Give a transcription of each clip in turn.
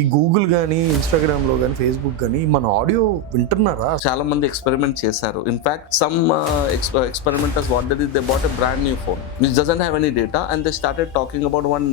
ఈ గూగుల్ గానీ, ఇన్‌స్టాగ్రామ్‌లో గానీ, ఫేస్‌బుక్ గానీ మన ఆడియో వింటున్నారా? చాలా మంది ఎక్స్పెరిమెంట్ చేశారు. In fact some experimenters what they did, they bought a brand new phone which doesn't have any data and they started talking about one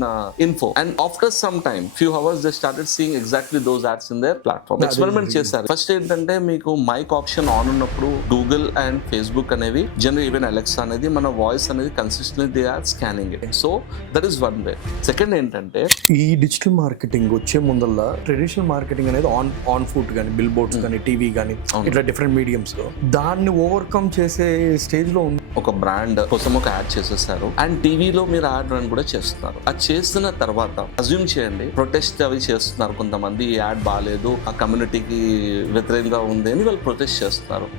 info, and after some time, few hours, they started seeing exactly those ads in their platform. Experiment చేశారు. First ఏంటంటే మీకు mic option on ఉన్నప్పుడు Google and Facebook అనేవి general even Alexa అనేది మన voice అనేది consistently they are scanning it. So that is one way. Second ఏంటంటే ఈ డిజిటల్ మార్కెటింగ్ వచ్చే ముందల్లా ట్రెడిషనల్ మార్కెటింగ్ అనేది ఆన్ ఫుట్ కానీ, బిల్ బోర్డ్స్ కానీ, టీవీ కానీ, ఇట్లా డిఫరెంట్ మీడియంస్ లో దాన్ని ఓవర్కమ్ చేసే స్టేజ్ లో ఉంది. ఒక బ్రాండ్ కోసం ఒక యాడ్ చేసేస్తారు అండ్ టీవీలో మీరు యాడ్ రన్ కూడా చేస్తున్నారు. అది చేస్తున్న తర్వాత అజ్యూమ్ చేయండి ప్రొటెస్ట్ అవి చేస్తున్నారు కొంతమంది, ఈ యాడ్ బాగాలేదు, ఆ కమ్యూనిటీకి వ్యతిరేకంగా ఉంది అని వాళ్ళు ప్రొటెస్ట్ చేస్తున్నారు.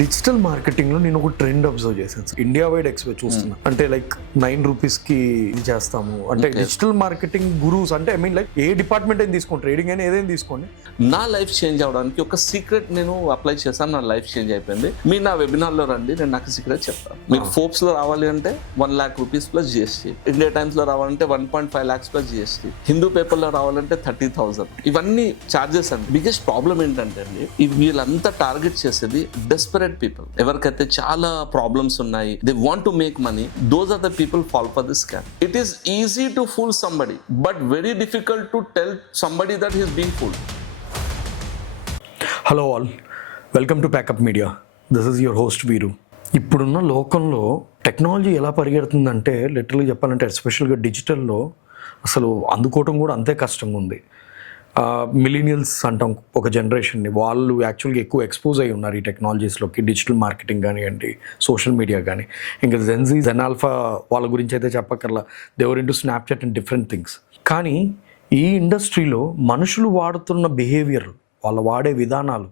డిజిటల్ మార్కెటింగ్ లో నేను ఒక ట్రెండ్ అబ్జర్వ్ చేశాను. ఇండియా వైడ్ ఎక్స్పో చూస్తున్నా. అంటే లైక్ 9 రూపీస్ కి ఇది చేస్తాము అంటే డిజిటల్ మార్కెటింగ్ గురూస్ అంటే I mean like A department అయినా తీసుకోండి, ట్రేడింగ్ అయినా ఏదైనా తీసుకోండి. నా లైఫ్ చేంజ్ అవడానికి ఒక సీక్రెట్ నేను అప్లై చేశాను, నా లైఫ్ చేంజ్ అయిపోయింది. మీరు నా వెబినార్ లో రండి, నేను నాకు సీక్రెట్ చెప్తాను. మీకు ఫోర్బ్స్ లో రావాలి అంటే 1 lakh rupees plus GST, India times లో రావాలంటే 1.5 lakhs plus GST, Hindu paper లో రావాలంటే 30,000. ఇవన్నీ చార్జెస్ అండి. బిగ్గెస్ట్ ప్రాబ్లం ఏంటంటే అండి, వీళ్ళంతా టార్గెట్ చేసేది డెస్పరేట్ పీపుల్. ఎవరికైతే చాలా ప్రాబ్లమ్స్ ఉన్నాయి, they want to make money, those are the people fall for this scam. It is easy to fool somebody but very difficult to tell somebody that he is being fooled. Hello all, welcome to Packup Media. This is your host Veeru. ఇప్పుడున్న లోకంలో technology ఎలా పరిగెడుతుందంటే లిటరల్గా చెప్పాలంటే ఎస్పెషల్గా డిజిటల్లో అసలు అందుకోవటం కూడా అంతే కష్టంగా ఉంది. మిలీనియల్స్ అంటాం ఒక జనరేషన్ని, వాళ్ళు యాక్చువల్గా ఎక్కువ ఎక్స్పోజ్ అయి ఉన్నారు ఈ టెక్నాలజీస్లోకి, డిజిటల్ మార్కెటింగ్ కానివ్వండి, సోషల్ మీడియా కానీ. ఇంకా జెన్జీ, జెనాల్ఫా వాళ్ళ గురించి అయితే చెప్పక్కర్లా, they're into Snapchat and different things. కానీ ఈ ఇండస్ట్రీలో మనుషులు వాడుతున్న బిహేవియర్, వాళ్ళు వాడే విధానాలు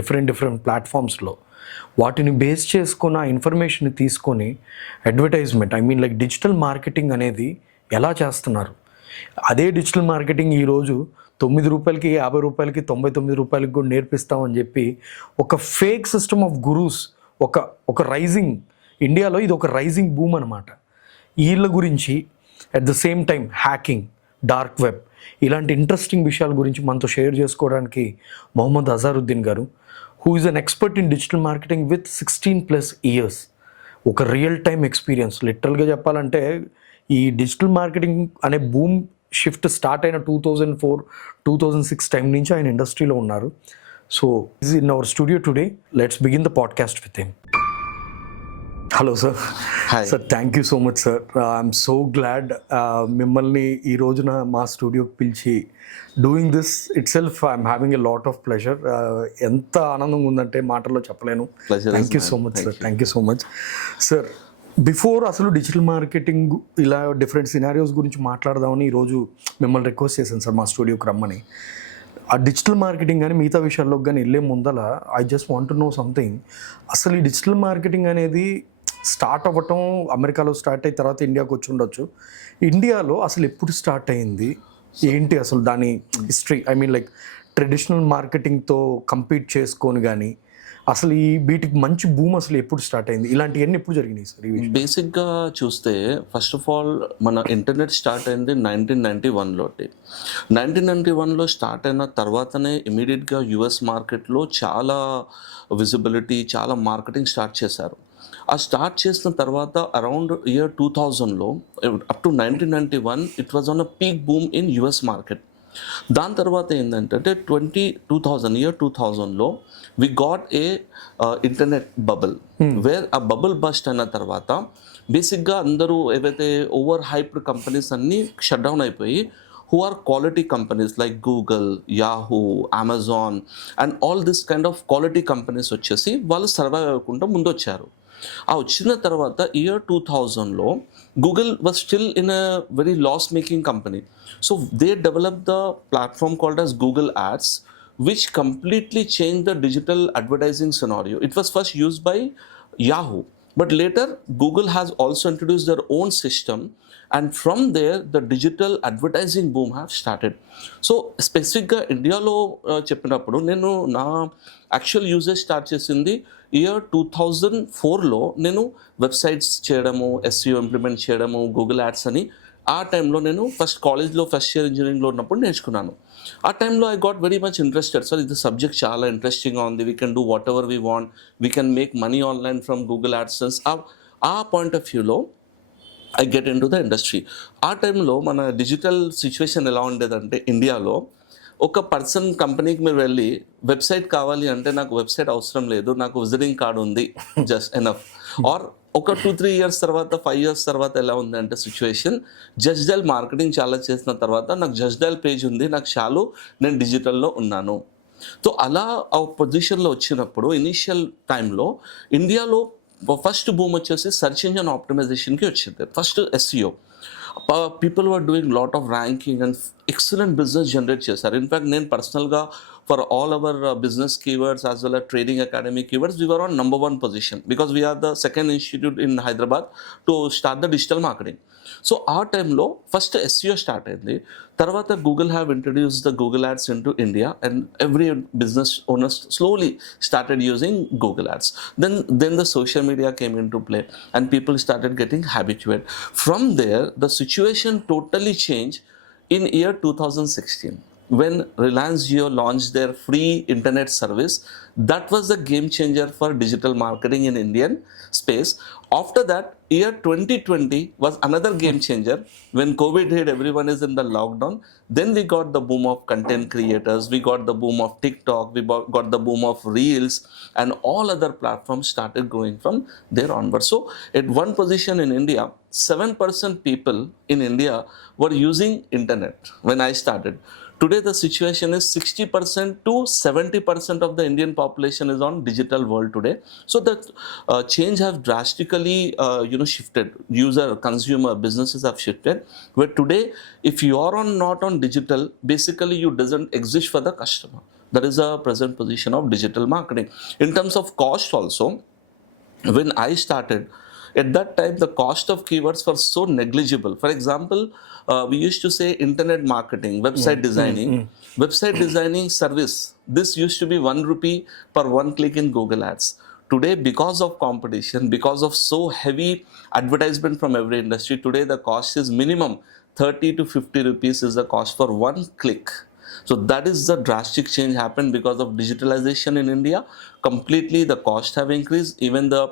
డిఫరెంట్ ప్లాట్ఫామ్స్లో వాటిని బేస్ చేసుకొని ఆ ఇన్ఫర్మేషన్ని తీసుకొని advertisement, I mean like digital marketing అనేది ఎలా చేస్తున్నారు. అదే డిజిటల్ మార్కెటింగ్ ఈరోజు 9 రూపాయలకి, 50 రూపాయలకి, 99 రూపాయలకి కూడా నేర్పిస్తామని చెప్పి ఒక ఫేక్ సిస్టమ్ ఆఫ్ గురూస్, ఒక రైజింగ్ ఇండియాలో ఇది ఒక రైజింగ్ బూమ్ అనమాట. వీళ్ళ గురించి at the same time hacking, dark web, ఇలాంటి ఇంట్రెస్టింగ్ విషయాల గురించి మనతో షేర్ చేసుకోవడానికి మొహమ్మద్ అజారుద్దీన్ గారు, who is an expert in digital marketing with 16+ years, ఒక రియల్ టైమ్ ఎక్స్పీరియన్స్. లిటరల్గా చెప్పాలంటే ఈ డిజిటల్ మార్కెటింగ్ అనే బూమ్ షిఫ్ట్ స్టార్ట్ అయిన 2004, 2006 టైం నుంచి ఆయన ఇండస్ట్రీలో ఉన్నారు. So is in our studio today. Let's begin the podcast with him. Hello sir. Sir, thank you so much sir. I'm so glad మిమ్మల్ని ఈ రోజున మా స్టూడియోకి పిలిచి doing this it self I'm having a lot of pleasure. ఎంత ఆనందంగా ఉందంటే మాటల్లో చెప్పలేను. Thank you so much sir. Thank you so much sir. Before అసలు డిజిటల్ మార్కెటింగ్ ఇలా డిఫరెంట్ సినారియోస్ గురించి మాట్లాడదామని ఈరోజు మిమ్మల్ని రిక్వెస్ట్ చేశాను సార్ మా స్టూడియోకి రమ్మని. ఆ డిజిటల్ మార్కెటింగ్ కానీ మిగతా విషయాల్లోకి కానీ వెళ్ళే ముందల I just want to know something. అసలు ఈ డిజిటల్ మార్కెటింగ్ అనేది స్టార్ట్ అవ్వటం అమెరికాలో స్టార్ట్ అయిన తర్వాత ఇండియాకి వచ్చి ఉండొచ్చు. ఇండియాలో అసలు ఎప్పుడు స్టార్ట్ అయింది, ఏంటి అసలు దాని history? I mean like traditional మార్కెటింగ్తో కంపీట్ చేసుకొని కానీ అసలు ఈ వీటికి మంచి భూమి అసలు ఎప్పుడు స్టార్ట్ అయింది, ఇలాంటివన్నీ ఎప్పుడు జరిగినాయి సార్? బేసిక్గా చూస్తే ఫస్ట్ ఆఫ్ ఆల్ మన ఇంటర్నెట్ స్టార్ట్ అయింది 1991లో. 1991లో స్టార్ట్ అయిన తర్వాతనే ఇమీడియట్గా యుఎస్ మార్కెట్లో చాలా విజిబిలిటీ, చాలా మార్కెటింగ్ స్టార్ట్ చేశారు. ఆ స్టార్ట్ చేసిన తర్వాత అరౌండ్ ఇయర్ 2000లో up to 1991 it was on a peak boom in US market. దాని తర్వాత ఏంటంటే 2000లో we got a internet bubble, where ఆ బబుల్ బస్ట్ అయిన తర్వాత బేసిక్గా అందరూ ఏవైతే ఓవర్ హైప్డ్ కంపెనీస్ అన్నీ షట్ డౌన్ అయిపోయి who are quality companies like Google, Yahoo, Amazon and all this kind of quality companies వచ్చేసి వాళ్ళు సర్వైవ్ అవ్వకుండా ముందు వచ్చారు. ఆ వచ్చిన తర్వాత ఇయర్ 2000లో Google was still in a very loss making company. So they develop the platform called as Google Ads, which completely changed the digital advertising scenario. It was first used by Yahoo, but later Google has also introduced their own system, and from there the digital advertising boom have started. So specifically India lo cheppinappudu nenu na actual usage start chesindi year 2004లో నేను websites చేయడము, SEO implement చేయడము, Google ads అని ఆ టైంలో నేను కాలేజ్లో first year ఇంజనీరింగ్లో ఉన్నప్పుడు నేర్చుకున్నాను. ఆ టైంలో I got very much interested. Sir ఇది సబ్జెక్ట్ చాలా ఇంట్రెస్టింగ్గా ఉంది, we can do what ever we want, we can make money online from Google AdSense. ఆ పాయింట్ ఆఫ్ వ్యూలో I get in to the industry. ఆ టైంలో మన డిజిటల్ సిచ్యువేషన్ ఎలా ఉండేదంటే ఇండియాలో ఒక పర్సన్ కంపెనీకి మీరు వెళ్ళి వెబ్సైట్ కావాలి అంటే నాకు వెబ్సైట్ అవసరం లేదు, నాకు విజిటింగ్ కార్డ్ ఉంది, జస్ట్ ఎనఫ్. ఆర్ ఒక 2-3 ఇయర్స్ తర్వాత 5 ఇయర్స్ తర్వాత ఎలా ఉంది అంటే సిచ్యువేషన్, జస్ట్ డైల్ మార్కెటింగ్ చాలా చేసిన తర్వాత నాకు జస్ట్ డైల్ పేజ్ ఉంది, నాకు చాలు, నేను డిజిటల్లో ఉన్నాను. సో అలా ఆ పొజిషన్లో వచ్చినప్పుడు ఇనీషియల్ టైంలో ఇండియాలో ఫస్ట్ బూమ్ వచ్చేసి సెర్చ్ ఇంజిన్ ఆప్టిమైజేషన్కి వచ్చింది. First SEO. People were doing lot of ranking and excellent business generate చేశారు. ఇన్ఫ్యాక్ట్ నేను పర్సనల్గా for all our business keywords as well as trading academy keywords we were on number 1 position because we are the second institute in Hyderabad to start the digital marketing. So ఆ టైంలో first SEO start అయింది. తర్వాత Google have introduce the Google ads in to India and every business owners slowly started using Google ads. Then the social media came into play and people started getting habituated. From there, the situation totally changed in year 2016 when Reliance Jio launched their free internet service. That was the game changer for digital marketing in Indian space. After that, year 2020 was another game changer. When COVID hit, everyone is in the lockdown. Then we got the boom of content creators, we got the boom of TikTok, we got the boom of Reels, and all other platforms started growing from there onwards. So at one position in India, 7% people in India were using internet when I started. Today the situation is 60% to 70% of the Indian population is on digital world today. So that change have drastically shifted. User, consumer, businesses have shifted. Where today, if you are not on digital, basically you doesn't exist for the customer. That is a present position of digital marketing. In terms of cost also, when I started, at that time the cost of keywords were so negligible. For example, we used to say internet marketing, website designing, website designing service. This used to be 1 rupee per 1 click in Google Ads. Today, because of competition, because of so heavy advertisement from every industry, today the cost is minimum 30 to 50 rupees is the cost for 1 click. So that is the drastic change happened because of digitalization in India. Completely the cost have increased. Even the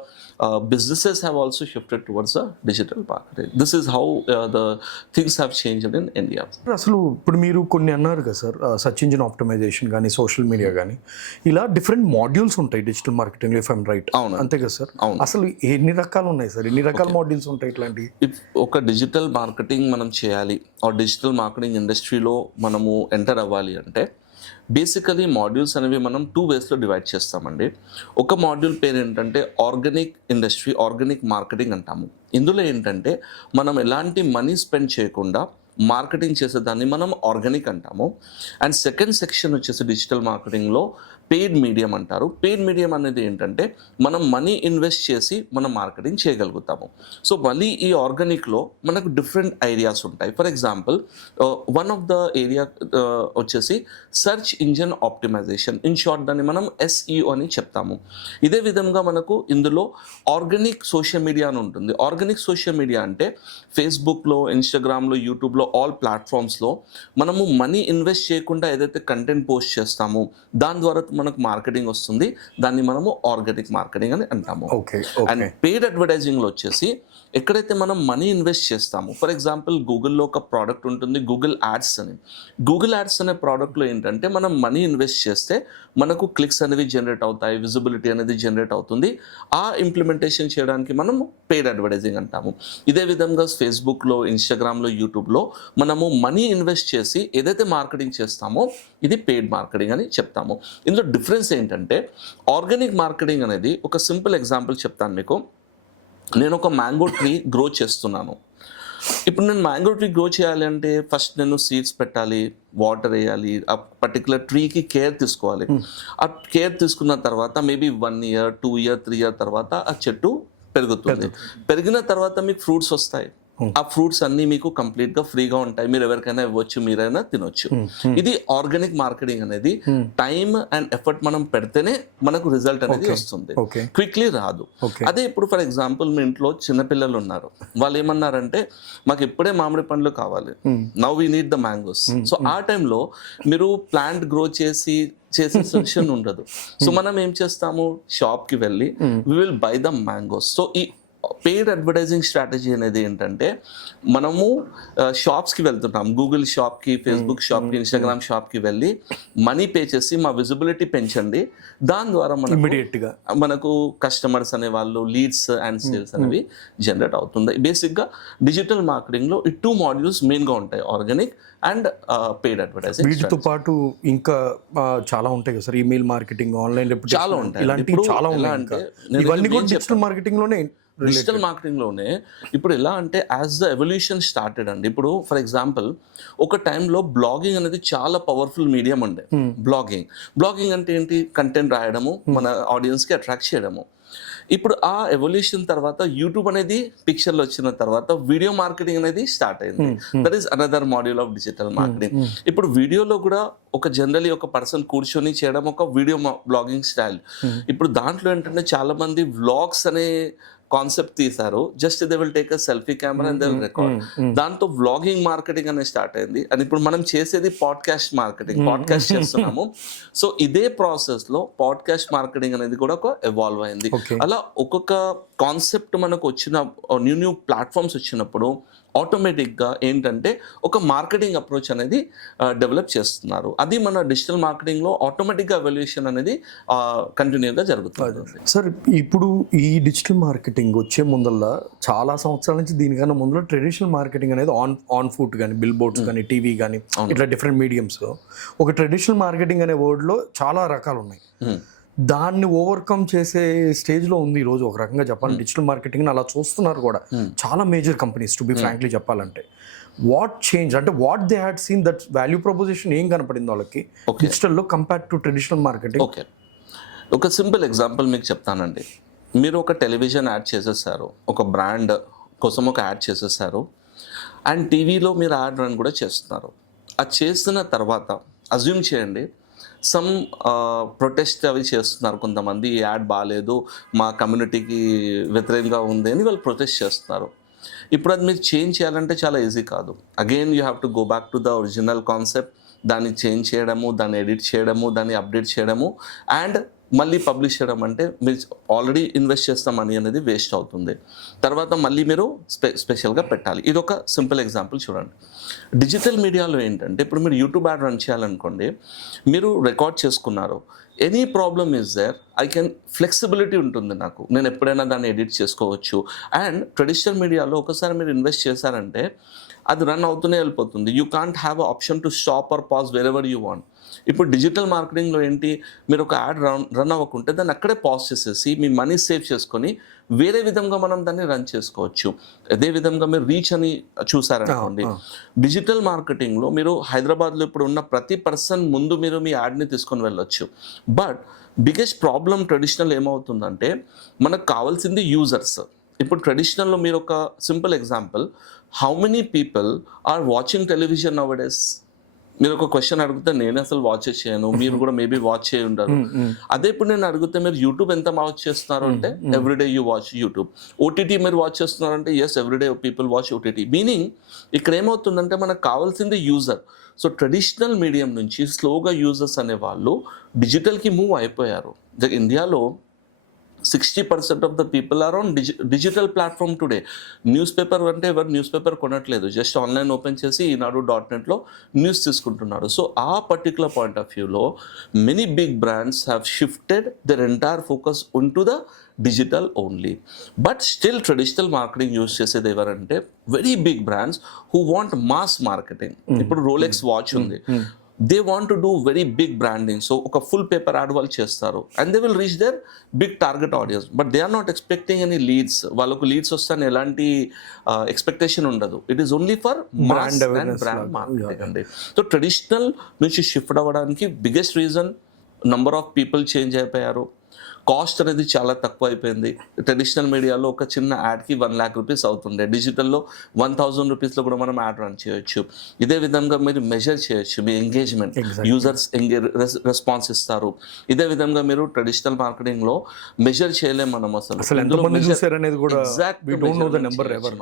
businesses have also shifted towards the digital marketing. This is how the things have changed in India. అసలు ఇప్పుడు మీరు కొన్ని అన్నారు కదా sir, search engine optimisation కానీ social media కానీ ఇలా different modules ఉంటాయి digital marketing, if I'm right. అవును. అంతే కదా సార్? అవును. అసలు ఎన్ని రకాలు ఉన్నాయి సార్, ఎన్ని రకాల మాడ్యూల్స్ ఉంటాయి ఇట్లాంటివి? ఒక డిజిటల్ మార్కెటింగ్ మనం చేయాలి ఆ డిజిటల్ మార్కెటింగ్ ఇండస్ట్రీలో మనము ఎంటర్ అవ్వాలి అంటే బేసికలీ మాడ్యూల్స్ అనేవి మనం 2 వేస్లో డివైడ్ చేస్తామండి. ఒక మాడ్యూల్ పేరు ఏంటంటే ఆర్గానిక్ ఇండస్ట్రీ, ఆర్గానిక్ మార్కెటింగ్ అంటాము. ఇందులో ఏంటంటే మనం ఎలాంటి మనీ స్పెండ్ చేయకుండా మార్కెటింగ్ చేసేదాన్ని మనం ఆర్గానిక్ అంటాము. అండ్ సెకండ్ సెక్షన్ వచ్చేసి డిజిటల్ మార్కెటింగ్లో పెయిడ్ మీడియం అంటారు. పెయిడ్ మీడియం అనేది ఏంటంటే మనం మనీ ఇన్వెస్ట్ చేసి మనం మార్కెటింగ్ చేయగలుగుతాము. సో మళ్ళీ ఈ ఆర్గానిక్లో మనకు డిఫరెంట్ ఏరియాస్ ఉంటాయి. For example one of the area వచ్చేసి search engine optimisation, in short దాన్ని మనం SEO అని చెప్తాము. ఇదే విధంగా మనకు ఇందులో ఆర్గానిక్ సోషల్ మీడియా అని ఉంటుంది. ఆర్గానిక్ సోషల్ మీడియా అంటే ఫేస్బుక్లో, ఇన్స్టాగ్రామ్లో, యూట్యూబ్లో, ఆల్ ప్లాట్ఫామ్స్లో మనము మనీ ఇన్వెస్ట్ చేయకుండా ఏదైతే కంటెంట్ పోస్ట్ చేస్తామో దాని ద్వారా మనకు మార్కెటింగ్ వస్తుంది. దాన్ని మనము ఆర్గానిక్ మార్కెటింగ్ అని అంటాము. అండ్ పెయిడ్ అడ్వర్టైజింగ్లో వచ్చేసి ఎక్కడైతే మనం మనీ ఇన్వెస్ట్ చేస్తాము, ఫర్ ఎగ్జాంపుల్ గూగుల్లో ఒక ప్రోడక్ట్ ఉంటుంది గూగుల్ యాడ్స్ అని. గూగుల్ యాడ్స్ అనే ప్రోడక్ట్లో ఏంటంటే మనం మనీ ఇన్వెస్ట్ చేస్తే మనకు క్లిక్స్ అనేవి జనరేట్ అవుతాయి, విజిబిలిటీ అనేది జనరేట్ అవుతుంది. ఆ ఇంప్లిమెంటేషన్ చేయడానికి మనం పెయిడ్ అడ్వర్టైజింగ్ అంటాము. ఇదే విధంగా ఫేస్బుక్లో, ఇన్స్టాగ్రామ్లో, యూట్యూబ్లో మనము మనీ ఇన్వెస్ట్ చేసి ఏదైతే మార్కెటింగ్ చేస్తామో ఇది పెయిడ్ మార్కెటింగ్ అని చెప్తాము. ఇందులో డిఫరెన్స్ ఏంటంటే ఆర్గానిక్ మార్కెటింగ్ అనేది ఒక సింపుల్ ఎగ్జాంపుల్ చెప్తాను మీకు. నేను ఒక మ్యాంగో ట్రీ గ్రో చేస్తున్నాను. ఇప్పుడు నేను మ్యాంగో ట్రీ గ్రో చేయాలి అంటే ఫస్ట్ నేను సీడ్స్ పెట్టాలి, వాటర్ వేయాలి, ఆ పర్టికులర్ ట్రీకి కేర్ తీసుకోవాలి. ఆ కేర్ తీసుకున్న తర్వాత మేబీ 1 year, 2 year, 3 year తర్వాత ఆ చెట్టు పెరుగుతుంది. పెరిగిన తర్వాత మీకు ఫ్రూట్స్ వస్తాయి. ఆ ఫ్రూట్స్ అన్ని మీకు కంప్లీట్ గా ఫ్రీగా ఉంటాయి, మీరు ఎవరికైనా ఇవ్వచ్చు, మీరైనా తినొచ్చు. ఇది ఆర్గానిక్ మార్కెటింగ్ అనేది టైం అండ్ ఎఫర్ట్ మనం పెడితేనే మనకు రిజల్ట్ అనేది వస్తుంది, క్విక్లీ రాదు. అదే ఇప్పుడు ఫర్ ఎగ్జాంపుల్ మీ ఇంట్లో చిన్నపిల్లలు ఉన్నారు, వాళ్ళు ఏమన్నారంటే మాకు ఇప్పుడే మామిడి పండ్లు కావాలి, now we need the mangoes. So ఆ టైంలో మీరు ప్లాంట్ గ్రో చేసే సొల్యూషన్ ఉండదు. సో మనం ఏం చేస్తాము, షాప్ కి వెళ్ళి we will buy the mangoes. So ఈ పెయిడ్ అడ్వర్టైజింగ్ స్ట్రాటజీ అనేది ఏంటంటే మనము షాప్స్కి వెళ్తున్నాం, గూగుల్ షాప్కి, ఫేస్బుక్ షాప్కి, ఇన్స్టాగ్రామ్ షాప్కి వెళ్ళి మనీ పే చేసి మా విజిబిలిటీ పెంచండి, దాని ద్వారా ఇమీడియట్గా మనకు కస్టమర్స్ అనే వాళ్ళు, లీడ్స్ అండ్ సేల్స్ అనేవి జనరేట్ అవుతుంది. బేసిక్గా డిజిటల్ మార్కెటింగ్లో ఈ 2 మాడ్యూల్స్ మెయిన్గా ఉంటాయి, ఆర్గానిక్ అండ్ పెయిడ్ అడ్వర్టైజింగ్. వీటితో పాటు ఇంకా చాలా ఉంటాయి కదా సార్, ఈమెయిల్ మార్కెటింగ్, ఆన్లైన్ చాలా ఉంటాయి, ఇలాంటివి చాలా ఉన్నాయి. ఇవన్నీ కూడా డిజిటల్ మార్కెటింగ్ లోనే డిజిటల్ మార్కెటింగ్లోనే. ఇప్పుడు ఎలా అంటే యాజ్ ద ఎవల్యూషన్ స్టార్టెడ్ అండి. ఇప్పుడు ఫర్ ఎగ్జాంపుల్ ఒక టైంలో బ్లాగింగ్ అనేది చాలా పవర్ఫుల్ మీడియం ఉండే. బ్లాగింగ్ అంటే ఏంటి, కంటెంట్ రాయడము, మన ఆడియన్స్కి అట్రాక్ట్ చేయడము. ఇప్పుడు ఆ ఎవల్యూషన్ తర్వాత యూట్యూబ్ అనేది పిక్చర్లో వచ్చిన తర్వాత వీడియో మార్కెటింగ్ అనేది స్టార్ట్ అయింది. That is another module of digital marketing. ఇప్పుడు వీడియోలో కూడా ఒక జనరలీ ఒక పర్సన్ కూర్చొని చేయడం ఒక వీడియో బ్లాగింగ్ స్టైల్. ఇప్పుడు దాంట్లో ఏంటంటే చాలా మంది వ్లాగ్స్ అనే కాన్సెప్ట్ తీశారు, just they will take a selfie camera and they will record. దాంతో వ్లాగింగ్ మార్కెటింగ్ అనేది స్టార్ట్ అయింది. అండ్ ఇప్పుడు మనం చేసేది పాడ్కాస్ట్ మార్కెటింగ్, పాడ్కాస్ట్ చేస్తున్నాము. సో ఇదే ప్రాసెస్ లో పాడ్కాస్ట్ మార్కెటింగ్ అనేది కూడా ఒక ఎవాల్వ్ అయింది. అలా ఒక్కొక్క కాన్సెప్ట్ మనకు వచ్చిన న్యూ ప్లాట్ఫామ్స్ వచ్చినప్పుడు ఆటోమేటిక్గా ఏంటంటే ఒక మార్కెటింగ్ అప్రోచ్ అనేది డెవలప్ చేస్తున్నారు. అది మన డిజిటల్ మార్కెటింగ్లో ఆటోమేటిక్గా ఎవల్యూషన్ అనేది కంటిన్యూగా జరుగుతుంది. సార్ ఇప్పుడు ఈ డిజిటల్ మార్కెటింగ్ వచ్చే ముందల్లా చాలా సంవత్సరాల నుంచి దీనికన్నా ముందులో ట్రెడిషనల్ మార్కెటింగ్ అనేది ఆన్ ఫుట్ కానీ, బిల్ బోర్డ్స్ కానీ, టీవీ కానీ, ఇట్లా డిఫరెంట్ మీడియంస్లో ఒక ట్రెడిషనల్ మార్కెటింగ్ అనే వర్డ్లో చాలా రకాలు ఉన్నాయి. దాన్ని ఓవర్కమ్ చేసే స్టేజ్లో ఉంది ఈరోజు ఒక రకంగా చెప్పాలి డిజిటల్ మార్కెటింగ్ అలా చూస్తున్నారు కూడా చాలా major companies, to be frankly చెప్పాలంటే. వాట్ చేంజ్ అంటే what they had seen that value proposition ఏం కనపడింది వాళ్ళకి డిజిటల్లో compare to traditional marketing? Okay, ఒక సింపుల్ ఎగ్జాంపుల్ మీకు చెప్తానండి. మీరు ఒక టెలివిజన్ యాడ్ చేసేసారు, ఒక బ్రాండ్ కోసం ఒక యాడ్ చేసేసారు, అండ్ టీవీలో మీరు యాడ్ రన్ కూడా చేస్తున్నారు. అది చేస్తున్న తర్వాత అజ్యూమ్ చేయండి సమ్ ప్రొటెస్ట్ అవి చేస్తున్నారు కొంతమంది, ఈ యాడ్ బాగాలేదు, మా కమ్యూనిటీకి వ్యతిరేకంగా ఉంది అని వాళ్ళు ప్రొటెస్ట్ చేస్తున్నారు. ఇప్పుడు అది మీరు చేంజ్ చేయాలంటే చాలా ఈజీ కాదు. Again you have to go back to the original concept, దాన్ని చేంజ్ చేయడము, దాన్ని ఎడిట్ చేయడము, దాన్ని అప్డేట్ చేయడము, అండ్ మళ్ళీ పబ్లిష్ చేయడం అంటే మీరు ఆల్రెడీ ఇన్వెస్ట్ చేసిన మనీ అనేది వేస్ట్ అవుతుంది. తర్వాత మళ్ళీ మీరు స్పెషల్గా పెట్టాలి. ఇది ఒక సింపుల్ ఎగ్జాంపుల్ చూడండి. డిజిటల్ మీడియాలో ఏంటంటే ఇప్పుడు మీరు యూట్యూబ్ యాడ్ రన్ చేయాలనుకోండి, మీరు రికార్డ్ చేసుకున్నారు, any problem is there, I can flexibility ఉంటుంది నాకు, నేను ఎప్పుడైనా దాన్ని ఎడిట్ చేసుకోవచ్చు. అండ్ ట్రెడిషనల్ మీడియాలో ఒకసారి మీరు ఇన్వెస్ట్ చేశారంటే అది రన్ అవుతూనే వెళ్ళిపోతుంది. You can't have a option to stop or pause wherever you want. ఇప్పుడు డిజిటల్ మార్కెటింగ్లో ఏంటి, మీరు ఒక యాడ్ రన్ అవ్వకుంటే దాన్ని అక్కడే పాజ్ చేసేసి మీ మనీ సేవ్ చేసుకొని వేరే విధంగా మనం దాన్ని రన్ చేసుకోవచ్చు. అదే విధంగా మీరు రీచ్ అని చూసారనుకోండి, డిజిటల్ మార్కెటింగ్లో మీరు హైదరాబాద్లో ఇప్పుడు ఉన్న ప్రతి పర్సన్ ముందు మీరు మీ యాడ్ని తీసుకొని వెళ్ళొచ్చు. బట్ బిగ్గెస్ట్ ప్రాబ్లం ట్రెడిషనల్ ఏమవుతుందంటే మనకు కావాల్సింది యూజర్స్. ఇప్పుడు ట్రెడిషనల్లో మీరు ఒక simple example, how many people are watching television nowadays? మీరు ఒక క్వశ్చన్ అడిగితే నేను అసలు వాచ్ చేయను, మీరు కూడా మేబీ వాచ్ చేయి ఉండరు. అదే ఇప్పుడు నేను అడిగితే మీరు యూట్యూబ్ ఎంత వాచ్ చేస్తున్నారు అంటే everyday you watch YouTube. OTT మీరు వాచ్ చేస్తున్నారు అంటే yes, everyday people watch OTT. Meaning ఇక్కడ ఏమవుతుందంటే మనకు కావాల్సింది యూజర్. సో ట్రెడిషనల్ మీడియం నుంచి స్లోగా యూజర్స్ అనే వాళ్ళు డిజిటల్కి మూవ్ అయిపోయారు. ఇండియాలో 60% of the people are on digital platform today. Newspaper అంటే ఎవరు న్యూస్ పేపర్ కొనట్లేదు, జస్ట్ ఆన్లైన్ ఓపెన్ చేసి ఈనాడు.netలో న్యూస్ తీసుకుంటున్నారు. సో ఆ పర్టికులర్ పాయింట్ ఆఫ్ వ్యూలో many big brands have shifted their entire focus on to the digital only. But still traditional marketing use చేసేది ఎవరంటే very big brands who want mass marketing. ఇప్పుడు Rolex watch ఉంది, they want to do very big branding, so oka full paper ad వాళ్ళు చేస్తారు and they will reach their big target audience, but they are not expecting any leads. వాళ్ళకు leads వస్తానే ఎలాంటి expectation ఉండదు. It is only for brand awareness, brand marketing అండి. So traditional నుంచి shift అవ్వడానికి biggest reason number of people change అయిపోయారు, cost అనేది చాలా తక్కువ అయిపోయింది. ట్రెడిషనల్ మీడియాలో ఒక చిన్న యాడ్కి 1 lakh రూపీస్ అవుతుండే, డిజిటల్లో 1000 రూపీస్లో కూడా మనం యాడ్ రన్ చేయొచ్చు. ఇదే విధంగా మీరు మెజర్ చేయొచ్చు మీ ఎంగేజ్మెంట్, యూజర్స్ రెస్పాన్స్ ఇస్తారు. ఇదే విధంగా మీరు ట్రెడిషనల్ మార్కెటింగ్లో మెజర్ చేయలేం మనం అసలు ఎంతమంది చూసారనేది కూడా we don't know the number ever.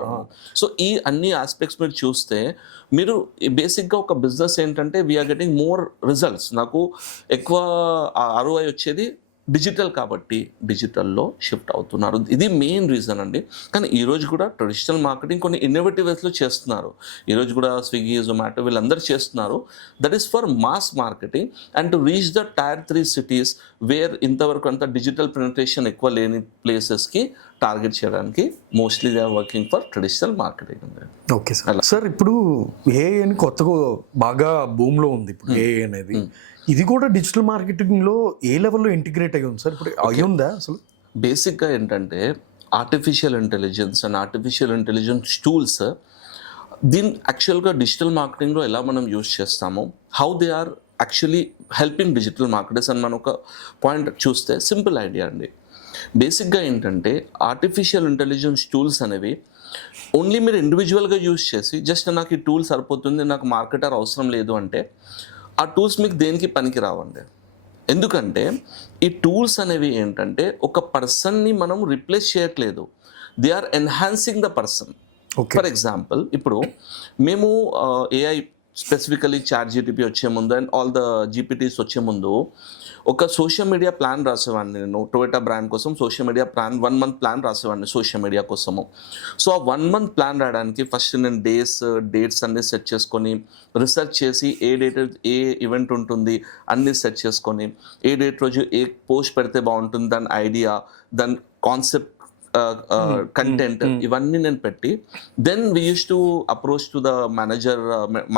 So ఈ అన్ని ఆస్పెక్ట్స్ మీరు చూస్తే మీరు బేసిక్గా ఒక బిజినెస్ ఏంటంటే వీఆర్ గెటింగ్ మోర్ రిజల్ట్స్. నాకు ఎక్కువ ROI వచ్చేది డిజిటల్ కాబట్టి డిజిటల్లో షిఫ్ట్ అవుతున్నారు. ఇది మెయిన్ రీజన్ అండి. కానీ ఈరోజు కూడా ట్రెడిషనల్ మార్కెటింగ్ కొన్ని ఇన్నోవేటివ్ వేస్లో చేస్తున్నారు. ఈరోజు కూడా స్విగ్గీ, జొమాటో వీళ్ళందరూ చేస్తున్నారు. That is for mass marketing and to reach the Tier 3 cities where ఇంతవరకు అంత డిజిటల్ పెనిట్రేషన్ ఎక్కువ లేని ప్లేసెస్కి టార్గెట్ చేయడానికి mostly they are working for traditional marketing అండి. Okay sir. సార్ ఇప్పుడు ఏఐ అని కొత్తగా బాగా భూమిలో ఉంది ఇప్పుడు ఏఐ అనేది. ఇది కూడా డిజిటల్ మార్కెటింగ్లో ఏ లెవెల్లో ఇంటిగ్రేట్ అయ్యి ఉంది సార్? ఇప్పుడు అయ్యి ఉందా అసలు? బేసిక్గా ఏంటంటే artificial intelligence and artificial intelligence tools దీని యాక్చువల్గా డిజిటల్ మార్కెటింగ్లో ఎలా మనం యూజ్ చేస్తామో, how they are actually helping digital marketers అని మనం ఒక పాయింట్ చూస్తే సింపుల్ ఐడియా అండి. బేసిక్గా ఏంటంటే ఆర్టిఫిషియల్ ఇంటెలిజెన్స్ టూల్స్ అనేవి ఓన్లీ మీరు ఇండివిజువల్గా యూజ్ చేసి జస్ట్ నాకు ఈ టూల్ సరిపోతుంది, నాకు మార్కెటర్ అవసరం లేదు అంటే ఆ టూల్స్ మీకు దేనికి పనికి రావండి. ఎందుకంటే ఈ టూల్స్ అనేవి ఏంటంటే ఒక పర్సన్ని మనం రిప్లేస్ చేయట్లేదు, they are enhancing the person. For example ఇప్పుడు మేము AI స్పెసిఫికలీ ChatGPT వచ్చే ముందు అండ్ ఆల్ ద GPTs వచ్చే ముందు ఒక సోషల్ మీడియా ప్లాన్ రాసేవాడిని. నేను టొయోటా బ్రాండ్ కోసం social media plan 1 month plan రాసేవాడిని సోషల్ మీడియా కోసము. సో ఆ 1 month ప్లాన్ రాయడానికి ఫస్ట్ నేను డేట్స్ అన్నీ సెట్ చేసుకొని రీసెర్చ్ చేసి ఏ డేట్ ఏ ఈవెంట్ ఉంటుంది అన్నీ సెట్ చేసుకొని ఏ డేట్ రోజు ఏ పోస్ట్ పెడితే బాగుంటుంది, దాని ఐడియా, దాని కాన్సెప్ట్, కంటెంట్ ఇవన్నీ నేను పెట్టి then we use to approach to the manager,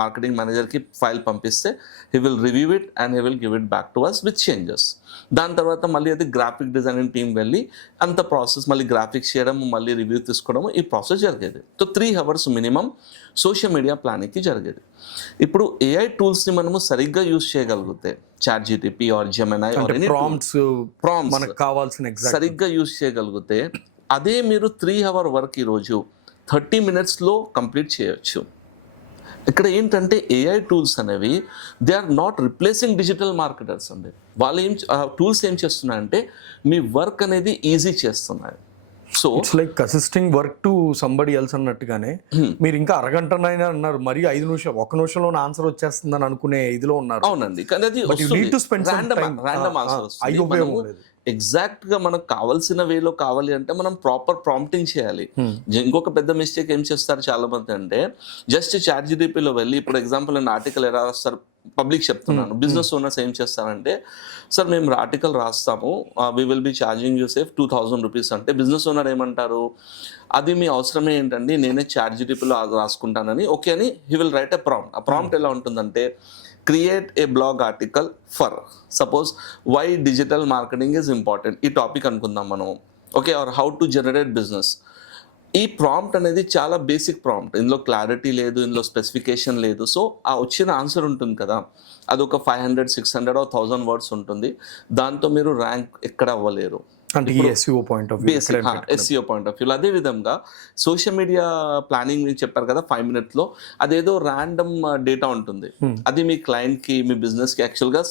marketing మేనేజర్కి ఫైల్ పంపిస్తే he will review it and he will give it back to us with changes. దాని తర్వాత మళ్ళీ అది గ్రాఫిక్ డిజైనింగ్ టీం వెళ్ళి అంత ప్రాసెస్ మళ్ళీ గ్రాఫిక్స్ చేయడం, మళ్ళీ రివ్యూ తీసుకోవడం, ఈ ప్రాసెస్ జరిగేది. So 3 hours minimum social media ప్లానింగ్కి జరిగేది. ఇప్పుడు AI టూల్స్ని మనము సరిగ్గా యూజ్ చేయగలిగితే ChatGPT or Gemini or any prompts మనకు కావాల్సిన సరిగ్గా యూజ్ చేయగలిగితే అదే మీరు 3 hour వర్క్ ఈరోజు 30 minutesలో కంప్లీట్ చేయొచ్చు. ఇక్కడ ఏంటంటే AI టూల్స్ అనేవి they are not replacing digital marketers అండి. వాళ్ళు టూల్స్ ఏం చేస్తున్నాయంటే మీ వర్క్ అనేది ఈజీ చేస్తున్నాయి. So it's like assisting work to somebody else అన్నట్టుగానే మీరు ఇంకా అరగంటనైనా అన్నారు, మరి 5 నిమిషం 1 నిమిషంలో ఆన్సర్ వచ్చేస్తుందని అనుకునే ఇదిలో ఉన్నారు. అవునండి, కానీ అది ర్యాండమ్ ఆన్సర్ వస్తుంది. ఎగ్జాక్ట్గా మనకు కావాల్సిన వేలో కావాలి అంటే మనం ప్రాపర్ ప్రాంప్టింగ్ చేయాలి. ఇంకొక పెద్ద మిస్టేక్ ఏం చేస్తారు చాలా మంది అంటే జస్ట్ ChatGPTలో వెళ్ళి, ఇప్పుడు ఎగ్జాంపుల్ నేను ఆర్టికల్ ఎలా రాస్తారు పబ్లిక్ చెప్తున్నాను, బిజినెస్ ఓనర్స్ ఏం చేస్తారంటే సార్ మేము ఆర్టికల్ రాస్తాము, we will be charging you safe 2000 rupees అంటే బిజినెస్ ఓనర్ ఏమంటారు, అది మీ అవసరమే ఏంటండి, నేనే ChatGPTలో రాసుకుంటానని. ఓకే అని he will write a prompt. ఆ ప్రాంప్ట్ ఎలా ఉంటుందంటే create a blog article for suppose why digital marketing is important, ఈ టాపిక్ అనుకుందాం మనం. Okay, or how to generate business. ఈ ప్రాంప్ట్ అనేది చాలా బేసిక్ ప్రాంప్ట్, ఇందులో క్లారిటీ లేదు, ఇందులో స్పెసిఫికేషన్ లేదు. సో ఆ వచ్చిన ఆన్సర్ ఉంటుంది కదా, అది ఒక 500, 600 or 1000 words ఉంటుంది. దాంతో మీరు ర్యాంక్ ఎక్కడ అవ్వలేరు. అంటే SEO పాయింట్ ఆఫ్ వ్యూ. అదే విధంగా సోషల్ మీడియా ప్లానింగ్ చెప్పారు కదా 5 minutesలో, అదేదో ర్యాండమ్ డేటా ఉంటుంది, అది మీ క్లయింట్కి మీ బిజినెస్కి యాక్చువల్గా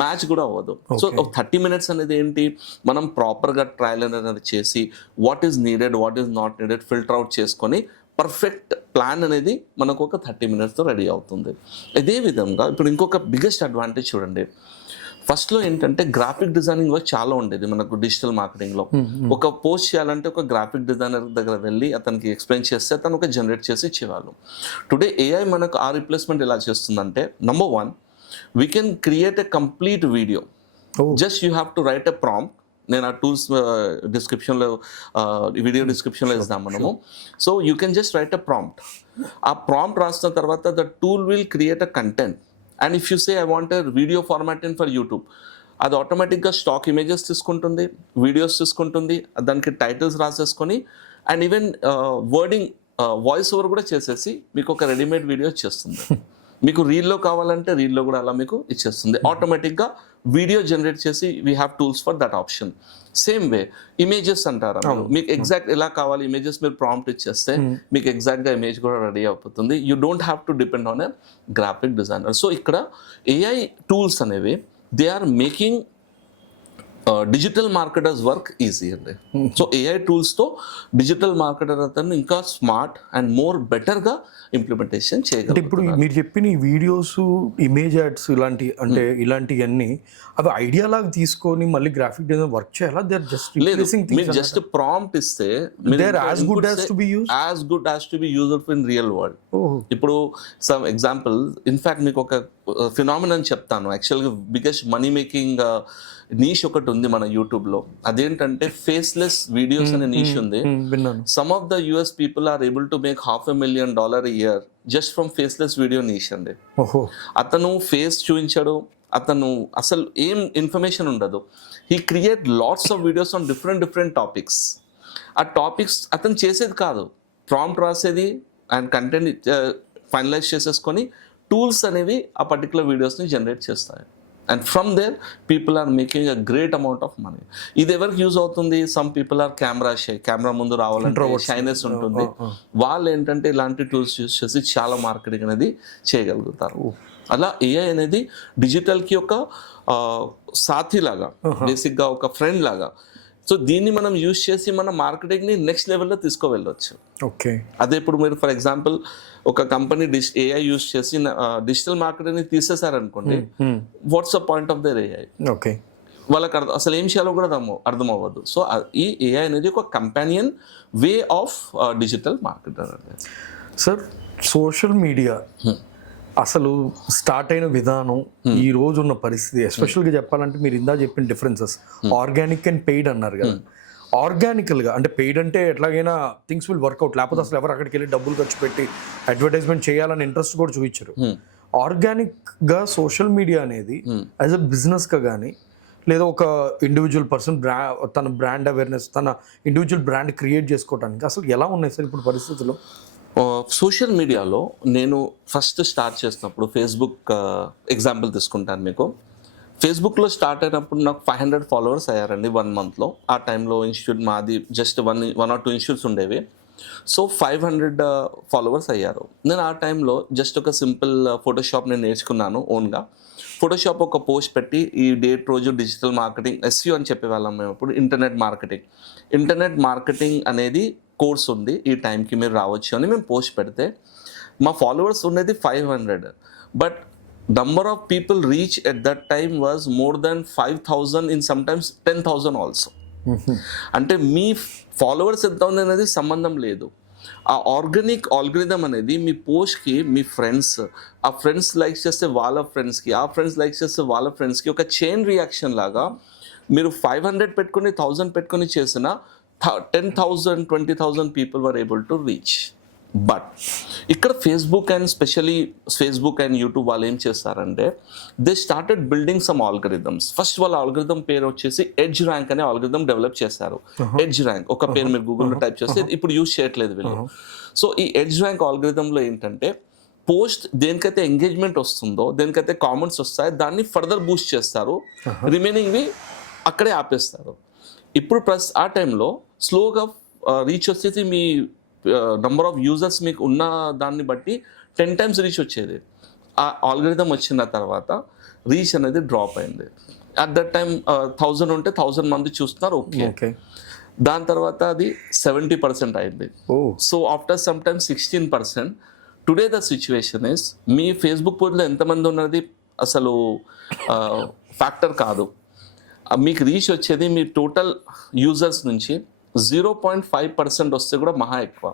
మ్యాచ్ కూడా అవ్వదు. సో 30 minutes అనేది ఏంటి, మనం ప్రాపర్గా ట్రయల్ అనేది చేసి what is needed, what is not needed filter out చేసుకొని పర్ఫెక్ట్ ప్లాన్ అనేది మనకు ఒక 30 minutesతో రెడీ అవుతుంది. ఇదే విధంగా ఇప్పుడు ఇంకొక బిగ్గెస్ట్ అడ్వాంటేజ్ చూడండి, ఫస్ట్లో ఏంటంటే గ్రాఫిక్ డిజైనింగ్ వర్క్ చాలా ఉండేది మనకు డిజిటల్ మార్కెటింగ్లో. ఒక పోస్ట్ చేయాలంటే ఒక గ్రాఫిక్ డిజైనర్ దగ్గర వెళ్ళి అతనికి ఎక్స్ప్లెయిన్ చేస్తే అతను ఒక జనరేట్ చేసి ఇచ్చేవాళ్ళు. టుడే AI మనకు ఆ రిప్లేస్మెంట్ ఎలా చేస్తుందంటే, number 1 we can create a complete video. Just you have to write a prompt. నేను ఆ టూల్స్ డిస్క్రిప్షన్లో వీడియో డిస్క్రిప్షన్లో ఇస్తాం మనము. So you can just write a prompt. ఆ ప్రాంప్ట్ రాసిన తర్వాత the tool will create a content. And if you say I want a video format in for YouTube, అది ఆటోమేటిక్గా స్టాక్ ఇమేజెస్ తీసుకుంటుంది, వీడియోస్ తీసుకుంటుంది, దానికి టైటిల్స్ రాసేసుకొని and even wording voice over కూడా చేసేసి మీకు ఒక రెడీమేడ్ వీడియో చేస్తుంది. మీకు రీల్లో కావాలంటే రీల్లో కూడా అలా మీకు ఇచ్చేస్తుంది. ఆటోమేటిక్గా వీడియో జనరేట్ చేసి we have tools for that option. Same way images అంటారా, మీకు ఎగ్జాక్ట్ ఎలా కావాలి ఇమేజెస్ మీరు ప్రాంప్ట్ ఇచ్చేస్తే మీకు ఎగ్జాక్ట్గా ఇమేజ్ కూడా రెడీ అయిపోతుంది. You don't have to depend on a graphic designer. So ఇక్కడ ఏఐ టూల్స్ అనేవి they are making digital marketers work easy అండి. సో ఏఐ టూల్స్తో డిజిటల్ మార్కెటర్ అతను ఇంకా స్మార్ట్ అండ్ మోర్ బెటర్గా ఇంప్లిమెంటేషన్ అంటే చేయగలరు. ఇప్పుడు మీరు చెప్పిన ఈ వీడియోస్, ఇమేజ్ యాడ్స్ ఇలాంటి అంటే ఇలాంటివన్నీ అవి ఐడియా లాగా తీసుకొని మళ్ళీ గ్రాఫిక్ డిజైన్ వర్క్ చేయాలా? దే ఆర్ జస్ట్ లేదు, రిప్లేసింగ్ మీరు థింగ్స్. జస్ట్ ప్రాంప్ట్ ఇస్తే They are as good as to be used? As good as to be used in real world. Oh, ఇప్పుడు సమ్ ఎగ్జాంపుల్, ఇన్ఫాక్ట్ మీకు ఒక phenomenon చెప్తాను. యాక్చువల్గా biggest money making niche ఒకటి ఉంది మన యూట్యూబ్లో. అదేంటంటే ఫేస్లెస్ వీడియోస్ అనే నీష్ ఉంది. విన్నాను. Some of the US people are able to make $500,000 a year just from faceless video niche అండి. ఓహో, అతను ఫేస్ చూపించాడు, అతను అసలు ఏం ఇన్ఫర్మేషన్ ఉండదు. He create lots of videos on different topics. ఆ టాపిక్స్ అతను చేసేది కాదు, ప్రాంప్ట్ రాసేది అండ్ కంటెంట్ ఫైనలైజ్ చేసేసుకొని టూల్స్ అనేవి ఆ పర్టికులర్ వీడియోస్ని జనరేట్ చేస్తాయి. And from there people are making a great amount of money. ఇది ఎవరికి యూజ్ అవుతుంది? సమ్ పీపుల్ ఆర్ కెమెరా ముందు రావాలంటే షైనెస్ ఉంటుంది. వాళ్ళు ఏంటంటే ఇలాంటి టూల్స్ యూజ్ చేసి చాలా మార్కెటింగ్ అనేది చేయగలుగుతారు. అలా ఏఐ అనేది డిజిటల్కి ఒక సాథీలాగా, బేసిక్గా ఒక ఫ్రెండ్ లాగా. సో దీన్ని మనం యూజ్ చేసి మన మార్కెటింగ్ని నెక్స్ట్ లెవెల్లో తీసుకువెళ్ళొచ్చు. ఓకే. అదే ఇప్పుడు మీరు ఫర్ ఎగ్జాంపుల్ ఒక కంపెనీ ఏఐ యూజ్ చేసి డిజిటల్ మార్కెటింగ్ తీసేశారనుకోండి, what's the point of their AI? Okay, వాళ్ళకి అసలు ఏం చేయాలో కూడా అర్థం అవ్వదు. సో ఈ ఏఐ అనేది ఒక companion way of digital marketer అనేది. సార్, సోషల్ మీడియా అసలు స్టార్ట్ అయిన విధానం, ఈ రోజు ఉన్న పరిస్థితి, ఎస్పెషల్గా చెప్పాలంటే మీరు ఇందా చెప్పిన డిఫరెన్సెస్, ఆర్గానిక్ అండ్ పెయిడ్ అన్నారు కదా. ఆర్గానికల్గా అంటే పెయిడ్ అంటే ఎట్లాగైనా థింగ్స్ విల్ వర్కౌట్, లేకపోతే అసలు ఎవరు అక్కడికి వెళ్ళి డబ్బులు ఖర్చు పెట్టి అడ్వర్టైజ్మెంట్ చేయాలని ఇంట్రెస్ట్ కూడా చూపించారు. ఆర్గానిక్గా సోషల్ మీడియా అనేది యాజ్ అ బిజినెస్గా కానీ, లేదా ఒక ఇండివిజువల్ పర్సన్ తన బ్రాండ్ అవేర్నెస్, తన ఇండివిజువల్ బ్రాండ్ క్రియేట్ చేసుకోవడానికి అసలు ఎలా ఉన్నాయి సార్ ఇప్పుడు పరిస్థితుల్లో? సోషల్ మీడియాలో నేను ఫస్ట్ స్టార్ట్ చేసినప్పుడు ఫేస్బుక్ ఎగ్జాంపుల్ తీసుకుంటాను మీకు. ఫేస్బుక్లో స్టార్ట్ అయినప్పుడు నాకు 500 ఫాలోవర్స్ అయ్యారండి 1 monthలో. ఆ టైంలో ఇన్స్టిట్యూట్ మాది జస్ట్ 1 or 2 ఇన్స్టిట్యూట్స్ ఉండేవి. సో 500 ఫాలోవర్స్ అయ్యారు. నేను ఆ టైంలో జస్ట్ ఒక సింపుల్ ఫోటోషాప్ నేను నేర్చుకున్నాను ఓన్గా. ఫోటోషాప్ ఒక పోస్ట్ పెట్టి ఈ డేట్ రోజు డిజిటల్ మార్కెటింగ్ SEO అని చెప్పేవాళ్ళం మేము. ఇప్పుడు ఇంటర్నెట్ మార్కెటింగ్ అనేది కోర్స్ ఉంది, ఈ టైంకి మీరు రావచ్చు అని మేము పోస్ట్ పెడితే మా ఫాలోవర్స్ ఉండేది 500. But number of people reach at that time was more than 5,000, in sometimes 10,000 also. అంటే మీ ఫాలోవర్స్ ఎంత ఉంది అనేది సంబంధం లేదు. ఆ ఆర్గానిక్ ఆల్గరిథం అనేది మీ పోస్ట్కి మీ ఫ్రెండ్స్, ఆ ఫ్రెండ్స్ లైక్ చేస్తే వాళ్ళ ఫ్రెండ్స్కి, ఆ ఫ్రెండ్స్ లైక్ చేస్తే వాళ్ళ ఫ్రెండ్స్కి ఒక చైన్ రియాక్షన్ లాగా మీరు 500 పెట్టుకొని 1000 పెట్టుకొని చేసిన 10,000 20,000 people were able to reach. But ఇక్కడ ఫేస్బుక్ అండ్ యూట్యూబ్ వాళ్ళు ఏం చేస్తారంటే they started building some algorithms. First వాళ్ళ ఆల్గరిథం పేరు వచ్చేసి ఎడ్జ్ ర్యాంక్ అనే ఆల్గరిథం డెవలప్ చేశారు. ఎడ్జ్ ర్యాంక్ ఒక పేరు మీరు గూగుల్లో టైప్ చేస్తే ఇప్పుడు యూజ్ చేయట్లేదు వీళ్ళు. సో ఈ ఎడ్జ్ ర్యాంక్ ఆల్గరిథంలో ఏంటంటే పోస్ట్ దేనికైతే ఎంగేజ్మెంట్ వస్తుందో, దేనికైతే కామెంట్స్ వస్తాయో దాన్ని ఫర్దర్ బూస్ట్ చేస్తారు, రిమైనింగ్వి అక్కడే ఆపేస్తారు. ఇప్పుడు ఆ టైంలో స్లోగా రీచ్ వచ్చేసి మీ నంబర్ ఆఫ్ యూజర్స్ మీకు ఉన్న దాన్ని బట్టి 10 times రీచ్ వచ్చేది. ఆ ఆల్గరిథం వచ్చిన తర్వాత రీచ్ అనేది డ్రాప్ అయింది. అట్ దట్ టైం 1000 ఉంటే 1000 మంది చూస్తున్నారు, ఓకే. దాని తర్వాత అది 70% అయింది. So after some time 16%. Today the situation is me Facebook పోస్ట్లో ఎంతమంది ఉన్నది అసలు ఫ్యాక్టర్ కాదు. మీకు రీచ్ వచ్చేది మీ టోటల్ యూజర్స్ నుంచి 0.5% వస్తే కూడా మహా ఎక్కువ.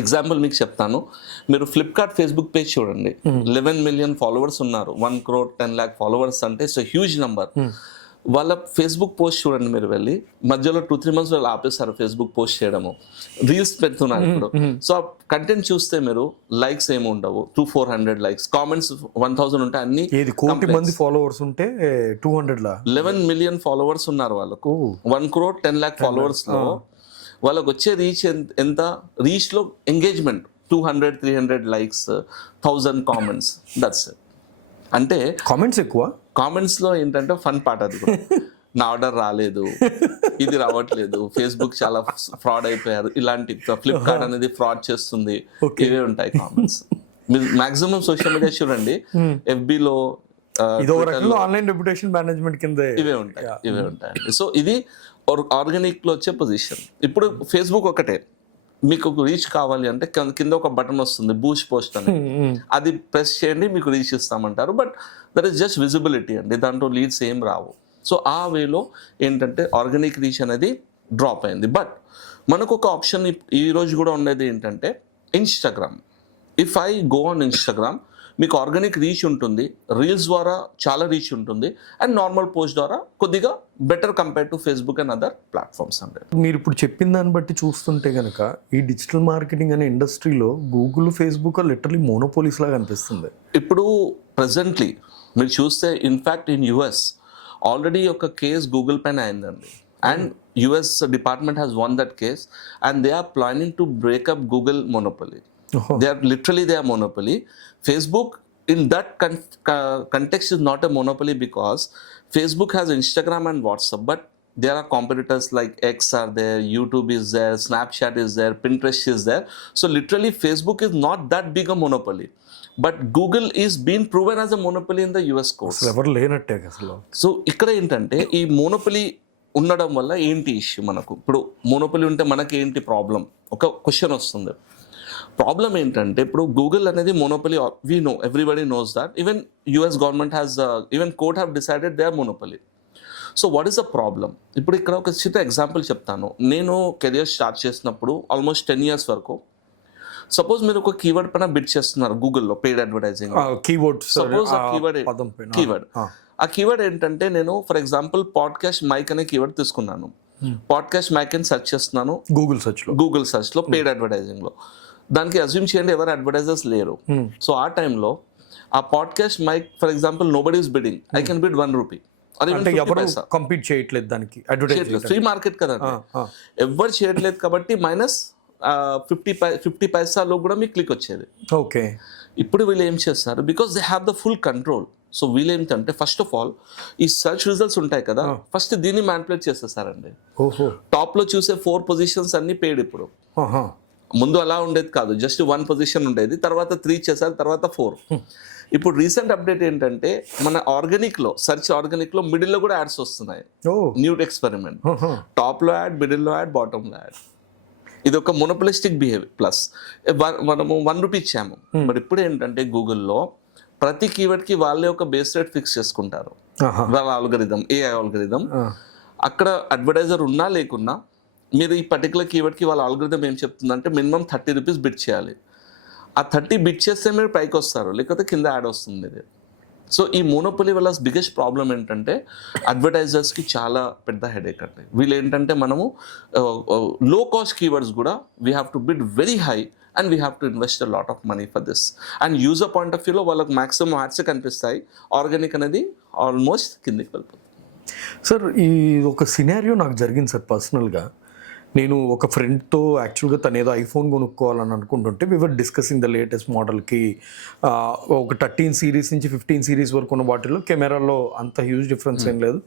ఎగ్జాంపుల్ మీకు చెప్తాను, మీరు ఫ్లిప్కార్ట్ ఫేస్బుక్ పేజ్ చూడండి, 11 million ఫాలోవర్స్ ఉన్నారు. 1 crore 10 lakh ఫాలోవర్స్ అంటే ఇట్స్ హ్యూజ్ నెంబర్. వాళ్ళ ఫేస్బుక్ పోస్ట్ చూడండి, మీరు వెళ్ళి మధ్యలో 2-3 months వాళ్ళు ఆపేస్తారు ఫేస్బుక్ పోస్ట్ చేయడము, రీల్స్ పెడుతున్నారు ఇప్పుడు. సో ఆ కంటెంట్ చూస్తే మీరు లైక్స్ ఏమి ఉండవు, 200-400 likes, కామెంట్స్ 1000 ఉంటే అన్ని. 1 మంది ఫాలోవర్స్ ఉంటే 200 11 million ఫాలోవర్స్ ఉన్నారు వాళ్ళకు. 1 crore 10 lakh ఫాలోవర్స్ లో వాళ్ళకు వచ్చే రీచ్ ఎంత? రీచ్లో engagement 200-300 likes, 1000 comments, that's it. అంటే కామెంట్స్ ఎక్కువ. కామెంట్స్లో ఏంటంటే ఫన్ పార్ట్ అది కూడా. నా ఆర్డర్ రాలేదు, ఇది రావట్లేదు, ఫేస్బుక్ చాలా ఫ్రాడ్ అయిపోయారు, ఇలాంటి ఫ్లిప్కార్ట్ అనేది ఫ్రాడ్ చేస్తుంది, ఇవే ఉంటాయి కామెంట్స్. మీరు మాక్సిమం సోషల్ మీడియా చూడండి, ఎఫ్బిలో ఇదో రకంగా ఆన్లైన్ రెప్యుటేషన్ మేనేజ్మెంట్ కింద ఇవే ఉంటాయి. సో ఇది ఆర్గానిక్ లో వచ్చే పొజిషన్. ఇప్పుడు ఫేస్బుక్ ఒకటే, మీకు రీచ్ కావాలి అంటే కింద ఒక బటన్ వస్తుంది, బూస్ట్ పోస్ట్ అని, అది ప్రెస్ చేయండి మీకు రీచ్ ఇస్తామంటారు. But that is just visibility అండి, దాంట్లో లీడ్స్ ఏం రావు. సో ఆ వేలో ఏంటంటే ఆర్గానిక్ రీచ్ అనేది డ్రాప్ అయింది. బట్ మనకు ఒక ఆప్షన్ ఈ రోజు కూడా ఉండేది ఏంటంటే Instagram. If I go on Instagram, మీకు ఆర్గానిక్ రీచ్ ఉంటుంది, రీల్స్ ద్వారా చాలా రీచ్ ఉంటుంది, అండ్ నార్మల్ పోస్ట్ ద్వారా కొద్దిగా better compare to Facebook and other platforms అండి. మీరు ఇప్పుడు చెప్పిన దాన్ని బట్టి చూస్తుంటే కనుక ఈ డిజిటల్ మార్కెటింగ్ అనే ఇండస్ట్రీలో గూగుల్, ఫేస్బుక్ లిటరలీ మోనోపోలీస్ లాగా అనిపిస్తుంది ఇప్పుడు ప్రెసెంట్లీ మీరు చూస్తే, ఇన్ఫ్యాక్ట్ ఇన్ యుఎస్ ఆల్రెడీ ఒక కేస్ గూగుల్ పైన అయిందండి, and US department has won that case, and they are planning to break up Google monopoly. They are monopoly. Facebook in that context is not a monopoly, because Facebook has Instagram and WhatsApp, but there are competitors like X are there, YouTube is there, Snapchat is there, Pinterest is there. So literally Facebook is not that big a monopoly, but Google is being proven as a monopoly in the US courts. ఎవరు లేనట్టే అసలు. So ఇక్కడ ఏంటంటే ఈ monopoly ఉండడం వల్ల ఏంటి issue మనకు, ఇప్పుడు మోనోపొలీ ఉంటే మనకి ఏంటి ప్రాబ్లం, ఒక క్వశ్చన్ వస్తుంది. ప్రాబ్లం ఏంటంటే ఇప్పుడు గూగుల్ అనేది monopoly, we know, everybody knows that, even US government has, even court have decided they are monopoly. So what is the problem? ఇప్పుడు ఇక్కడ ఒక చిన్న ఎగ్జాంపుల్ చెప్తాను. నేను కెరియర్ స్టార్ట్ చేసినప్పుడు ఆల్మోస్ట్ 10 years వరకు, సపోజ్ మీరు ఒక కీవర్డ్ పైన బిడ్ చేస్తున్నారు గూగుల్లో, పెయిడ్ అడ్వర్టైజింగ్ కీవర్డ్. సపోజ్ ఆ కీవర్డ్ ఆ కీవర్డ్ ఏంటంటే, నేను ఫర్ ఎగ్జాంపుల్ పాడ్కాస్ట్ మైక్ అనే కీవర్డ్ తీసుకున్నాను. పాడ్కాస్ట్ మైక్ అని సెర్చ్ చేస్తున్నాను గూగుల్ సెర్చ్లో పెయిడ్ అడ్వర్టైజింగ్లో. దానికి అజ్యూమ్ చేయండి ఎవరు అడ్వర్టైజర్స్ లేరు. సో ఆ టైంలో ఆ podcast mic for example nobody is bidding, I can bid 1 rupee. Compete చేయట్లేదు దానికి, ఫ్రీ మార్కెట్ కదా, ఎవరు చేయట్లేదు కాబట్టి మైనస్ 50 పైసాలో కూడా మీకు క్లిక్ వచ్చేది. ఓకే. ఇప్పుడు వీళ్ళు ఏం చేస్తారు, because they have the full control. So వీళ్ళు ఏంటంటే ఫస్ట్ ఆఫ్ ఆల్ ఈ సెర్చ్ రిజల్ట్స్ ఉంటాయి కదా, ఫస్ట్ దీన్ని మ్యానిపులేట్ చేసేసారండి. టాప్ లో చూసే 4 పొజిషన్స్ అన్ని పెయిడ్. ఇప్పుడు ముందు అలా ఉండేది కాదు, జస్ట్ 1 పొజిషన్ ఉండేది, తర్వాత 3 చేశారు, తర్వాత 4. ఇప్పుడు రీసెంట్ అప్డేట్ ఏంటంటే మన ఆర్గానిక్ లో, సెర్చ్ ఆర్గానిక్ లో మిడిల్ లో కూడా యాడ్స్ వస్తున్నాయి. న్యూ ఎక్స్పెరిమెంట్, టాప్ లో యాడ్, మిడిల్ లో యాడ్, బాటమ్ లో యాడ్. ఇది ఒక మొనోపలిస్టిక్ బిహేవియర్. ప్లస్ మనము 1 రూపీ ఇచ్చాము, బట్ ఇప్పుడు ఏంటంటే గూగుల్లో ప్రతి కీవర్డ్ కి వాళ్ళే ఒక బేస్ రేట్ ఫిక్స్ చేసుకుంటారు, వాళ్ళ ఆల్గరిథం, ఏఐ ఆల్గరిథం. అక్కడ అడ్వర్టైజర్ ఉన్నా లేకున్నా మీరు ఈ పర్టికులర్ కీవర్డ్కి వాళ్ళ ఆల్గరిథం ఏం చెప్తుందంటే మినిమం 30 రూపీస్ బిడ్ చేయాలి. ఆ 30 బిడ్ చేస్తే మీరు పైకి వస్తారు, లేకపోతే కింద యాడ్ వస్తుంది ఇది. సో ఈ మోనోపొలీ వల్ల బిగ్గెస్ట్ ప్రాబ్లం ఏంటంటే అడ్వర్టైజర్స్కి చాలా పెద్ద హెడేక్ అండి. వీళ్ళు ఏంటంటే మనము లో కాస్ట్ కీవర్డ్స్ కూడా we have to bid very high, and we have to invest a lot of money for this. And user point of వ్యూలో వాళ్ళకి మ్యాక్సిమం యాడ్స్ కనిపిస్తాయి, ఆర్గానిక్ అనేది ఆల్మోస్ట్ కిందికి వెళ్ళిపోతుంది. సార్ ఈ ఒక సినారియో నాకు జరిగింది సార్ పర్సనల్గా. నేను ఒక ఫ్రెండ్తో యాక్చువల్గా తను ఏదో ఐఫోన్ కొనుక్కోవాలని అనుకుంటుంటే వి వర్ డిస్కసింగ్ ద లేటెస్ట్ మోడల్కి. ఒక 13 series నుంచి 15 series వరకు ఉన్న వాటిల్లో కెమెరాలో అంత హ్యూజ్ డిఫరెన్స్ ఏం లేదు,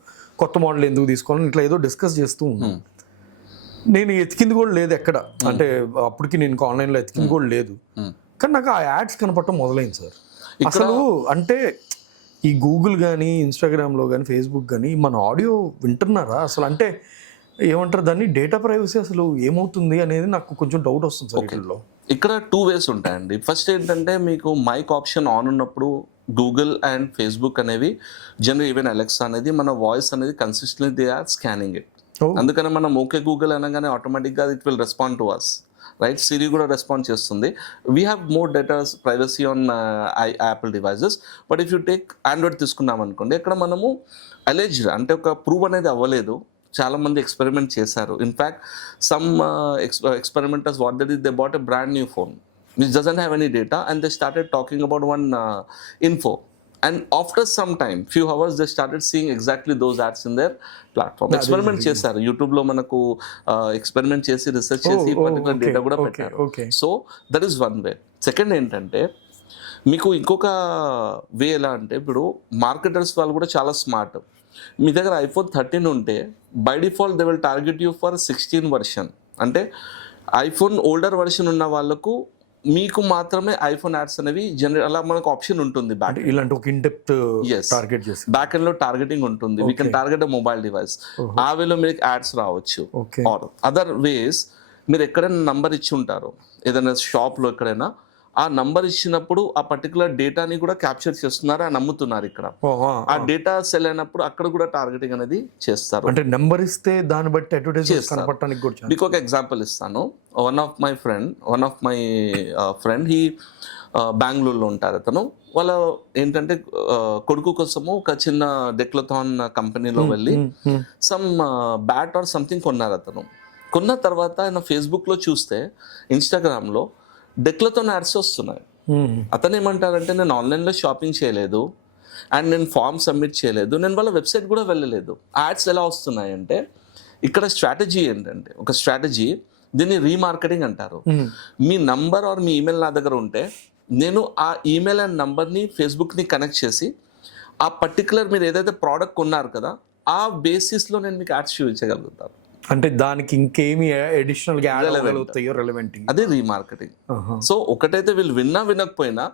కొత్త మోడల్ ఎందుకు తీసుకోవాలని ఇట్లా ఏదో డిస్కస్ చేస్తూ ఉన్నాను. నేను ఎతికింది కూడా లేదు ఎక్కడ, అంటే అప్పటికి నేను ఆన్లైన్లో ఎతికింది కూడా లేదు, కానీ నాకు ఆ యాడ్స్ కనపడటం మొదలైంది సార్. అసలు అంటే ఈ గూగుల్ కానీ, ఇన్స్టాగ్రామ్లో కానీ, ఫేస్బుక్ కానీ మన ఆడియో వింటున్నారా అసలు? అంటే ఏమంటారు దాన్ని, డేటా ప్రైవసీ అసలు ఏమవుతుంది అనేది నాకు కొంచెం డౌట్ వస్తుంది సార్. ఇక్కడ 2 ways ఉంటాయండి. ఫస్ట్ ఏంటంటే మీకు మైక్ ఆప్షన్ ఆన్ ఉన్నప్పుడు గూగుల్ అండ్ ఫేస్బుక్ అనేవి, జనరల్ ఈవెన్ అలెక్సా అనేది మన వాయిస్ అనేది consistently they are scanning it. అందుకని మనం ఓకే గూగుల్ అనగానే ఆటోమేటిక్గా it will respond to us, right? Siri కూడా రెస్పాండ్ చేస్తుంది. We have more data privacy on Apple devices. But if you take Android తీసుకున్నాం అనుకోండి, ఇక్కడ మనము అలెజ్డ్ అంటే ఒక ప్రూవ్ అనేది అవ్వలేదు, చాలా మంది ఎక్స్పెరిమెంట్ చేశారు. In fact some experimenters what that is, they bought a brand new phone which doesn't have any data and they started talking about one info. And after some time few hours they started seeing exactly those ads in their platform. Experiment చేశారు యూట్యూబ్లో, మనకు experiment చేసి research చేసి particular data కూడా పెట్టారు. So that is one way. Second ఏంటంటే మీకు ఇంకొక వే ఎలా అంటే, ఇప్పుడు మార్కెటర్స్ వాళ్ళు కూడా చాలా స్మార్ట్. మీ దగ్గర iPhone 13 ఉంటే by default they will target you for 16 version. అంటే ఐఫోన్ ఓల్డర్ వర్షన్ ఉన్న వాళ్ళకు మీకు మాత్రమే ఐఫోన్ యాడ్స్ అనేవి అలా మనకు ఆప్షన్ ఉంటుంది. బ్యాక్ ఇలాంటి ఒక ఇన్ డెప్త్ టార్గెట్ చేసి బ్యాక్ ఎండ్ లో టార్గెటింగ్ ఉంటుంది. We can target a mobile device. ఆ వేలో మీకు యాడ్స్ రావచ్చు. ఆర్ అదర్ వేస్, మీరు ఎక్కడైనా నంబర్ ఇచ్చి ఉంటారు ఏదైనా షాప్ లో, ఎక్కడైనా ఆ నంబర్ ఇచ్చినప్పుడు ఆ పర్టికులర్ డేటాని కూడా క్యాప్చర్ చేస్తున్నారు అని నమ్ముతున్నారు. ఇక్కడ ఆ డేటా సెల్ అయినప్పుడు అక్కడ కూడా టార్గెటింగ్ అనేది చేస్తారు. అంటే నెంబర్ ఇస్తే దాన్ని బట్టి అడ్వర్టైజ్మెంట్ కనపడటానికి కూడా. మీకు ఒక ఎగ్జాంపుల్ ఇస్తాను. One of my friend he బెంగళూరులో ఉంటారు. అతను వాళ్ళ ఏంటంటే కొడుకు కోసము ఒక చిన్న డెక్లథాన్ కంపెనీలో వెళ్ళి సమ్ బ్యాట్ ఆర్ సంథింగ్ కొన్నారు. అతను కొన్న తర్వాత ఆయన ఫేస్బుక్లో చూస్తే, ఇన్స్టాగ్రామ్లో డెక్లథాన్ యాడ్స్ వస్తున్నాయి. అతను ఏమంటారంటే, నేను ఆన్లైన్లో షాపింగ్ చేయలేదు అండ్ నేను ఫామ్ సబ్మిట్ చేయలేదు, నేను వాళ్ళ వెబ్సైట్ కూడా వెళ్ళలేదు. యాడ్స్ ఎలా వస్తున్నాయంటే, ఇక్కడ స్ట్రాటజీ ఏంటంటే, ఒక స్ట్రాటజీ, దీన్ని రీమార్కెటింగ్ అంటారు. మీ నంబర్ ఆర్ మీ ఈమెయిల్ నా దగ్గర ఉంటే, నేను ఆ ఈమెయిల్ అండ్ నంబర్ని ఫేస్బుక్ని కనెక్ట్ చేసి ఆ పర్టికులర్ మీరు ఏదైతే ప్రోడక్ట్ కొన్నారు కదా, ఆ బేసిస్లో నేను మీకు యాడ్స్ చూపించగలుగుతాను. అంటే దానికి ఇంకేమి అడిషనల్ గా యాడ్ అవ్వగలుగుతాయో రెలెవెంట్, అదే రీమార్కెటింగ్. సో ఒకటైతే వీళ్ళు వినకపోయినా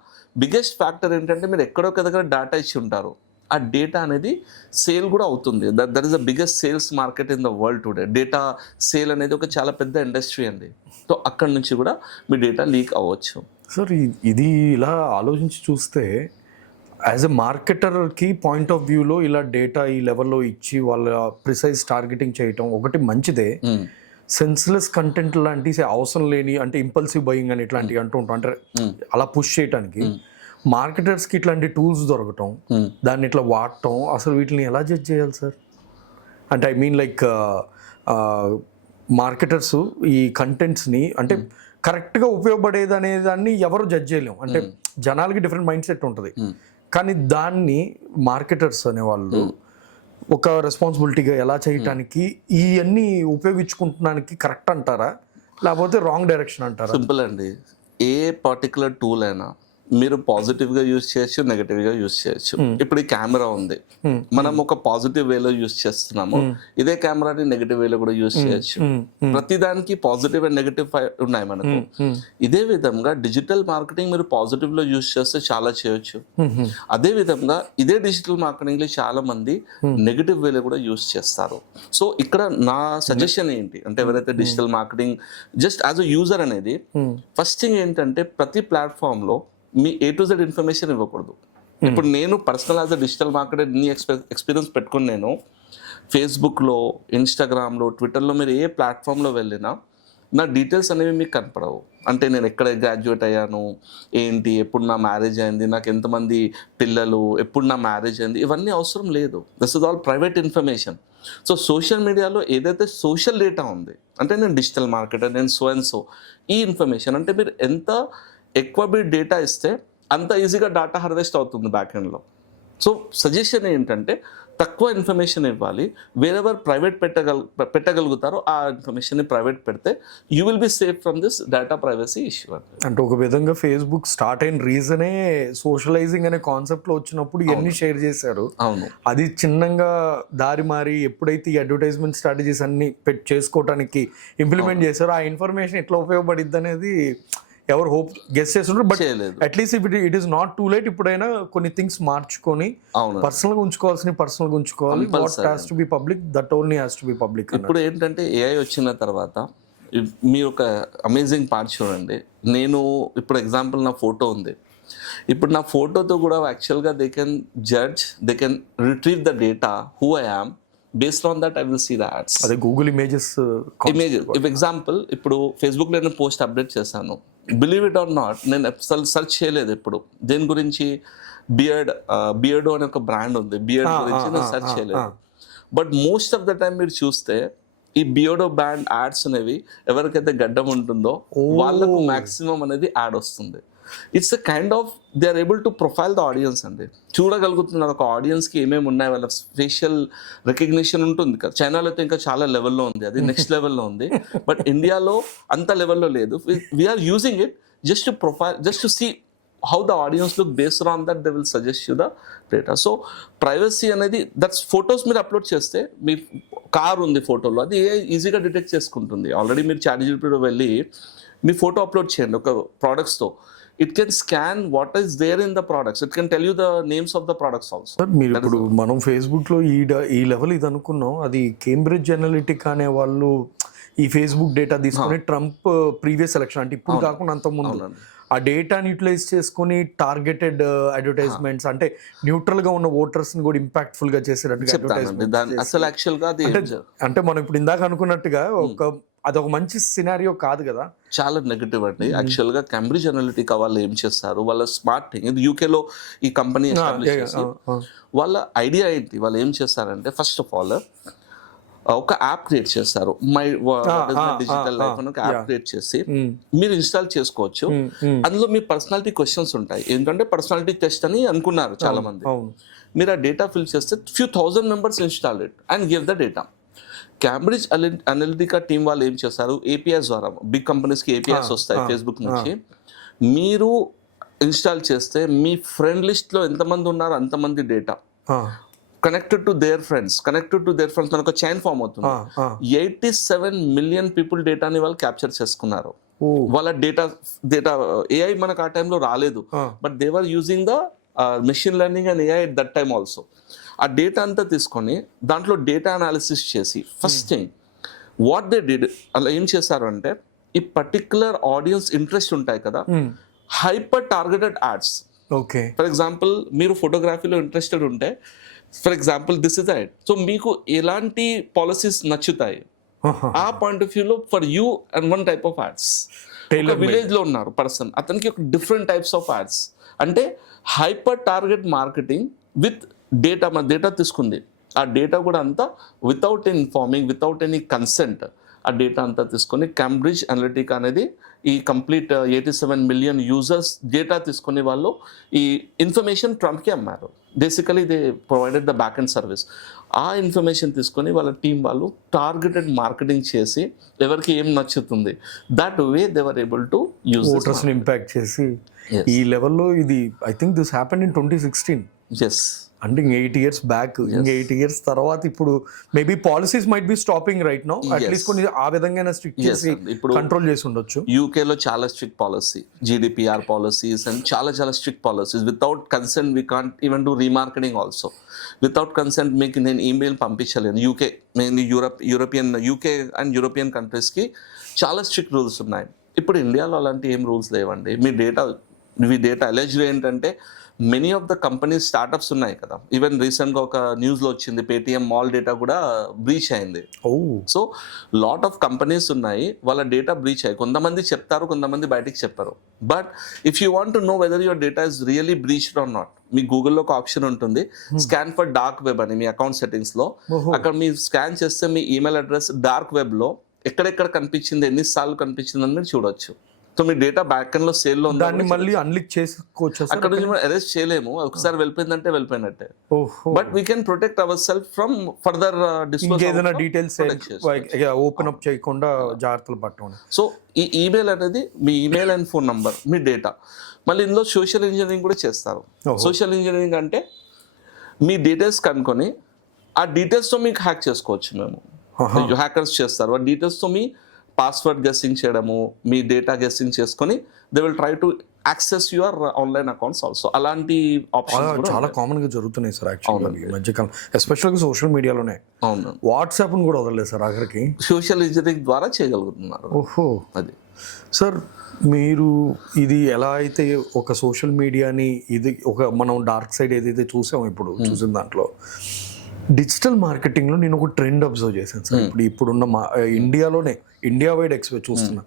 బిగ్గెస్ట్ ఫ్యాక్టర్ ఏంటంటే, మీరు ఎక్కడో దగ్గర డేటా ఇచ్చి ఉంటారు, ఆ డేటా అనేది సేల్ కూడా అవుతుంది. That is the biggest sales market in the world today. Data sale అనేది ఒక చాలా పెద్ద ఇండస్ట్రీ అండి. సో అక్కడ నుంచి కూడా మీ డేటా లీక్ అవ్వచ్చు. సార్ ఇది ఇలా ఆలోచించి చూస్తే, యాజ్ ఎ మార్కెటర్కి పాయింట్ ఆఫ్ వ్యూలో ఇలా డేటా ఈ లెవెల్లో ఇచ్చి వాళ్ళ ప్రిసైజ్ టార్గెటింగ్ చేయటం ఒకటి మంచిదే. సెన్స్లెస్ కంటెంట్ లాంటి అవసరం లేని, అంటే ఇంపల్సివ్ బయింగ్ అని ఇట్లాంటివి అంటూ ఉంటాం, అంటే అలా పుష్ చేయడానికి మార్కెటర్స్కి ఇట్లాంటి టూల్స్ దొరకటం, దాన్ని ఇట్లా వాడటం, అసలు వీటిని ఎలా జడ్జ్ చేయాలి సార్? అంటే ఐ మీన్ లైక్ మార్కెటర్స్ ఈ కంటెంట్స్ని అంటే కరెక్ట్గా ఉపయోగపడేది అనే దాన్ని ఎవరు జడ్జ్ చేయలేము. అంటే జనాలకి డిఫరెంట్ మైండ్ సెట్ ఉంటుంది, కానీ దాన్ని మార్కెటర్స్ అనేవాళ్ళు ఒక రెస్పాన్సిబిలిటీగా ఎలా చేయటానికి ఇవన్నీ ఉపయోగించుకుంటున్నానికి కరెక్ట్ అంటారా, లేకపోతే రాంగ్ డైరెక్షన్ అంటారా? సింపుల్ అండి. ఏ పర్టికులర్ టూల్ అయినా మీరు పాజిటివ్గా యూజ్ చేయొచ్చు, నెగటివ్గా యూజ్ చేయొచ్చు. ఇప్పుడు ఈ కెమెరా ఉంది, మనం ఒక పాజిటివ్ వేలో యూజ్ చేస్తున్నాము, ఇదే కెమెరాని నెగటివ్ వేలో కూడా యూజ్ చేయొచ్చు. ప్రతిదానికి పాజిటివ్ అండ్ నెగటివ్ ఉన్నాయి మనకు. ఇదే విధంగా డిజిటల్ మార్కెటింగ్ మీరు పాజిటివ్ లో యూజ్ చేస్తే చాలా చేయొచ్చు. అదే విధంగా ఇదే డిజిటల్ మార్కెటింగ్ లో చాలా మంది నెగటివ్ వేలో కూడా యూజ్ చేస్తారు. సో ఇక్కడ నా సజెషన్ ఏంటి అంటే, ఎవరైతే digital marketing just as a user అనేది, ఫస్ట్ థింగ్ ఏంటంటే, ప్రతి ప్లాట్ఫామ్ లో మీ A to Z ఇన్ఫర్మేషన్ ఇవ్వకూడదు. ఇప్పుడు నేను personal as a digital marketer నీ ఎక్స్పీరియన్స్ పెట్టుకుని, నేను ఫేస్బుక్లో, ఇన్స్టాగ్రామ్లో, ట్విట్టర్లో, మీరు ఏ ప్లాట్ఫామ్లో వెళ్ళినా నా డీటెయిల్స్ అనేవి మీకు కనపడవు. అంటే నేను ఎక్కడ గ్రాడ్యుయేట్ అయ్యాను, ఏంటి, ఎప్పుడు నా మ్యారేజ్ అయింది, నాకు ఎంతమంది పిల్లలు, ఎప్పుడు నా మ్యారేజ్ అయింది, ఇవన్నీ అవసరం లేదు. This is all private information. So social మీడియాలో ఏదైతే సోషల్ డేటా ఉంది, అంటే నేను డిజిటల్ మార్కెటర్, నేను సో అండ్ సో, ఈ ఇన్ఫర్మేషన్ అంటే మీరు ఎంత ఎక్కువ బిట్ డేటా ఇస్తే అంత ఈజీగా డేటా హార్వెస్ట్ అవుతుంది బ్యాక్ ఎండ్లో. సో సజెషన్ ఏంటంటే, తక్కువ ఇన్ఫర్మేషన్ ఇవ్వాలి. వేరెవర్ ప్రైవేట్ పెట్టగలుగుతారో ఆ ఇన్ఫర్మేషన్ని ప్రైవేట్ పెడితే you will be safe from this data privacy issue. అంటే ఒక విధంగా ఫేస్బుక్ స్టార్ట్ అయిన రీజనే సోషలైజింగ్ అనే కాన్సెప్ట్లో వచ్చినప్పుడు ఇవన్నీ షేర్ చేశారు. అవును, అది చిన్నగా దారి మారి ఎప్పుడైతే ఈ అడ్వర్టైజ్మెంట్ స్ట్రాటజీస్ అన్ని చేసుకోవడానికి ఇంప్లిమెంట్ చేశారో, ఆ ఇన్ఫర్మేషన్ ఎట్లా ఉపయోగపడిద్ది అనేది ఎవరు హోప్ గెస్ చేస్తుంటారు. But at least it is not too late. ఇప్పుడైనా కొన్ని థింగ్స్ మార్చుకొని పర్సనల్గా ఉంచుకోవాల్సిన పర్సనల్గా ఉంచుకోవాలి. What has to be public, that only has to be public. ఇప్పుడు ఏంటంటే AI వచ్చిన తర్వాత మీరు ఒక అమేజింగ్ పార్ట్ చూడండి. నేను ఇప్పుడు ఎగ్జాంపుల్ నా ఫోటో ఉంది. ఇప్పుడు నా ఫోటోతో కూడా యాక్చువల్గా they can judge, they can retrieve the data who I am. Based on that, I will see the ads. అదే గూగుల్ ఇమేజెస్. ఇఫ్ ఎగ్జాంపుల్, ఇప్పుడు ఫేస్బుక్లో నేను పోస్ట్ అప్డేట్ చేశాను, బిలీవ్ ఇట్ ఆర్ నాట్, నేను అసలు సెర్చ్ చేయలేదు ఇప్పుడు దేని గురించి. బియర్డో అనే ఒక బ్రాండ్ ఉంది, బియర్డ్ గురించి నేను సెర్చ్ చేయలేదు. But most of the time మీరు చూస్తే ఈ బియర్డో బ్రాండ్ యాడ్స్ అనేవి ఎవరికైతే గడ్డం ఉంటుందో వాళ్ళకు మాక్సిమం అనేది యాడ్ వస్తుంది. It's a kind of they are able to profile the audience అండి. చూడగలుగుతున్నారు ఒక ఆడియన్స్కి ఏమేమి ఉన్నాయి, వాళ్ళ ఫేషియల్ రికగ్నిషన్ ఉంటుంది కదా. చైనాలో అయితే ఇంకా చాలా లెవెల్లో ఉంది, అది నెక్స్ట్ లెవెల్లో ఉంది. బట్ ఇండియాలో అంత లెవెల్లో లేదు. We are using it just to profile, just to see how the audience look. Based on that they will suggest you the data. So privacy అనేది దట్స్ ఫొటోస్ మీరు అప్లోడ్ చేస్తే, మీ కార్ ఉంది ఫోటోలో, అది ఈజీగా డిటెక్ట్ చేసుకుంటుంది. ఆల్రెడీ మీరు ChatGPTలో వెళ్ళి మీ ఫోటో అప్లోడ్ చేయండి ఒక ప్రోడక్ట్స్తో, it can scan what is there in the products, it can tell you the names of the products also. Sir మీరు ఇప్పుడు మనం ఫేస్బుక్లో ఈ లెవెల్ ఇది అనుకున్నాం, అది కేంబ్రిడ్జ్ అనలిటిక్ అనే వాళ్ళు ఈ ఫేస్బుక్ డేటా తీసుకొని ట్రంప్ ప్రీవియస్ ఎలక్షన్ అంటే ఇప్పుడు కాకుండా అంతకుముందు ఆ డేటాని యూటిలైజ్ చేసుకుని టార్గెటెడ్ అడ్వర్టైజ్మెంట్స్ అంటే న్యూట్రల్ గా ఉన్న ఓటర్స్ ని కూడా ఇంపాక్ట్ఫుల్ గా చేసేటట్టుగా అసలు యాక్చువల్ గా అంటే మనం ఇప్పుడు ఇందాక అనుకున్నట్టుగా అదొక మంచి సినారియో కాదు కదా. చాలా నెగటివ్ అండి. యాక్చువల్ గా కేంబ్రిడ్జ్ అనలిటికా వాళ్ళు ఏం చేస్తారు, వాళ్ళ స్మార్ట్ థింగ్ ఇది యూకేలో ఈ కంపెనీ ఎస్టాబ్లిష్ చేసి, వాళ్ళ ఐడియా ఏంటి, వాళ్ళు ఏం చేస్తారంటే ఫస్ట్ ఆఫ్ ఆల్ ఒక యాప్ క్రియేట్ చేస్తారు, మై డిజిటల్ లైఫ్ అని ఒక యాప్ క్రియేట్ చేసి మీరు ఇన్స్టాల్ చేసుకోవచ్చు. అందులో మీ పర్సనాలిటీ క్వశ్చన్స్ ఉంటాయి, ఏంటంటే పర్సనాలిటీ టెస్ట్ అని అనుకున్నారు చాలా మంది. మీరు ఆ డేటా ఫిల్ చేస్తే few thousand members install it and give the data. Cambridge Analytica team వాళ్ళు ఏం చేస్తారు, ఏపీఐస్ ద్వారా బిగ్ కంపెనీస్కి ఏపీఐస్ వస్తాయి ఫేస్బుక్ నుంచి, మీరు ఇన్స్టాల్ చేస్తే మీ ఫ్రెండ్ లిస్ట్లో ఎంతమంది ఉన్నారో అంతమంది data connected to their friends మనకు ఒక చైన్ ఫామ్ అవుతుంది. 87 million పీపుల్ డేటాని వాళ్ళు క్యాప్చర్ చేసుకున్నారు. వాళ్ళ డేటా ఏఐ మనకు ఆ టైంలో రాలేదు, but they were using the machine learning and AI at that time also. ఆ డేటా అంతా తీసుకొని దాంట్లో డేటా అనాలిసిస్ చేసి first thing what they did, అలా ఏం చేశారు అంటే ఈ పర్టిక్యులర్ ఆడియన్స్ ఇంట్రెస్ట్ ఉంటాయి కదా, hyper targeted ads. Okay, for example మీరు ఫోటోగ్రఫీలో ఇంట్రెస్టెడ్ ఉంటే, for example this is add, so మీకు ఎలాంటి పాలసీస్ నచ్చుతాయి ఆ పాయింట్ ఆఫ్ వ్యూలో for you and one type of ads. ఒక విలేజ్ లో ఉన్నారు పర్సన్, అతనికి ఒక డిఫరెంట్ టైప్స్ ఆఫ్ యాడ్స్, అంటే hyper target marketing with data తీసుకుంది. ఆ డేటా కూడా అంతా without informing, without any consent ఆ డేటా అంతా తీసుకొని కేంబ్రిడ్జ్ అనలిటికా అనేది ఈ కంప్లీట్ 87 million యూజర్స్ డేటా తీసుకుని వాళ్ళు ఈ ఇన్ఫర్మేషన్ ట్రంప్కి అమ్మారు. Basically they provided the back and service. ఆ ఇన్ఫర్మేషన్ తీసుకొని వాళ్ళ టీం వాళ్ళు టార్గెటెడ్ మార్కెటింగ్ చేసి ఎవరికి ఏం నచ్చుతుంది, that way they were able to use voters ని ఇంపాక్ట్ చేసి ఈ లెవెల్లో. ఇది I think this happened in 2016. Yes, అంటే 8 years బ్యాక్, 8 years తర్వాత ఇప్పుడు maybe policies might be stopping right now, at least కొన్ని ఆ విధంగా స్ట్రిక్ట్ చేసి ఇప్పుడు కంట్రోల్ చేసి ఉండొచ్చు. యూకేలో చాలా strict policy, GDPR policies and చాలా strict policies. Without consent we can't even do remarketing also. Without consent మీకు నేను ఈమెయిల్ పంపించలేను. UK mainly UK and European కంట్రీస్కి చాలా స్ట్రిక్ట్ రూల్స్ ఉన్నాయి. ఇప్పుడు ఇండియాలో అలాంటి ఏం రూల్స్ లేవండి. మీ డేటా అలెజ్డ్ ఏంటంటే many of the companies startups ఉన్నాయి కదా, ఈవెన్ రీసెంట్గా ఒక న్యూస్లో వచ్చింది పేటిఎం మాల్ డేటా కూడా బ్రీచ్ అయింది. సో లాట్ ఆఫ్ కంపెనీస్ ఉన్నాయి, వాళ్ళ డేటా బ్రీచ్ అయ్యి కొంతమంది చెప్తారు, కొంతమంది బయటికి చెప్పారు. But if you want to know whether your data is really breached or not, మీ గూగుల్లో ఒక ఆప్షన్ ఉంటుంది స్కాన్ ఫర్ డార్క్ వెబ్ అని, మీ అకౌంట్ సెట్టింగ్స్లో అక్కడ మీరు స్కాన్ చేస్తే మీ ఈమెయిల్ అడ్రస్ డార్క్ వెబ్లో ఎక్కడెక్కడ కనిపించింది, ఎన్నిసార్లు కనిపించింది అని మీరు చూడొచ్చు. సో మీ డేటా బ్యాక్ ఎండ్ లో సేల్ లో దాన్ని మళ్ళీ అన్లిక్ చేసుకోవచ్చు. అక్కడ నుంచి మనం అరెస్ట్ చేయలేము, ఒకసారి వెళ్ళిపోయిందంటే వెళ్ళిపోయినట్టే. But we can protect our self from further disclosure. ఏదైనా డీటెయిల్స్ ఓపెన్ అప్ చేయకుండా జాగ్రత్తలు పట్టండి. సో ఈ ఈమెయిల్ అనేది మీ ఈమెయిల్ అండ్ ఫోన్ నంబర్, మీ డేటా. మళ్ళీ ఇందులో సోషల్ ఇంజనీరింగ్ కూడా చేస్తారు. సోషల్ ఇంజనీరింగ్ అంటే మీ డీటెయిల్స్ కనుక్కొని ఆ డీటెయిల్స్తో మీకు హ్యాక్ చేసుకోవచ్చు. మేము హ్యాకర్స్ చేస్తారు, ఆ డీటెయిల్స్తో మీ పాస్వర్డ్ గెస్సింగ్ చేయడము, మీ డేటా గెస్సింగ్ చేసుకొని they will try to access your online accounts also. అలాంటి ఆప్షన్స్ చాలా కామన్ గా జరుగుతున్నాయి సార్ యాక్చువల్లీ ఈ మధ్యకాలం, ఎస్పెషల్గా సోషల్ మీడియాలోనే. అవును, వాట్సాప్ కూడా వదలలేదు సార్ ఆఖరికి, సోషల్ ఇంజనీరింగ్ ద్వారా చేయగలుగుతున్నారు. ఓహో, అది సార్ మీరు ఇది ఎలా అయితే ఒక సోషల్ మీడియాని ఇది ఒక మనం డార్క్ సైడ్ ఏదైతే చూసామో ఇప్పుడు చూసిన దాంట్లో, డిజిటల్ మార్కెటింగ్లో నేను ఒక ట్రెండ్ అబ్జర్వ్ చేశాను సార్. ఇప్పుడున్న ఇండియాలోనే ఇండియా వైడ్ ఎక్స్పెక్ట్ చూస్తున్నా.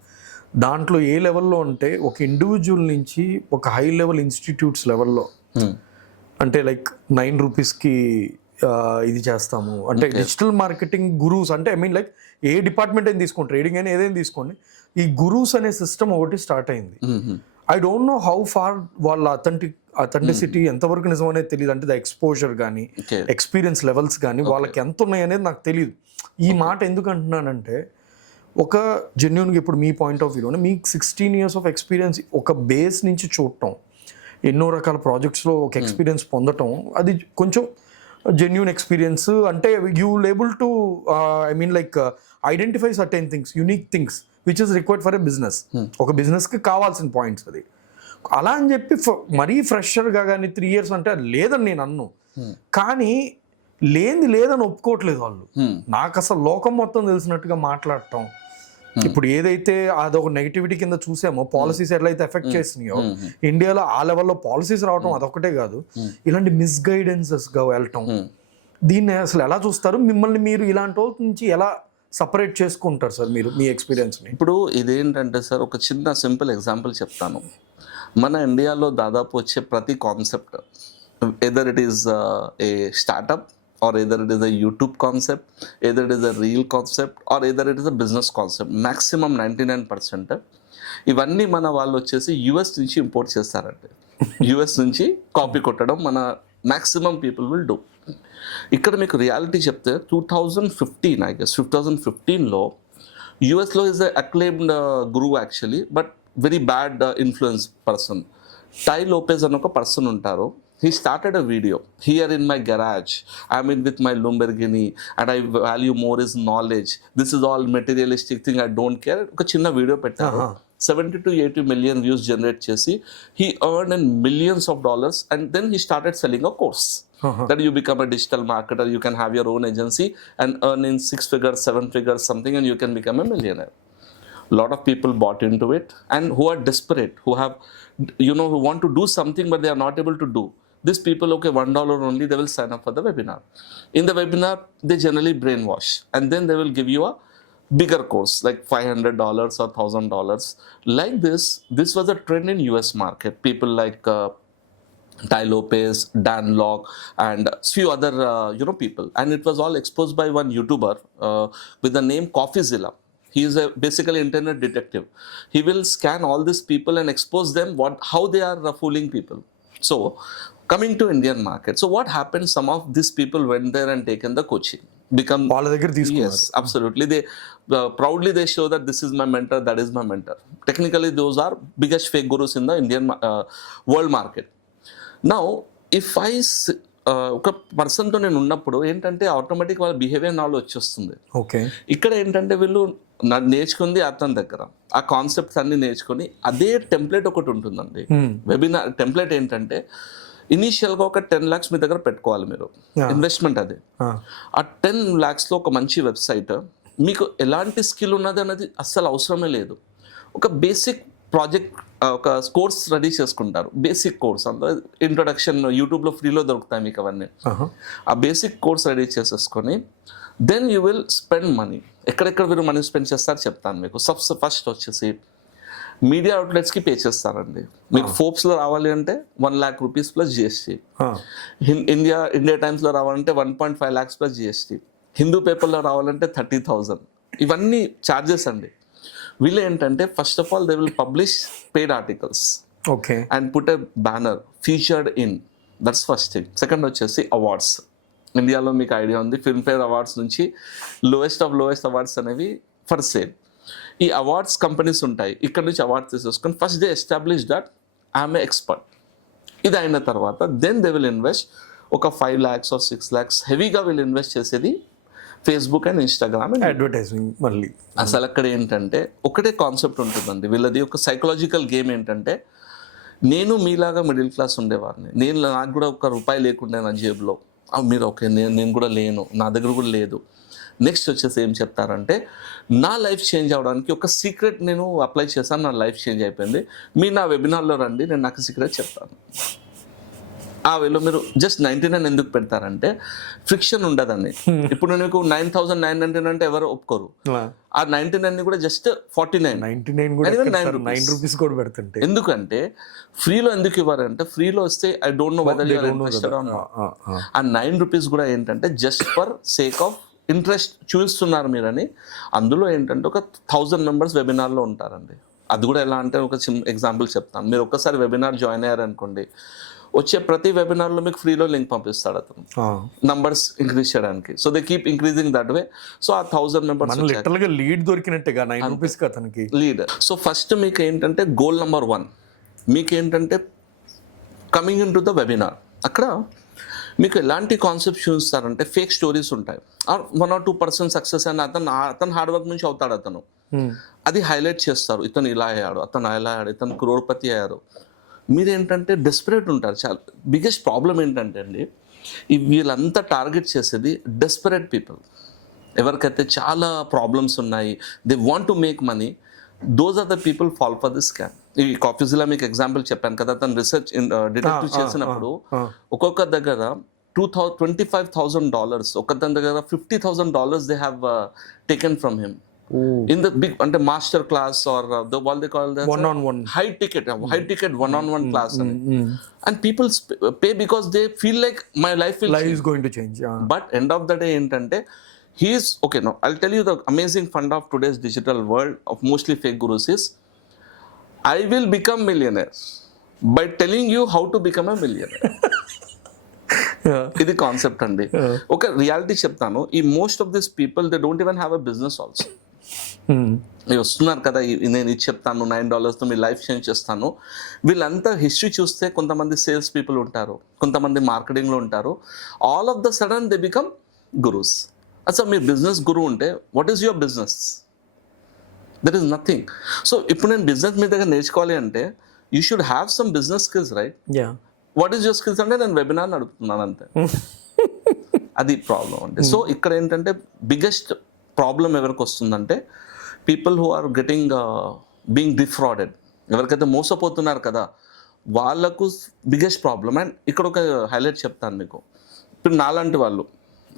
దాంట్లో ఏ లెవెల్లో అంటే ఒక ఇండివిజువల్ నుంచి ఒక హై లెవెల్ ఇన్స్టిట్యూట్స్ లెవెల్లో, అంటే లైక్ 9 రూపీస్కి ఇది చేస్తాము అంటే డిజిటల్ మార్కెటింగ్ గురూస్, అంటే I mean like A department అయినా తీసుకోండి, ట్రేడింగ్ అయినా ఏదైనా తీసుకోండి, ఈ గురూస్ అనే సిస్టమ్ ఒకటి స్టార్ట్ అయింది. I don't know how far వాళ్ళ అథెంటిసిటీ ఎంతవరకు నిజం అనేది తెలియదు. అంటే ద ఎక్స్పోజర్ కానీ Okay. ఎక్స్పీరియన్స్ లెవెల్స్ కానీ వాళ్ళకి ఎంత ఉన్నాయి అనేది నాకు తెలియదు. ఈ మాట ఎందుకు అంటున్నానంటే ఒక జెన్యున్గా ఇప్పుడు మీ పాయింట్ ఆఫ్ వ్యూలోనే మీకు 16 years ఆఫ్ ఎక్స్పీరియన్స్ ఒక బేస్ నుంచి చూడటం, ఎన్నో రకాల ప్రాజెక్ట్స్లో ఒక ఎక్స్పీరియన్స్ పొందటం, అది కొంచెం జెన్యున్ ఎక్స్పీరియన్స్. అంటే you able to I mean like identify certain things, unique things which is required for a business. ఒక బిజినెస్కి కావాల్సిన పాయింట్స్ అది. అలా అని చెప్పి మరీ ఫ్రెషర్గా కానీ 3 years అంటే లేదని నేను అన్ను, కానీ లేదని ఒప్పుకోవట్లేదు వాళ్ళు. నాకు అసలు లోకం మొత్తం తెలిసినట్టుగా మాట్లాడటం, ఇప్పుడు ఏదైతే అదొక నెగిటివిటీ కింద చూసామో, పాలసీస్ ఎట్లయితే ఎఫెక్ట్ చేసినాయో ఇండియాలో ఆ లెవెల్లో పాలసీస్ రావటం అదొకటే కాదు, ఇలాంటి మిస్గైడెన్సెస్గా వెళ్ళటం, దీన్ని అసలు ఎలా చూస్తారు? మిమ్మల్ని మీరు ఇలాంటి వాళ్ళ నుంచి ఎలా సపరేట్ చేసుకుంటారు సార్ మీరు మీ ఎక్స్పీరియన్స్ని? ఇప్పుడు ఇదేంటంటే సార్, ఒక చిన్న సింపుల్ ఎగ్జాంపుల్ చెప్తాను. మన ఇండియాలో దాదాపు వచ్చే ప్రతి concept, either it is a startup, or either it is a YouTube concept, either it is a real concept, or either it is a business concept, maximum 99% ఇవన్నీ మన వాళ్ళు వచ్చేసి యుఎస్ నుంచి ఇంపోర్ట్ చేస్తారంటే, యుఎస్ నుంచి కాపీ కొట్టడం మన maximum people will do. ఇక్కడ మీకు రియాలిటీ చెప్తే 2015 ఐ గెస్ 2015లో యుఎస్లో is a acclaimed guru actually, but very bad influence person. Tai Lopez అని ఒక పర్సన్ ఉంటారు. He started a video here in my garage. I'm in with my Lamborghini and I value more is knowledge. This is all materialistic thing. I don't care. ఒక చిన్న video పెట్టారు. 70 to 80 million views generate చేసి he earned in millions of dollars, and then he started selling a course that you become a digital marketer, you can have your own agency and earn in 6 figures, 7 figures something, and you can become a millionaire. Lot of people bought into it, and who are desperate, who have, who want to do something but they are not able to do. These people, okay, $1 only, they will sign up for the webinar. In the webinar, they generally brainwash, and then they will give you a bigger course like $500 or $1,000. Like this was a trend in US market. People like Tai Lopez, Dan Lok, and few other people, and it was all exposed by one YouTuber with the name CoffeeZilla. He is a basically internet detective. He will scan all these people and expose them how they are fooling people. So coming to Indian market, so what happened? Some of these people went there and taken the coaching, become వాళ్ళ దగ్గర తీసుకున్నారు. Yes, absolutely. They proudly they show that this is my mentor, that is my mentor. Technically, those are biggest fake gurus in the Indian world market. Now, if I ఒక పర్సన్తో నేను ఉన్నప్పుడు ఏంటంటే automatic వాళ్ళ behaviour నాలో వచ్చేస్తుంది. Okay, ఇక్కడ ఏంటంటే వీళ్ళు నేర్చుకుంది అతని దగ్గర, ఆ కాన్సెప్ట్స్ అన్ని నేర్చుకొని అదే టెంప్లెట్ ఒకటి ఉంటుందండి. వెబినార్ టెంప్లెట్ ఏంటంటే ఇనీషియల్గా ఒక 10 lakhs మీ దగ్గర పెట్టుకోవాలి మీరు, ఇన్వెస్ట్మెంట్ అది. ఆ 10 lakhsలో ఒక మంచి వెబ్సైట్, మీకు ఎలాంటి స్కిల్ ఉన్నది అన్నది అస్సలు అవసరమే లేదు. ఒక బేసిక్ ప్రాజెక్ట్, ఒక కోర్స్ రెడీ చేసుకుంటారు, బేసిక్ కోర్స్ అంతా ఇంట్రొడక్షన్ యూట్యూబ్లో ఫ్రీలో దొరుకుతాయి మీకు అవన్నీ. ఆ బేసిక్ కోర్స్ రెడీ చేసేసుకొని then you will spend money. ఎక్కడెక్కడ మీరు మనీ స్పెండ్ చేస్తారు చెప్తాను మీకు. ఫస్ట్ వచ్చేసి మీడియా అవుట్లెట్స్కి పే చేస్తారండి. మీకు ఫోర్బ్స్లో రావాలి అంటే 1 lakh rupees plus GST. India టైమ్స్లో రావాలంటే 1.5 lakhs ప్లస్ జిఎస్టీ. హిందూ పేపర్లో రావాలంటే 30,000. ఇవన్నీ ఛార్జెస్ అండి. వీళ్ళు ఏంటంటే first of all they will publish paid articles, okay, and put a banner featured in. That's first thing. Second వచ్చేసి అవార్డ్స్. ఇండియాలో మీకు ఐడియా ఉంది, ఫిల్మ్ఫేర్ అవార్డ్స్ నుంచి లోయెస్ట్ అవార్డ్స్ అనేవి ఫర్ సేల్. ఈ అవార్డ్స్ కంపెనీస్ ఉంటాయి, ఇక్కడ నుంచి అవార్డ్స్ తీసేసుకొని first they establish that I'm a expert. ఇది అయిన తర్వాత దెన్ దే విల్ ఇన్వెస్ట్ ఒక 5 lakhs or 6 lakhs హెవీగా వీళ్ళు ఇన్వెస్ట్ చేసేది Facebook and Instagram and advertising. మళ్ళీ అసలు అక్కడ ఏంటంటే ఒకటే కాన్సెప్ట్ ఉంటుందండి వీళ్ళది. ఒక సైకలాజికల్ గేమ్ ఏంటంటే, నేను మీలాగా మిడిల్ క్లాస్ ఉండేవాడిని, నాకు కూడా ₹1 లేకుండే నా జేబులో, మీరు ఓకే, నేను కూడా లేను, నా దగ్గర కూడా లేదు. నెక్స్ట్ వచ్చేసి ఏం చెప్తారంటే, నా లైఫ్ చేంజ్ అవ్వడానికి ఒక సీక్రెట్ నేను అప్లై చేశాను, నా లైఫ్ చేంజ్ అయిపోయింది, మీరు నా వెబినార్లో రండి, నేను నాకు సీక్రెట్ చెప్తాను. ఆ వేలో మీరు జస్ట్ 99 ఎందుకు పెడతారంటే ఫ్రిక్షన్ ఉండదని. ఇప్పుడు నీకు 9,999 అంటే ఎవరు ఒప్పుకోరు. ఆ 99 కూడా జస్ట్ 9 రూపీస్ కూడా పెడుతుంటే. ఎందుకంటే ఫ్రీలో ఎందుకు ఇవ్వారంటే, ఫ్రీలో వస్తే I don't know whether you are interested or not. ఆ 9 రూపీస్ కూడా ఏంటంటే just for sake of interest చూపిస్తున్నారు మీరని. అందులో ఏంటంటే ఒక 1000 members వెబినార్లో ఉంటారండి. అది కూడా ఎలా అంటే ఒక ఎగ్జాంపుల్ చెప్తాను. మీరు ఒక్కసారి వెబినార్ జాయిన్ అయ్యారనుకోండి, వచ్చే ప్రతి వెబినార్లో మీకు ఫ్రీలో లింక్ పంపిస్తాడు అతను నంబర్స్ ఇంక్రీజ్ చేయడానికి. So they keep increasing that way. So ఆ 1000 మెంబర్స్ లిటరల్ గా లీడ్ దొరికినట్టుగా ₹9 అతనికి లీడ్. సో ఫస్ట్ మీకు ఏంటంటే గోల్ నెంబర్ 1 మీకు ఏంటంటే coming in to the webinar. అక్కడ మీకు ఎలాంటి కాన్సెప్ట్స్ చూస్తారంటే ఫేక్ స్టోరీస్ ఉంటాయి. 1 or 2% సక్సెస్ అని అతను హార్డ్ వర్క్ నుంచి అవుతాడు అతను. అది హైలైట్ చేస్తారు. ఇతను ఇలా అయ్యాడు, అతను ఇలా అయ్యాడు, ఇతను క్రోర్పతి అయ్యారు. మీరేంటంటే డెస్పరేట్ ఉంటారు. చాలా బిగ్గెస్ట్ ప్రాబ్లం ఏంటంటే అండి, వీళ్ళంతా టార్గెట్ చేసేది డెస్పరేట్ పీపుల్. ఎవరికైతే చాలా ప్రాబ్లమ్స్ ఉన్నాయి, they want to make money, those are the people fall for this scam. ఈ కాఫీజిలా మీకు ఎగ్జాంపుల్ చెప్పాను కదా, తను రీసెర్చ్ డిటెక్టివ్ చేసినప్పుడు ఒక్కొక్క దగ్గర $25,000, ఒక్కొక్క దగ్గర $50,000 they have taken from him in the big అంటే master class or the what they call that one-on-one high ticket one-on-one class and people pay because they feel like my life is going to change. But end of the day ఏంటంటే he is okay. Now I'll tell you the amazing fund of today's digital world of mostly fake gurus is I will become millionaire by telling you how to become a millionaire. ఇది concept అండి. ఒక reality చెప్తాను. ఈ most of this people they don't even have a business also. వస్తున్నారు కదా, నేను ఇది చెప్తాను, $9తో మీ లైఫ్ చేంజ్ చేస్తాను. వీళ్ళంతా హిస్టరీ చూస్తే కొంతమంది సేల్స్ పీపుల్ ఉంటారు, కొంతమంది మార్కెటింగ్లో ఉంటారు. All of the sudden they become gurus. అసలు మీ బిజినెస్ గురువు ఉంటే what is your business? There is nothing. So ఇప్పుడు నేను బిజినెస్ మీ దగ్గర నేర్చుకోవాలి అంటే you should have some business skills, right? What is your skills అంటే నేను వెబినార్ నడుపుతున్నాను అంతే. అది ప్రాబ్లం అంటే. సో ఇక్కడ ఏంటంటే బిగ్గెస్ట్ ప్రాబ్లం ఎవరికి వస్తుందంటే people who are getting being defrauded, ఎవరికైతే మోసపోతున్నారు కదా వాళ్ళకు బిగ్గెస్ట్ ప్రాబ్లం. అండ్ ఇక్కడ ఒక హైలైట్ చెప్తాను మీకు. ఇప్పుడు నాలాంటి వాళ్ళు,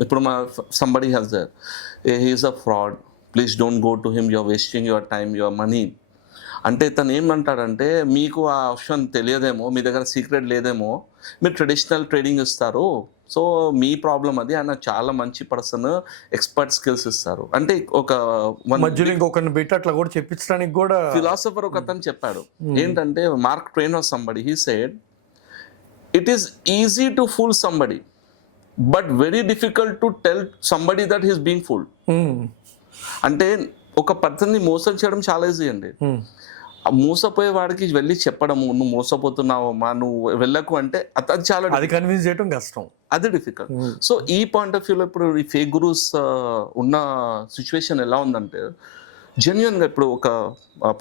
ఇప్పుడు మా somebody has there, he is a fraud, please don't go to him, you're wasting your time, your money అంటే తను ఏమంటాడంటే మీకు ఆ ఆప్షన్ తెలియదేమో, మీ దగ్గర సీక్రెట్ లేదేమో, మీరు ట్రెడిషనల్ ట్రేడింగ్ ఇస్తారు, సో మీ ప్రాబ్లం అది. ఆయన చాలా మంచి పర్సన్, ఎక్స్పర్ట్ స్కిల్స్ ఇస్తారు అంటే ఒక అట్లా కూడా చెప్పించడానికి కూడా ఫిలాసఫర్ ఒక అతను చెప్పాడు ఏంటంటే, Mark Twain or somebody, he said it is easy to fool somebody but very difficult to tell somebody that he's being fooled. అంటే ఒక పర్సన్ని మోసం చేయడం చాలా ఈజీ అండి. మోసపోయే వాడికి వెళ్ళి చెప్పడము, నువ్వు మోసపోతున్నావమ్మా, నువ్వు వెళ్ళకు అంటే అది చాలా, అది కన్విన్స్ చేయడం కష్టం, అది డిఫికల్ట్. సో ఈ పాయింట్ ఆఫ్ వ్యూలో ఇప్పుడు ఈ ఫేక్ గురూస్ ఉన్న సిచ్యువేషన్ ఎలా ఉందంటే, జెన్యున్గా ఇప్పుడు ఒక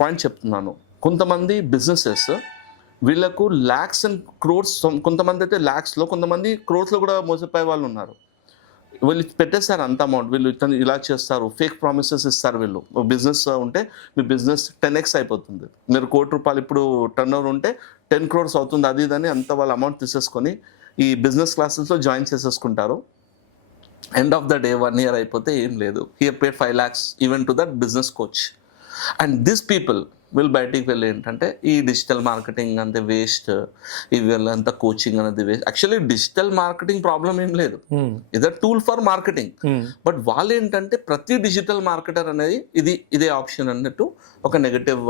పాయింట్ చెప్తున్నాను. కొంతమంది బిజినెసెస్ వీళ్ళకు ల్యాక్స్ అండ్ క్రోర్స్, కొంతమంది అయితే ల్యాక్స్లో, కొంతమంది క్రోర్స్లో కూడా మోసపోయే వాళ్ళు ఉన్నారు. వీళ్ళు పెట్టేస్తారు అంత అమౌంట్, వీళ్ళు ఇలా చేస్తారు, ఫేక్ ప్రామిసెస్ ఇస్తారు. వీళ్ళు బిజినెస్ ఉంటే మీ బిజినెస్ 10x అయిపోతుంది, మీరు ₹1,00,00,000 ఇప్పుడు టర్న్ ఓవర్ ఉంటే 10 crores అవుతుంది, అది ఇదని అంత వాళ్ళ అమౌంట్ తీసేసుకొని ఈ బిజినెస్ క్లాసెస్లో జాయిన్ చేసేసుకుంటారు. End of the day 1 year అయిపోతే ఏం లేదు, he paid 5 lakhs even to that business coach. And this people వీళ్ళు బయటికి వెళ్ళి ఏంటంటే ఈ డిజిటల్ మార్కెటింగ్ అంతే వేస్ట్, ఈ వీళ్ళంతా కోచింగ్ అనేది waste. Actually digital marketing problem ఏం లేదు, ఇదే టూల్ ఫర్ మార్కెటింగ్. బట్ వాళ్ళు ఏంటంటే ప్రతి డిజిటల్ మార్కెటర్ అనేది ఇదే ఆప్షన్ అన్నట్టు ఒక నెగటివ్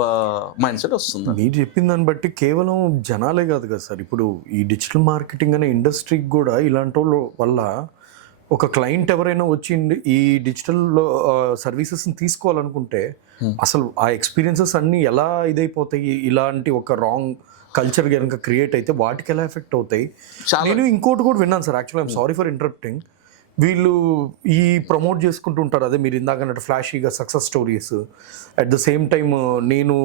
మైండ్ సెట్ వస్తుంది. మీరు చెప్పిన దాన్ని బట్టి కేవలం జనాలే కాదు కదా సార్, ఇప్పుడు ఈ డిజిటల్ మార్కెటింగ్ అనే ఇండస్ట్రీకి కూడా ఇలాంటి వాళ్ళ వల్ల ఒక క్లయింట్ ఎవరైనా వచ్చి ఈ డిజిటల్ సర్వీసెస్ని తీసుకోవాలనుకుంటే అసలు ఆ ఎక్స్పీరియన్సెస్ అన్నీ ఎలా ఇదైపోతాయి, ఇలాంటి ఒక రాంగ్ కల్చర్ కనుక క్రియేట్ అయితే వాటికి ఎలా ఎఫెక్ట్ అవుతాయి. నేను ఇంకోటి కూడా విన్నాను sir, actually I'm sorry for interrupting. వీళ్ళు ఈ ప్రమోట్ చేసుకుంటూ ఉంటారు, అదే మీరు ఇందాక అన్నట్టు ఫ్లాషీగా success stories, at the same time నేను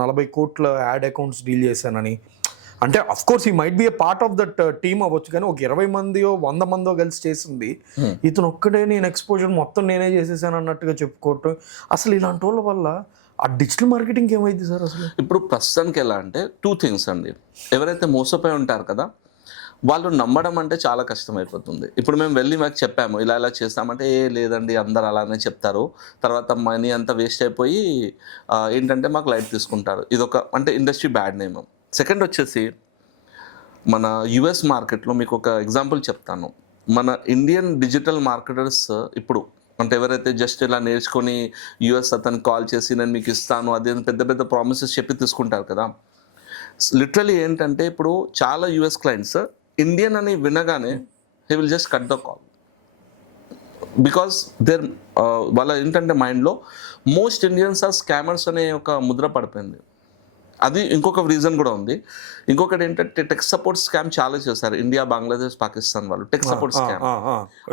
40 కోట్ల యాడ్ అకౌంట్స్ డీల్ చేశానని. అంటే అఫ్ కోర్స్ ఈ might be a part of that team అవ్వచ్చు, కానీ ఒక 20 మందియో 100 మందో కలిసి చేసింది ఇతను ఒక్కడే, నేను ఎక్స్పోజర్ మొత్తం నేనే చేసేసాను అన్నట్టుగా చెప్పుకోవటం. అసలు ఇలాంటి వాళ్ళ వల్ల ఆ డిజిటల్ మార్కెటింగ్ ఏమైంది సార్ అసలు? ఇప్పుడు ప్రస్తుతానికి ఎలా అంటే 2 things అండి. ఎవరైతే మోసపోయి ఉంటారు కదా వాళ్ళు నమ్మడం అంటే చాలా కష్టమైపోతుంది. ఇప్పుడు మేము వెళ్ళి మాకు చెప్పాము ఇలా చేస్తామంటే లేదండి అందరు అలానే చెప్తారు, తర్వాత మనీ అంతా వేస్ట్ అయిపోయి ఏంటంటే మాకు లైట్ తీసుకుంటారు. ఇదొక అంటే ఇండస్ట్రీ బ్యాడ్ నేమ్. సెకండ్ వచ్చేసి మన US మార్కెట్లో మీకు ఒక ఎగ్జాంపుల్ చెప్తాను. మన ఇండియన్ డిజిటల్ మార్కెటర్స్ ఇప్పుడు అంటే ఎవరైతే జస్ట్ ఇలా నేర్చుకొని యూఎస్ అతను కాల్ చేసి నేను మీకు ఇస్తాను అదే పెద్ద పెద్ద ప్రామిసెస్ చెప్పి తీసుకుంటారు కదా. లిటరలీ ఏంటంటే ఇప్పుడు చాలా యూఎస్ క్లయింట్స్ ఇండియన్ అని వినగానే he will just cut the call because their వాళ్ళ ఏంటంటే మైండ్లో మోస్ట్ ఇండియన్స్ ఆర్ స్కామర్స్ అనే ఒక ముద్ర పడిపోయింది. అది ఇంకొక రీజన్ కూడా ఉంది. ఇంకొకటి ఏంటంటే టెక్ సపోర్ట్ స్కామ్ చాలా చేశారు ఇండియా, బంగ్లాదేశ్, పాకిస్తాన్ వాళ్ళు. Tech support scam,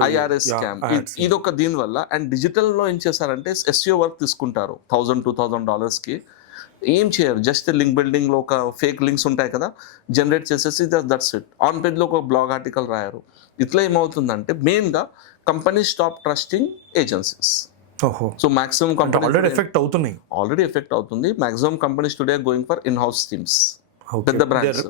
IRS scam, ఇది ఒక దీని వల్ల. అండ్ డిజిటల్లో ఏం చేశారంటే ఎస్ఈఓ వర్క్ తీసుకుంటారు $1,000-2,000కి. ఏం చేయరు, జస్ట్ లింక్ బిల్డింగ్లో ఒక ఫేక్ లింక్స్ ఉంటాయి కదా, జనరేట్ చేసేసి దట్స్ ఇట్. ఆన్ పేజ్లో ఒక బ్లాగ్ ఆర్టికల్ రాయరు. ఇట్లా ఏమవుతుందంటే మెయిన్గా companies stop trusting agencies. So maximum already effect అవుతుంది. Maximum companies today going for in house teams, పెద్ద బ్రాండ్స్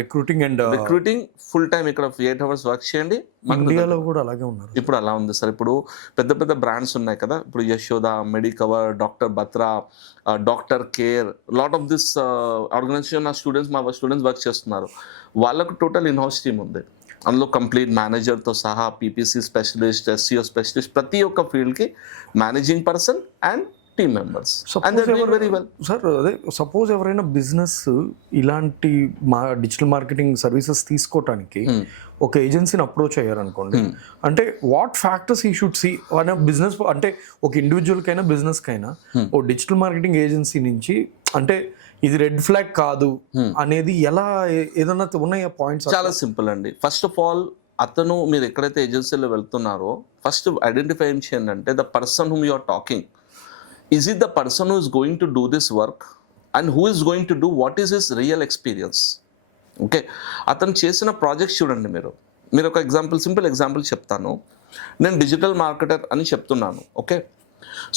రిక్రూటింగ్ ఫుల్ టైం ఇక్కడ 8 hours వర్క్ చేయండి. ఇండియాలో కూడా అలాగే ఉన్నారు ఇప్పుడు. అలా ఉంది సార్. ఇప్పుడు పెద్ద పెద్ద బ్రాండ్స్ ఉన్నాయి కదా, ఇప్పుడు Yashoda, Medicover, doctor Batra, doctor care, lot of this organization నా స్టూడెంట్స్, మా స్టూడెంట్స్ వర్క్ చేస్తున్నారు. వాళ్ళకు టోటల్ ఇన్ హౌస్ టీమ్ ఉంది. అందులో కంప్లీట్ మేనేజర్తో సహా పీపీసీ స్పెషలిస్ట్, ఎస్సీఓ స్పెషలిస్ట్, ప్రతి ఒక్క ఫీల్డ్కి managing person and team members. Very well sir. అదే సపోజ్ ఎవరైనా బిజినెస్ ఇలాంటి డిజిటల్ మార్కెటింగ్ సర్వీసెస్ తీసుకోవటానికి ఒక ఏజెన్సీని అప్రోచ్ అయ్యారనుకోండి, అంటే వాట్ ఫ్యాక్టర్స్ ఈ షుడ్ సీ అనే బిజినెస్, అంటే ఒక ఇండివిజువల్కైనా బిజినెస్కైనా ఓ డిజిటల్ మార్కెటింగ్ ఏజెన్సీ నుంచి అంటే ఇది రెడ్ ఫ్లాగ్ కాదు అనేది ఎలా, ఏదన్నా ఉన్నాయా పాయింట్స్? చాలా సింపుల్ అండి. ఫస్ట్ ఆఫ్ ఆల్ అతను మీరు ఎక్కడైతే ఏజెన్సీలో వెళ్తున్నారో ఫస్ట్ ఐడెంటిఫై ఏం చేయండి అంటే the person whom you are talking, is it the person who is going to do this work and who is going to do what is his real experience? Okay, అతను చేసిన projects చూడండి. మీరు ఒక simple example చెప్తాను. నేను digital marketer అని చెప్తున్నాను. Okay,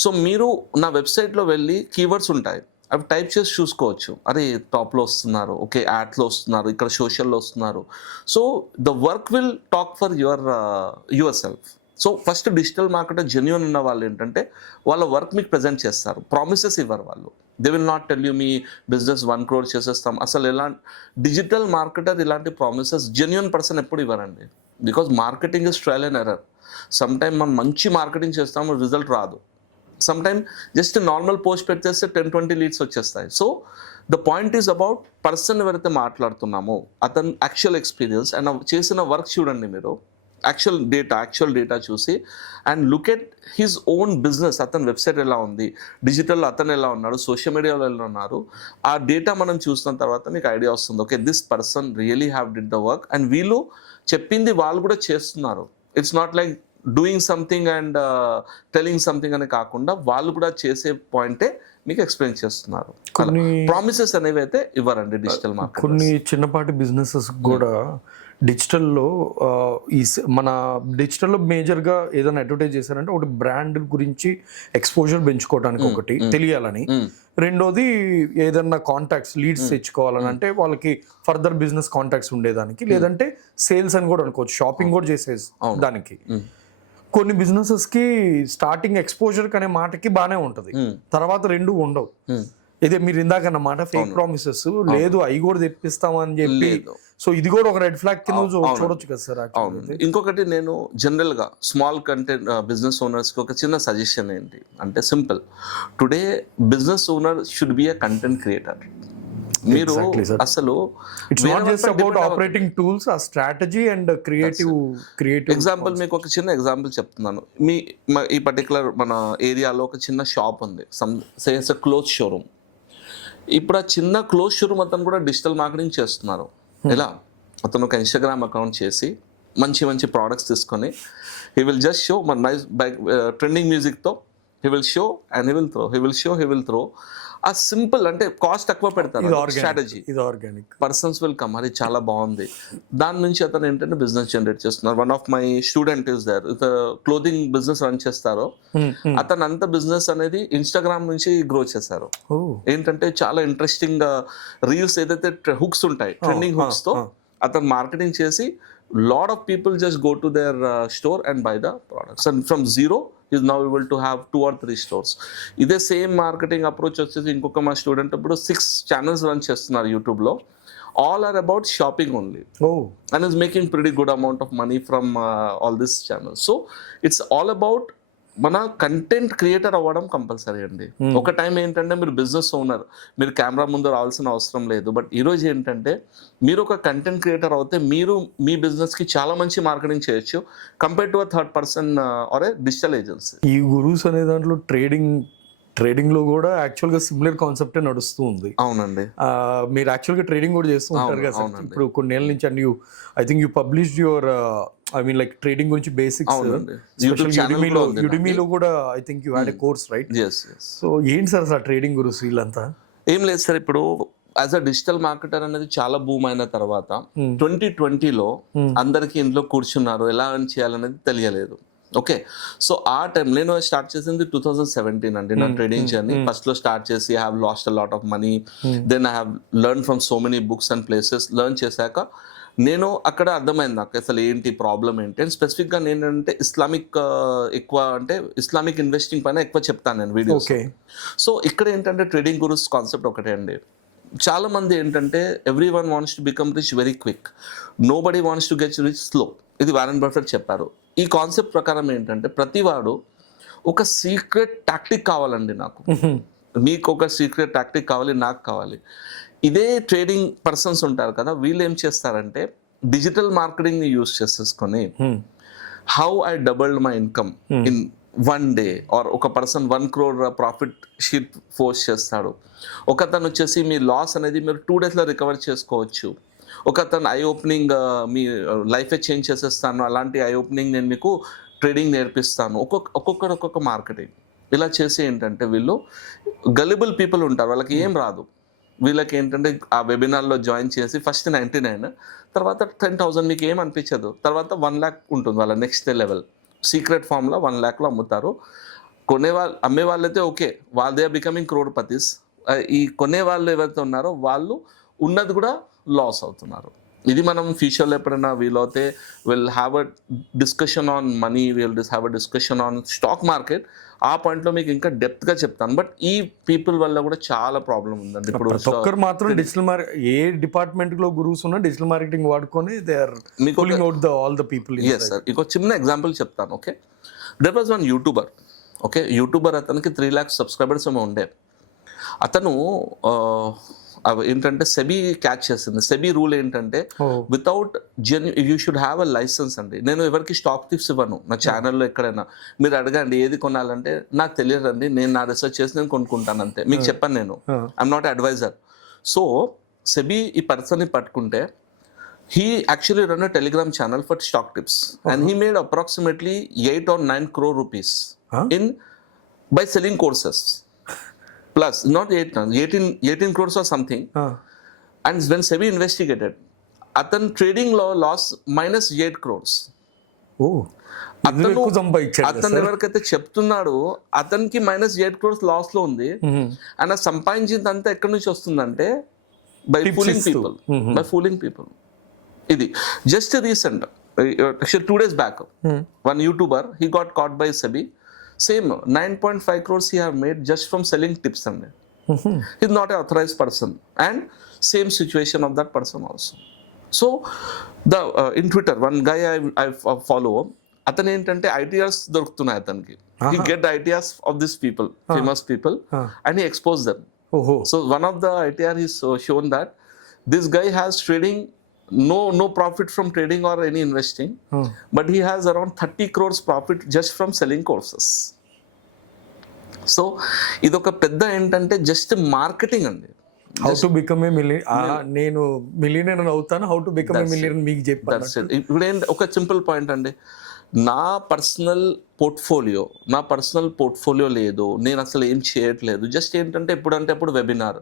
so మీరు నా వెబ్సైట్లో వెళ్ళి కీవర్డ్స్ ఉంటాయి, అవి టైప్ చేసి చూసుకోవచ్చు. అరే టాప్లో వస్తున్నారు, ఓకే యాడ్లో వస్తున్నారు, ఇక్కడ సోషల్లో వస్తున్నారు. So the work will talk for your self. So first digital marketer genuine ఉన్న వాళ్ళు ఏంటంటే వాళ్ళ వర్క్ మీకు ప్రజెంట్ చేస్తారు, ప్రామిసెస్ ఇవ్వరు వాళ్ళు. They will not tell you మీ బిజినెస్ 1 crore చేసేస్తాం. అసలు డిజిటల్ మార్కెటర్ ఇలాంటి ప్రామిసెస్ జెన్యూన్ పర్సన్ ఎప్పుడు ఇవ్వరండి. Because marketing is trial and error. Some time మనం మంచి మార్కెటింగ్ చేస్తాము, రిజల్ట్ రాదు. Some time just normal post పెట్టేస్తే 10-20 leads వచ్చేస్తాయి. So the point is about person ఎవరైతే మాట్లాడుతున్నామో అతను యాక్చువల్ ఎక్స్పీరియన్స్ అండ్ చేసిన వర్క్ చూడండి మీరు, యాక్చువల్ డేటా చూసి and look at his own business. అతని వెబ్సైట్ ఎలా ఉంది, డిజిటల్లో అతను ఎలా ఉన్నాడు, సోషల్ మీడియాలో ఎలా ఉన్నారు, ఆ డేటా మనం చూసిన తర్వాత మీకు ఐడియా వస్తుంది. Okay, this person really have did the work and వీళ్ళు చెప్పింది వాళ్ళు కూడా చేస్తున్నారు. It's not like doing something and telling something అని కాకుండా వాళ్ళు కూడా చేసే పాయింటే మీకు ఎక్స్ప్లెయిన్ చేస్తున్నారు. ప్రామిసెస్ అనేవి అయితే ఇవ్వరండి డిజిటల్ మార్కెట్. కొన్ని చిన్నపాటి బిజినెసెస్ కూడా డిజిటల్లో మన డిజిటల్లో మేజర్గా ఏదైనా అడ్వర్టైజ్ చేశారంటే ఒకటి బ్రాండ్ గురించి ఎక్స్పోజర్ పెంచుకోవడానికి ఒకటి తెలియాలని, రెండోది ఏదన్నా కాంటాక్ట్స్ లీడ్స్ తెచ్చుకోవాలని అంటే వాళ్ళకి ఫర్దర్ బిజినెస్ కాంటాక్ట్స్ ఉండేదానికి, లేదంటే సేల్స్ అని కూడా అనుకోవచ్చు, షాపింగ్ కూడా చేసేది దానికి. కొన్ని బిజినెసెస్కి స్టార్టింగ్ ఎక్స్పోజర్ అనే మాటకి బాగానే ఉంటుంది, తర్వాత రెండు ఉండవు. ఇదే మీరు ఇందాక అన్నమాట ఫేక్ ప్రామిసెస్ లేదు అవి కూడా తెప్పిస్తామని చెప్పి. సో ఇది కూడా ఒక రెడ్ ఫ్లాగ్ కింద చూడొచ్చు కదా సార్. ఇంకొకటి నేను జనరల్గా స్మాల్ కంటెంట్ బిజినెస్ ఓనర్స్కి ఒక చిన్న సజెషన్ ఏంటి అంటే simple, today business owner should be a content creator. మీరు అసలు it's not just about operating tools, ఆ స్ట్రాటజీ అండ్ క్రియేటివ్ ఎగ్జాంపుల్ మీకు ఒక చిన్న ఎగ్జాంపుల్ చెప్తున్నాను. ఈ పర్టికులర్ మన ఏరియాలో ఒక చిన్న షాప్ ఉంది, సేస్ క్లోత్ షోరూమ్. ఇప్పుడు ఆ చిన్న క్లోత్ షోరూమ్ అతను కూడా డిజిటల్ మార్కెటింగ్ చేస్తున్నారు. ఎలా అతను ఒక ఇన్స్టాగ్రామ్ అకౌంట్ చేసి మంచి మంచి ప్రోడక్ట్స్ తీసుకొని హీ విల్ జస్ట్ షో మన నైస్ ట్రెండింగ్ మ్యూజిక్తో he will show and he will throw a simple అంటే కాస్ట్ తక్కువ పెడతారు స్ట్రాటజీ. ఇది ఆర్గానిక్ పర్సన్స్ విల్ కమ్, అది చాలా బాగుంది. దాని నుంచి అతను ఏంటంటే బిజినెస్ జనరేట్ చేస్తున్నారు. One of my student is there, clothing business run చేస్తారో అతను అంత బిజినెస్ అనేది ఇన్స్టాగ్రామ్ నుంచి గ్రో చేశారు. ఏంటంటే చాలా ఇంట్రెస్టింగ్ రీల్స్ ఏదైతే హుక్స్ ఉంటాయి ట్రెండింగ్ హుక్స్ తో అతను మార్కెటింగ్ చేసి lot of people just go to their store and buy the products, and from zero is now able to have 2 or 3 stores. ఇదే సేమ్ మార్కెటింగ్ అప్రోచ్ వచ్చేసి ఇంకొక మా student ఇప్పుడు 6 channels రన్ చేస్తున్నారు యూట్యూబ్లో. All are about shopping only and is making pretty good amount of money from all these channels. So it's all about మన content creator అవ్వడం compulsory అండి. ఒక టైం ఏంటంటే మీరు బిజినెస్ ఓనర్, మీరు కెమెరా ముందు రావాల్సిన అవసరం లేదు. బట్ ఈరోజు ఏంటంటే మీరు ఒక కంటెంట్ క్రియేటర్ అవుతే మీరు మీ బిజినెస్కి చాలా మంచి మార్కెటింగ్ చేయొచ్చు compare to third person are A digital agency. ఈ గురూస్ అనే దాంట్లో ట్రేడింగ్లో కూడా యాక్చువల్గా సిమిలర్ కాన్సెప్టే నడుస్తూ ఉంది. అవునండి. మీరు యాక్చువల్గా ట్రేడింగ్ కూడా చేస్తూ ఉంటారు కదా సార్. ఇప్పుడు కొన్నేళ్ళ నుంచి and I think you published your like trading గురించి బేసిక్స్ యుడిమీలో కూడా I think you had a course right? So ఏంటి సార్ అసలు ట్రేడింగ్ గురించి వీళ్ళంతా? ఏం లేదు సార్, ఇప్పుడు యాజ్ అ డిజిటల్ మార్కెటర్ అనేది చాలా బూమ్ అయిన తర్వాత 2020లో అందరికీ ఇంట్లో కూర్చున్నారు, ఎలా ఎర్న్ చేయాలనేది తెలియలేదు. ఓకే, సో ఆ టైం నేను స్టార్ట్ చేసింది 2017 అండి నా ట్రేడింగ్ జర్నీ. ఫస్ట్ లో స్టార్ట్ చేసి I have lost a lot of money, then I have learn from so many books and places. Learn చేశాక నేను అక్కడ అర్థమైంది నాకు అసలు ఏంటి ప్రాబ్లం ఏంటి. అండ్ స్పెసిఫిక్గా నేనంటే ఇస్లామిక్ ఎక్కువ అంటే ఇస్లామిక్ ఇన్వెస్టింగ్ పైన ఎక్కువ చెప్తాను నేను వీడియోస్. సో ఇక్కడ ఏంటంటే ట్రేడింగ్ గురించి కాన్సెప్ట్ ఒకటే అండి. చాలా మంది ఏంటంటే everyone wants to become rich very quick, nobody wants to get rich slow. ఇది వారెన్ బఫెట్ చెప్పారు. ఈ కాన్సెప్ట్ ప్రకారం ఏంటంటే ప్రతివాడు ఒక సీక్రెట్ టాక్టిక్ కావాలండి నాకు, మీకు ఒక సీక్రెట్ టాక్టిక్ కావాలి, నాకు కావాలి. ఇదే ట్రేడింగ్ పర్సన్స్ ఉంటారు కదా, వీళ్ళు ఏం చేస్తారంటే డిజిటల్ మార్కెటింగ్ని యూజ్ చేసేసుకొని how I doubled my income in 1 day, or ఒక person 1 crore profit sheet post చేస్తాడు. ఒకతను వచ్చేసి మీ లాస్ అనేది మీరు 2 daysలో రికవర్ చేసుకోవచ్చు. ఒకతను ఐ ఓపెనింగ్ మీ లైఫే చేంజ్ చేసేస్తాను, అలాంటి ఐ ఓపెనింగ్ నేను మీకు ట్రేడింగ్ నేర్పిస్తాను. ఒక్కొక్క మార్కెటింగ్ ఇలా చేసి ఏంటంటే వీళ్ళు గలిబుల్ పీపుల్ ఉంటారు, వాళ్ళకి ఏం రాదు. వీళ్ళకి ఏంటంటే ఆ వెబినార్లో జాయిన్ చేసి ఫస్ట్ 99, తర్వాత 10,000 మీకు ఏం అనిపించదు, తర్వాత 1 lakh ఉంటుంది వాళ్ళ నెక్స్ట్ లెవెల్. సీక్రెట్ ఫామ్లో 1 lakhలో అమ్ముతారు. అమ్మే వాళ్ళైతే ఓకే, దే ఆర్ బికమింగ్ క్రోర్పతిస్. ఈ కొనే వాళ్ళు ఎవరైతే ఉన్నారో వాళ్ళు ఉన్నది కూడా లాస్ అవుతున్నారు. ఇది మనం ఫ్యూచర్లో ఎప్పుడైనా వీలవుతే will have a discussion on money, will have a discussion on stock market. ఆ పాయింట్లో మీకు ఇంకా డెప్త్గా చెప్తాను. బట్ ఈ పీపుల్ వల్ల కూడా చాలా ప్రాబ్లం ఉందండి. ఇప్పుడు ఒక్కరు మాత్రం డిజిటల్ ఏ డిపార్ట్మెంట్లో గురూస్ ఉన్నా డిజిటల్ మార్కెటింగ్ వాడుకొని they are pulling out all the people. Yes sir, ఇంకో చిన్న ఎగ్జాంపుల్ చెప్తాను. Okay, there was one YouTuber. Okay, YouTuber అతనికి 3 lakhs సబ్స్క్రైబర్స్ ఏమో ఉండే. అతను ఏంటంటే సెబీ క్యాచ్ చేసింది. సెబీ రూల్ ఏంటంటే without you should have a license అండి. నేను ఎవరికి స్టాక్ టిప్స్ ఇవ్వను నా ఛానల్లో. ఎక్కడైనా మీరు అడగండి ఏది కొనాలంటే నాకు తెలియదండి, నేను నా రీసెర్చ్ చేసి నేను కొనుక్కుంటాను అంతే. మీకు చెప్పాను, నేను I'm not advisor. So SEBI ఈ పర్సన్ని పట్టుకుంటే he actually run a telegram channel for stock tips, and he made approximately 8 or 9 crore rupees by selling courses. Plus not 18 crores or something. And when SEBI investigated, అతను trading లో loss -8 crores. అతను ఎవరికైతే చెప్తున్నాడో అతనికి -8 crores loss లో ఉంది. ఆయన సంపాదించిందంతా ఎక్కడి నుంచి వస్తుందంటే బై ఫూలింగ్ పీపుల్. ఇది just recent, actually 2 days back, one YouTuber, he got caught by SEBI. Same 9.5 crores he have made just from selling tips and he's not an authorized person, and same situation of that person also. So the in Twitter one guy I follow, అతను ఏంటంటే ideas దొరుకుతున్నాయి అతనికి. he get the ideas of these people, famous people, and he exposed them. So one of the ITR is shown that this guy has trading no profit from trading or any investing, but he has around 30 crores profit just from selling courses. So idoka pedda entante just marketing andi. How to become a millionaire, నేను millionaire అవుతాను, how to become a millionaire మీకు చెప్పాను. ఇప్పుడు ఒక simple point అండి. నా personal portfolio లేదు, నేను అసలు ఏం చేయట్లేదు. జస్ట్ ఏంటంటే ఎప్పుడంటే అప్పుడు వెబినార్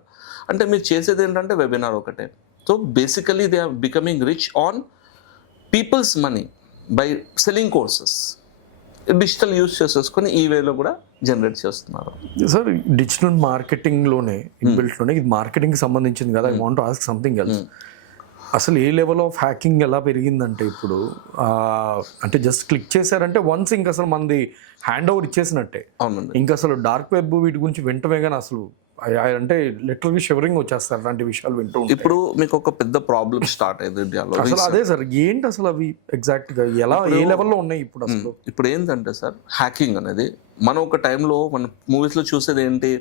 అంటే మీరు చేసేది ఏంటంటే వెబినార్ ఒకటే. So basically they are becoming rich on people's money by selling courses. Digital use చేసేసుకొని ఈ వేలో కూడా జనరేట్ చేస్తున్నారు. సార్ డిజిటల్ మార్కెటింగ్లోనే ఇన్బిల్ట్లోనే ఇది మార్కెటింగ్కి సంబంధించింది కదా. I want to ask something else. అసలు ఏ లెవెల్ ఆఫ్ హ్యాకింగ్ ఎలా పెరిగిందంటే ఇప్పుడు అంటే జస్ట్ క్లిక్ చేశారంటే వన్స్ ఇంక అసలు మనది హ్యాండ్ ఓవర్ ఇచ్చేసినట్టే. అవునండి. ఇంకా అసలు డార్క్ వెబ్ వీటి గురించి వెంటనే కానీ అసలు అంటే లిటరల్గా షివరింగ్ వచ్చేస్తారు అలాంటి విషయాలు వింటూ ఉంటే. ఇప్పుడు మీకు ఒక పెద్ద ప్రాబ్లం స్టార్ట్ అయింది ఇండియాలో. అసలు అదే సార్, ఏంటి అసలు అవి ఎగ్జాక్ట్గా ఎలా ఏ లెవెల్లో ఉన్నాయి ఇప్పుడు అసలు? ఇప్పుడు ఏంటంటే సార్, హ్యాకింగ్ అనేది మనం ఒక టైంలో మన మూవీస్లో చూసేది ఏంటి,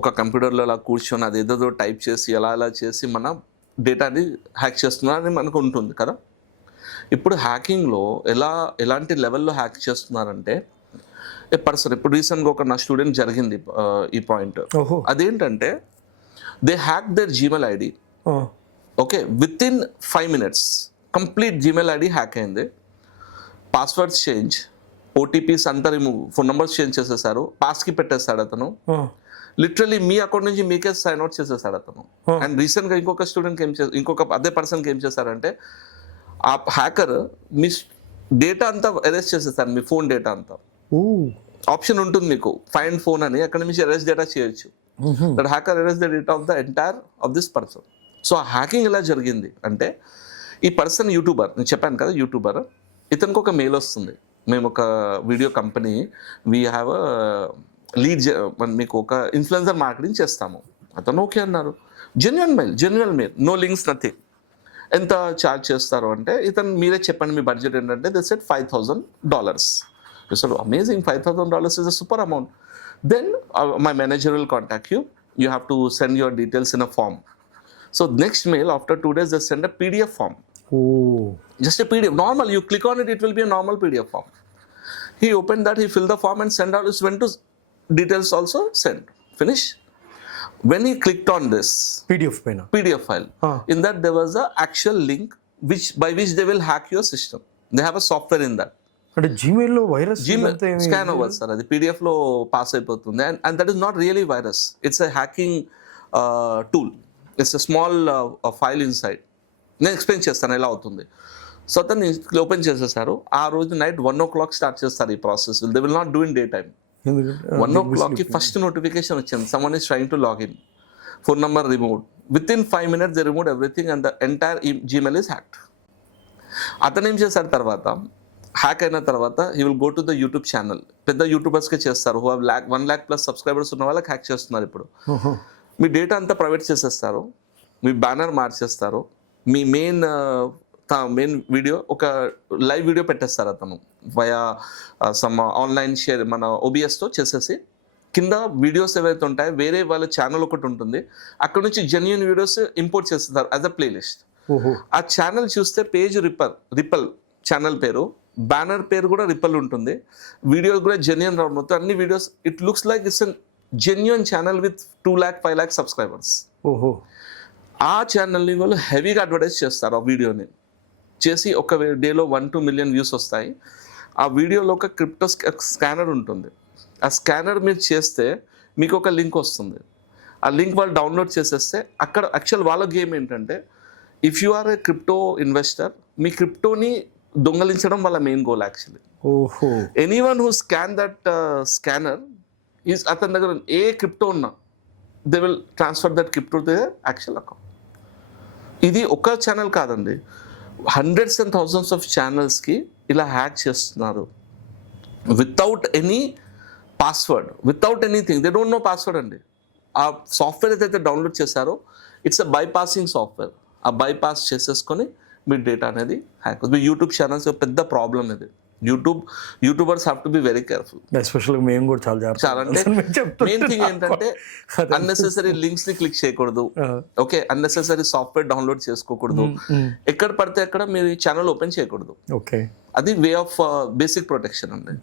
ఒక కంప్యూటర్లో అలా కూర్చొని అది ఏదో టైప్ చేసి ఎలా చేసి మన డేటాని హ్యాక్ చేస్తున్నారని మనకు ఉంటుంది కదా. ఇప్పుడు హ్యాకింగ్లో ఎలాంటి లెవెల్లో హ్యాక్ చేస్తున్నారంటే, ఏ పర్సన్ ఇప్పుడు రీసెంట్గా ఒక నా స్టూడెంట్ జరిగింది ఈ పాయింట్. ఓహో. అదేంటంటే they hack their Gmail ID. Okay, within 5 minutes complete Gmail ID hack అయింది. పాస్వర్డ్స్ చేంజ్, ఓటీపీస్ అంతా రిమూవ్, ఫోన్ నెంబర్స్ చేంజ్ చేసేసారు, పాస్కి పెట్టేస్తాడు అతను. లిటరలీ మీ అకౌంట్ నుంచి మీకే సైన్ అవుట్ చేసేసాడు అతను. అండ్ రీసెంట్గా ఇంకొక స్టూడెంట్కి ఇంకొక అదే పర్సన్కి ఏం చేశారంటే, ఆ హ్యాకర్ మీ డేటా అంతా ఎరేస్ చేసేస్తారు, మీ ఫోన్ డేటా అంతా. ఆప్షన్ ఉంటుంది మీకు ఫైండ్ ఫోన్ అని, అక్కడ నుంచి ఎరేస్ డేటా చేయొచ్చు. That hacker erase the data of the entire of this person. So ఆ హ్యాకింగ్ ఎలా జరిగింది అంటే, ఈ పర్సన్ యూట్యూబర్, నేను చెప్పాను కదా యూట్యూబర్, ఇతనికి ఒక మెయిల్ వస్తుంది, మేము ఒక video company, we have lead, మీకు ఒక ఇన్ఫ్లుయెన్సర్ మార్కెటింగ్ చేస్తాము. అతను ఓకే అన్నారు. Genuine mail, no links, nothing. ఎంత ఛార్జ్ చేస్తారు అంటే, ఇతను మీరే చెప్పండి మీ బడ్జెట్ ఏంటంటే, they set $5,000. So amazing, $5,000 is a super amount. Then my manager will contact you. You have to send your details in a form. So next mail, after 2 days, they send a PDF form. Oh. Just a PDF. Normal, you click on it, it will be a normal PDF form. He opened that, he filled the form and sent out, went to details also, send. Finish. When he clicked on this PDF file, in that there was a actual link by which they will hack your system. They have a software in that. అంటే జీమెయిల్లో virus scan అవ్వదు sir, అది పీడిఎఫ్లో pass అయిపోతుంది. And that is not really virus, it's a hacking tool, it's a small file inside. నేను explain చేస్తాను ఎలా అవుతుంది. So అతన్ని open చేసేసారు. ఆ రోజు నైట్ 1 o'clock స్టార్ట్ చేస్తారు ఈ process. They will not do in day time. 1 o'clockకి ఫస్ట్ నోటిఫికేషన్ వచ్చింది, someone is trying to login, phone number removed. Within 5 minutes they removed everything and the entire Gmail is hacked. అతను ఏం చేశారు తర్వాత, hack అయిన తర్వాత he will go to the YouTube channel. పెద్ద యూట్యూబర్స్కే చేస్తారు, 1 lakh plus సబ్స్క్రైబర్స్ ఉన్న వాళ్ళకి హ్యాక్ చేస్తున్నారు. ఇప్పుడు మీ డేటా అంతా ప్రైవేట్ చేసేస్తారు, మీ బ్యానర్ మార్చేస్తారు, మీ మెయిన్ వీడియో ఒక లైవ్ వీడియో పెట్టేస్తారు అతను వయా సమ్ ఆన్లైన్ షేర్ మన OBSతో చేసేసి, కింద వీడియోస్ ఏవైతే ఉంటాయో వేరే వాళ్ళ ఛానల్ ఒకటి ఉంటుంది, అక్కడ నుంచి జెన్యూన్ వీడియోస్ ఇంపోర్ట్ చేస్తారు యాజ్ అ ప్లేలిస్ట్. ఆ ఛానల్ చూస్తే పేజ్ రిపల్ ఛానల్ పేరు, బ్యానర్ పేరు కూడా రిపల్ ఉంటుంది, వీడియోస్ కూడా జెన్యున్ రౌండ్ మొత్తం అన్ని videos. It looks like it's an genuine channel with 2 lakh 5 lakh subscribers. ఆ ఛానల్ని వాళ్ళు హెవీగా అడ్వర్టైజ్ చేస్తారు. ఆ వీడియోని చేసి ఒక డేలో 1-2 million వ్యూస్ వస్తాయి. ఆ వీడియోలో ఒక క్రిప్టో స్కానర్ ఉంటుంది. ఆ స్కానర్ మీరు చేస్తే మీకు ఒక లింక్ వస్తుంది. ఆ లింక్ వాళ్ళు డౌన్లోడ్ చేసేస్తే, అక్కడ యాక్చువల్ వాళ్ళ గేమ్ ఏంటంటే, if you are a crypto investor, మీ క్రిప్టోని దొంగలించడం వాళ్ళ main goal actually. Anyone who scan that scanner is, అతని దగ్గర ఏ క్రిప్టో ఉన్నా they will transfer that crypto to their actual account. ఇది ఒక ఛానల్ కాదండి, hundreds and thousands ఆఫ్ ఛానల్స్కి ఇలా హ్యాక్ చేస్తున్నారు without any password, without anything. They don't know password అండి. ఆ సాఫ్ట్వేర్ ఏదైతే డౌన్లోడ్ చేశారో ఇట్స్ అ బైపాసింగ్ సాఫ్ట్వేర్. ఆ బైపాస్ చేసేసుకొని మీ డేటా అనేది హ్యాక్ అవుతుంది. యూట్యూబ్ ఛానల్స్ పెద్ద ప్రాబ్లం ఇది. YouTubers have to be very careful. Especially మేము కూడా చాలా అంటే మెయిన్ థింగ్ ఏంటంటే, అన్నెసెసరీ లింక్స్ ని క్లిక్ చేయకూడదు, ఓకే, అన్నెసెసరీ సాఫ్ట్వేర్ డౌన్లోడ్ చేసుకోకూడదు, ఎక్కడ పడితే అక్కడ మీరు ఛానల్ ఓపెన్ చేయకూడదు. ఓకే, అది వే ఆఫ్ బేసిక్ ప్రొటెక్షన్ అండి.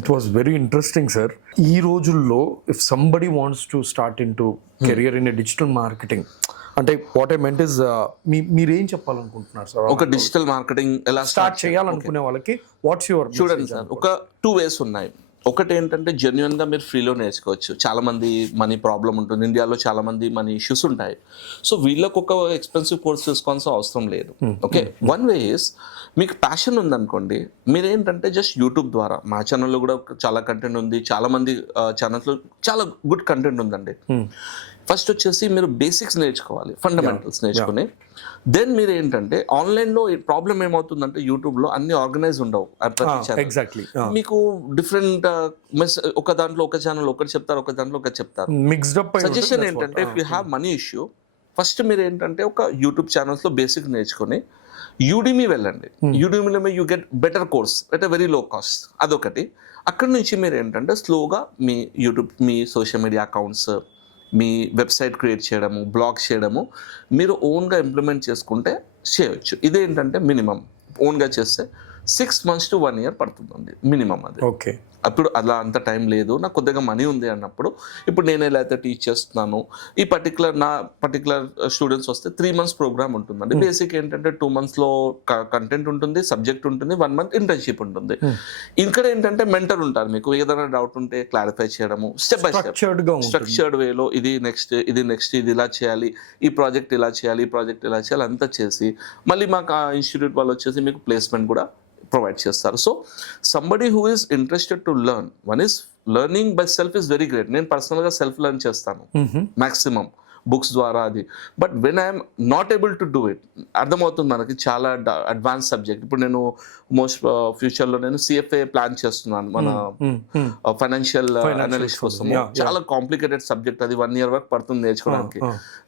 It was very interesting sir. ఈ రోజుల్లో if somebody wants to start in to career in digital marketing, అంటే వాట్ ఐ మెంట్ ఇస్, మీరేం చెప్పాలనుకుంటున్నారు సార్? ఒక డిజిటల్ మార్కెటింగ్ ఎలా స్టార్ట్ చేయాలనుకునే వాళ్ళకి వాట్స్ యువర్? చూడండి సార్, ఒక 2 ways ఉన్నాయి. ఒకటి ఏంటంటే జెన్యున్గా మీరు ఫ్రీలో నేర్చుకోవచ్చు. చాలామంది మనీ ప్రాబ్లం ఉంటుంది, ఇండియాలో చాలామంది మనీ ఇష్యూస్ ఉంటాయి. సో వీళ్ళకి ఒక ఎక్స్పెన్సివ్ కోర్స్ తీసుకోవాల్సిన అవసరం లేదు. ఓకే, 1 way is, మీకు ప్యాషన్ ఉందనుకోండి, మీరేంటంటే జస్ట్ యూట్యూబ్ ద్వారా, మా ఛానల్లో కూడా చాలా కంటెంట్ ఉంది, చాలామంది ఛానల్స్లో చాలా గుడ్ కంటెంట్ ఉందండి. ఫస్ట్ వచ్చేసి మీరు బేసిక్స్ నేర్చుకోవాలి, ఫండమెంటల్స్ నేర్చుకుని దెన్ మీరు ఏంటంటే ఆన్లైన్లో ప్రాబ్లం ఏమవుతుందంటే యూట్యూబ్లో అన్ని ఆర్గనైజ్ ఉండవు ప్రతి ఛానల్. ఎగ్జాక్ట్లీ మీకు డిఫరెంట్ ఒక దాంట్లో ఒక ఛానల్ ఒకటి చెప్తారు, ఒక దాంట్లో ఒకటి చెప్తారు. Mixed up. సజెషన్ ఏంటంటే if you have money issue, first మీరు ఏంటంటే ఒక యూట్యూబ్ ఛానల్స్లో బేసిక్ నేర్చుకుని యూడిమి వెళ్ళండి. యూడిమిలో you get better course at a very low cost, అదొకటి. అక్కడ నుంచి మీరు ఏంటంటే స్లోగా మీ యూట్యూబ్, మీ సోషల్ మీడియా అకౌంట్స్, మీ వెబ్సైట్ క్రియేట్ చేయడము, బ్లాగ్ చేయడము మీరు ఓన్గా ఇంప్లిమెంట్ చేసుకుంటే చేయొచ్చు. ఇదేంటంటే మినిమం ఓన్గా చేస్తే 6 months to 1 year పడుతుందండి మినిమం. అది ఓకే. అప్పుడు అలా అంత టైం లేదు, నాకు కొద్దిగా మనీ ఉంది అన్నప్పుడు, ఇప్పుడు నేను ఎలా అయితే టీచ్ చేస్తున్నాను, ఈ నా పర్టికులర్ స్టూడెంట్స్ వస్తే 3 months ప్రోగ్రామ్ ఉంటుందండి. బేసిక్ ఏంటంటే 2 monthsలో కంటెంట్ ఉంటుంది, సబ్జెక్ట్ ఉంటుంది, 1 month ఇంటర్న్షిప్ ఉంటుంది. ఇక్కడ ఏంటంటే మెంటర్ ఉంటారు, మీకు ఏదైనా డౌట్ ఉంటే క్లారిఫై చేయడము స్టెప్ బై స్టెప్ స్ట్రక్చర్డ్ వేలో, ఇది నెక్స్ట్, ఇది ఇలా చేయాలి, ఈ ప్రాజెక్ట్ ఇలా చేయాలి, ఈ ప్రాజెక్ట్ ఇలా చేయాలి, అంతా చేసి మళ్ళీ మాకు ఆ ఇన్స్టిట్యూట్ వాళ్ళు వచ్చేసి మీకు ప్లేస్మెంట్ కూడా ప్రొవైడ్ చేస్తారు. So somebody who is interested to learn, one is learning by self is very great. నేను పర్సనల్గా సెల్ఫ్ లెర్న్ చేస్తాను మ్యాక్సిమం బుక్స్ ద్వారా అది. But when I'm not able to do it, అర్థమవుతుంది మనకి చాలా అడ్వాన్స్ సబ్జెక్ట్. ఇప్పుడు నేను మోస్ట్ ఫ్యూచర్లో నేను CFA ప్లాన్ చేస్తున్నాను, మన ఫైనాన్షియల్ అనలిస్ట్ కోసం. చాలా కాంప్లికేటెడ్ సబ్జెక్ట్, అది 1 year వరకు పడుతుంది నేర్చుకోవడానికి.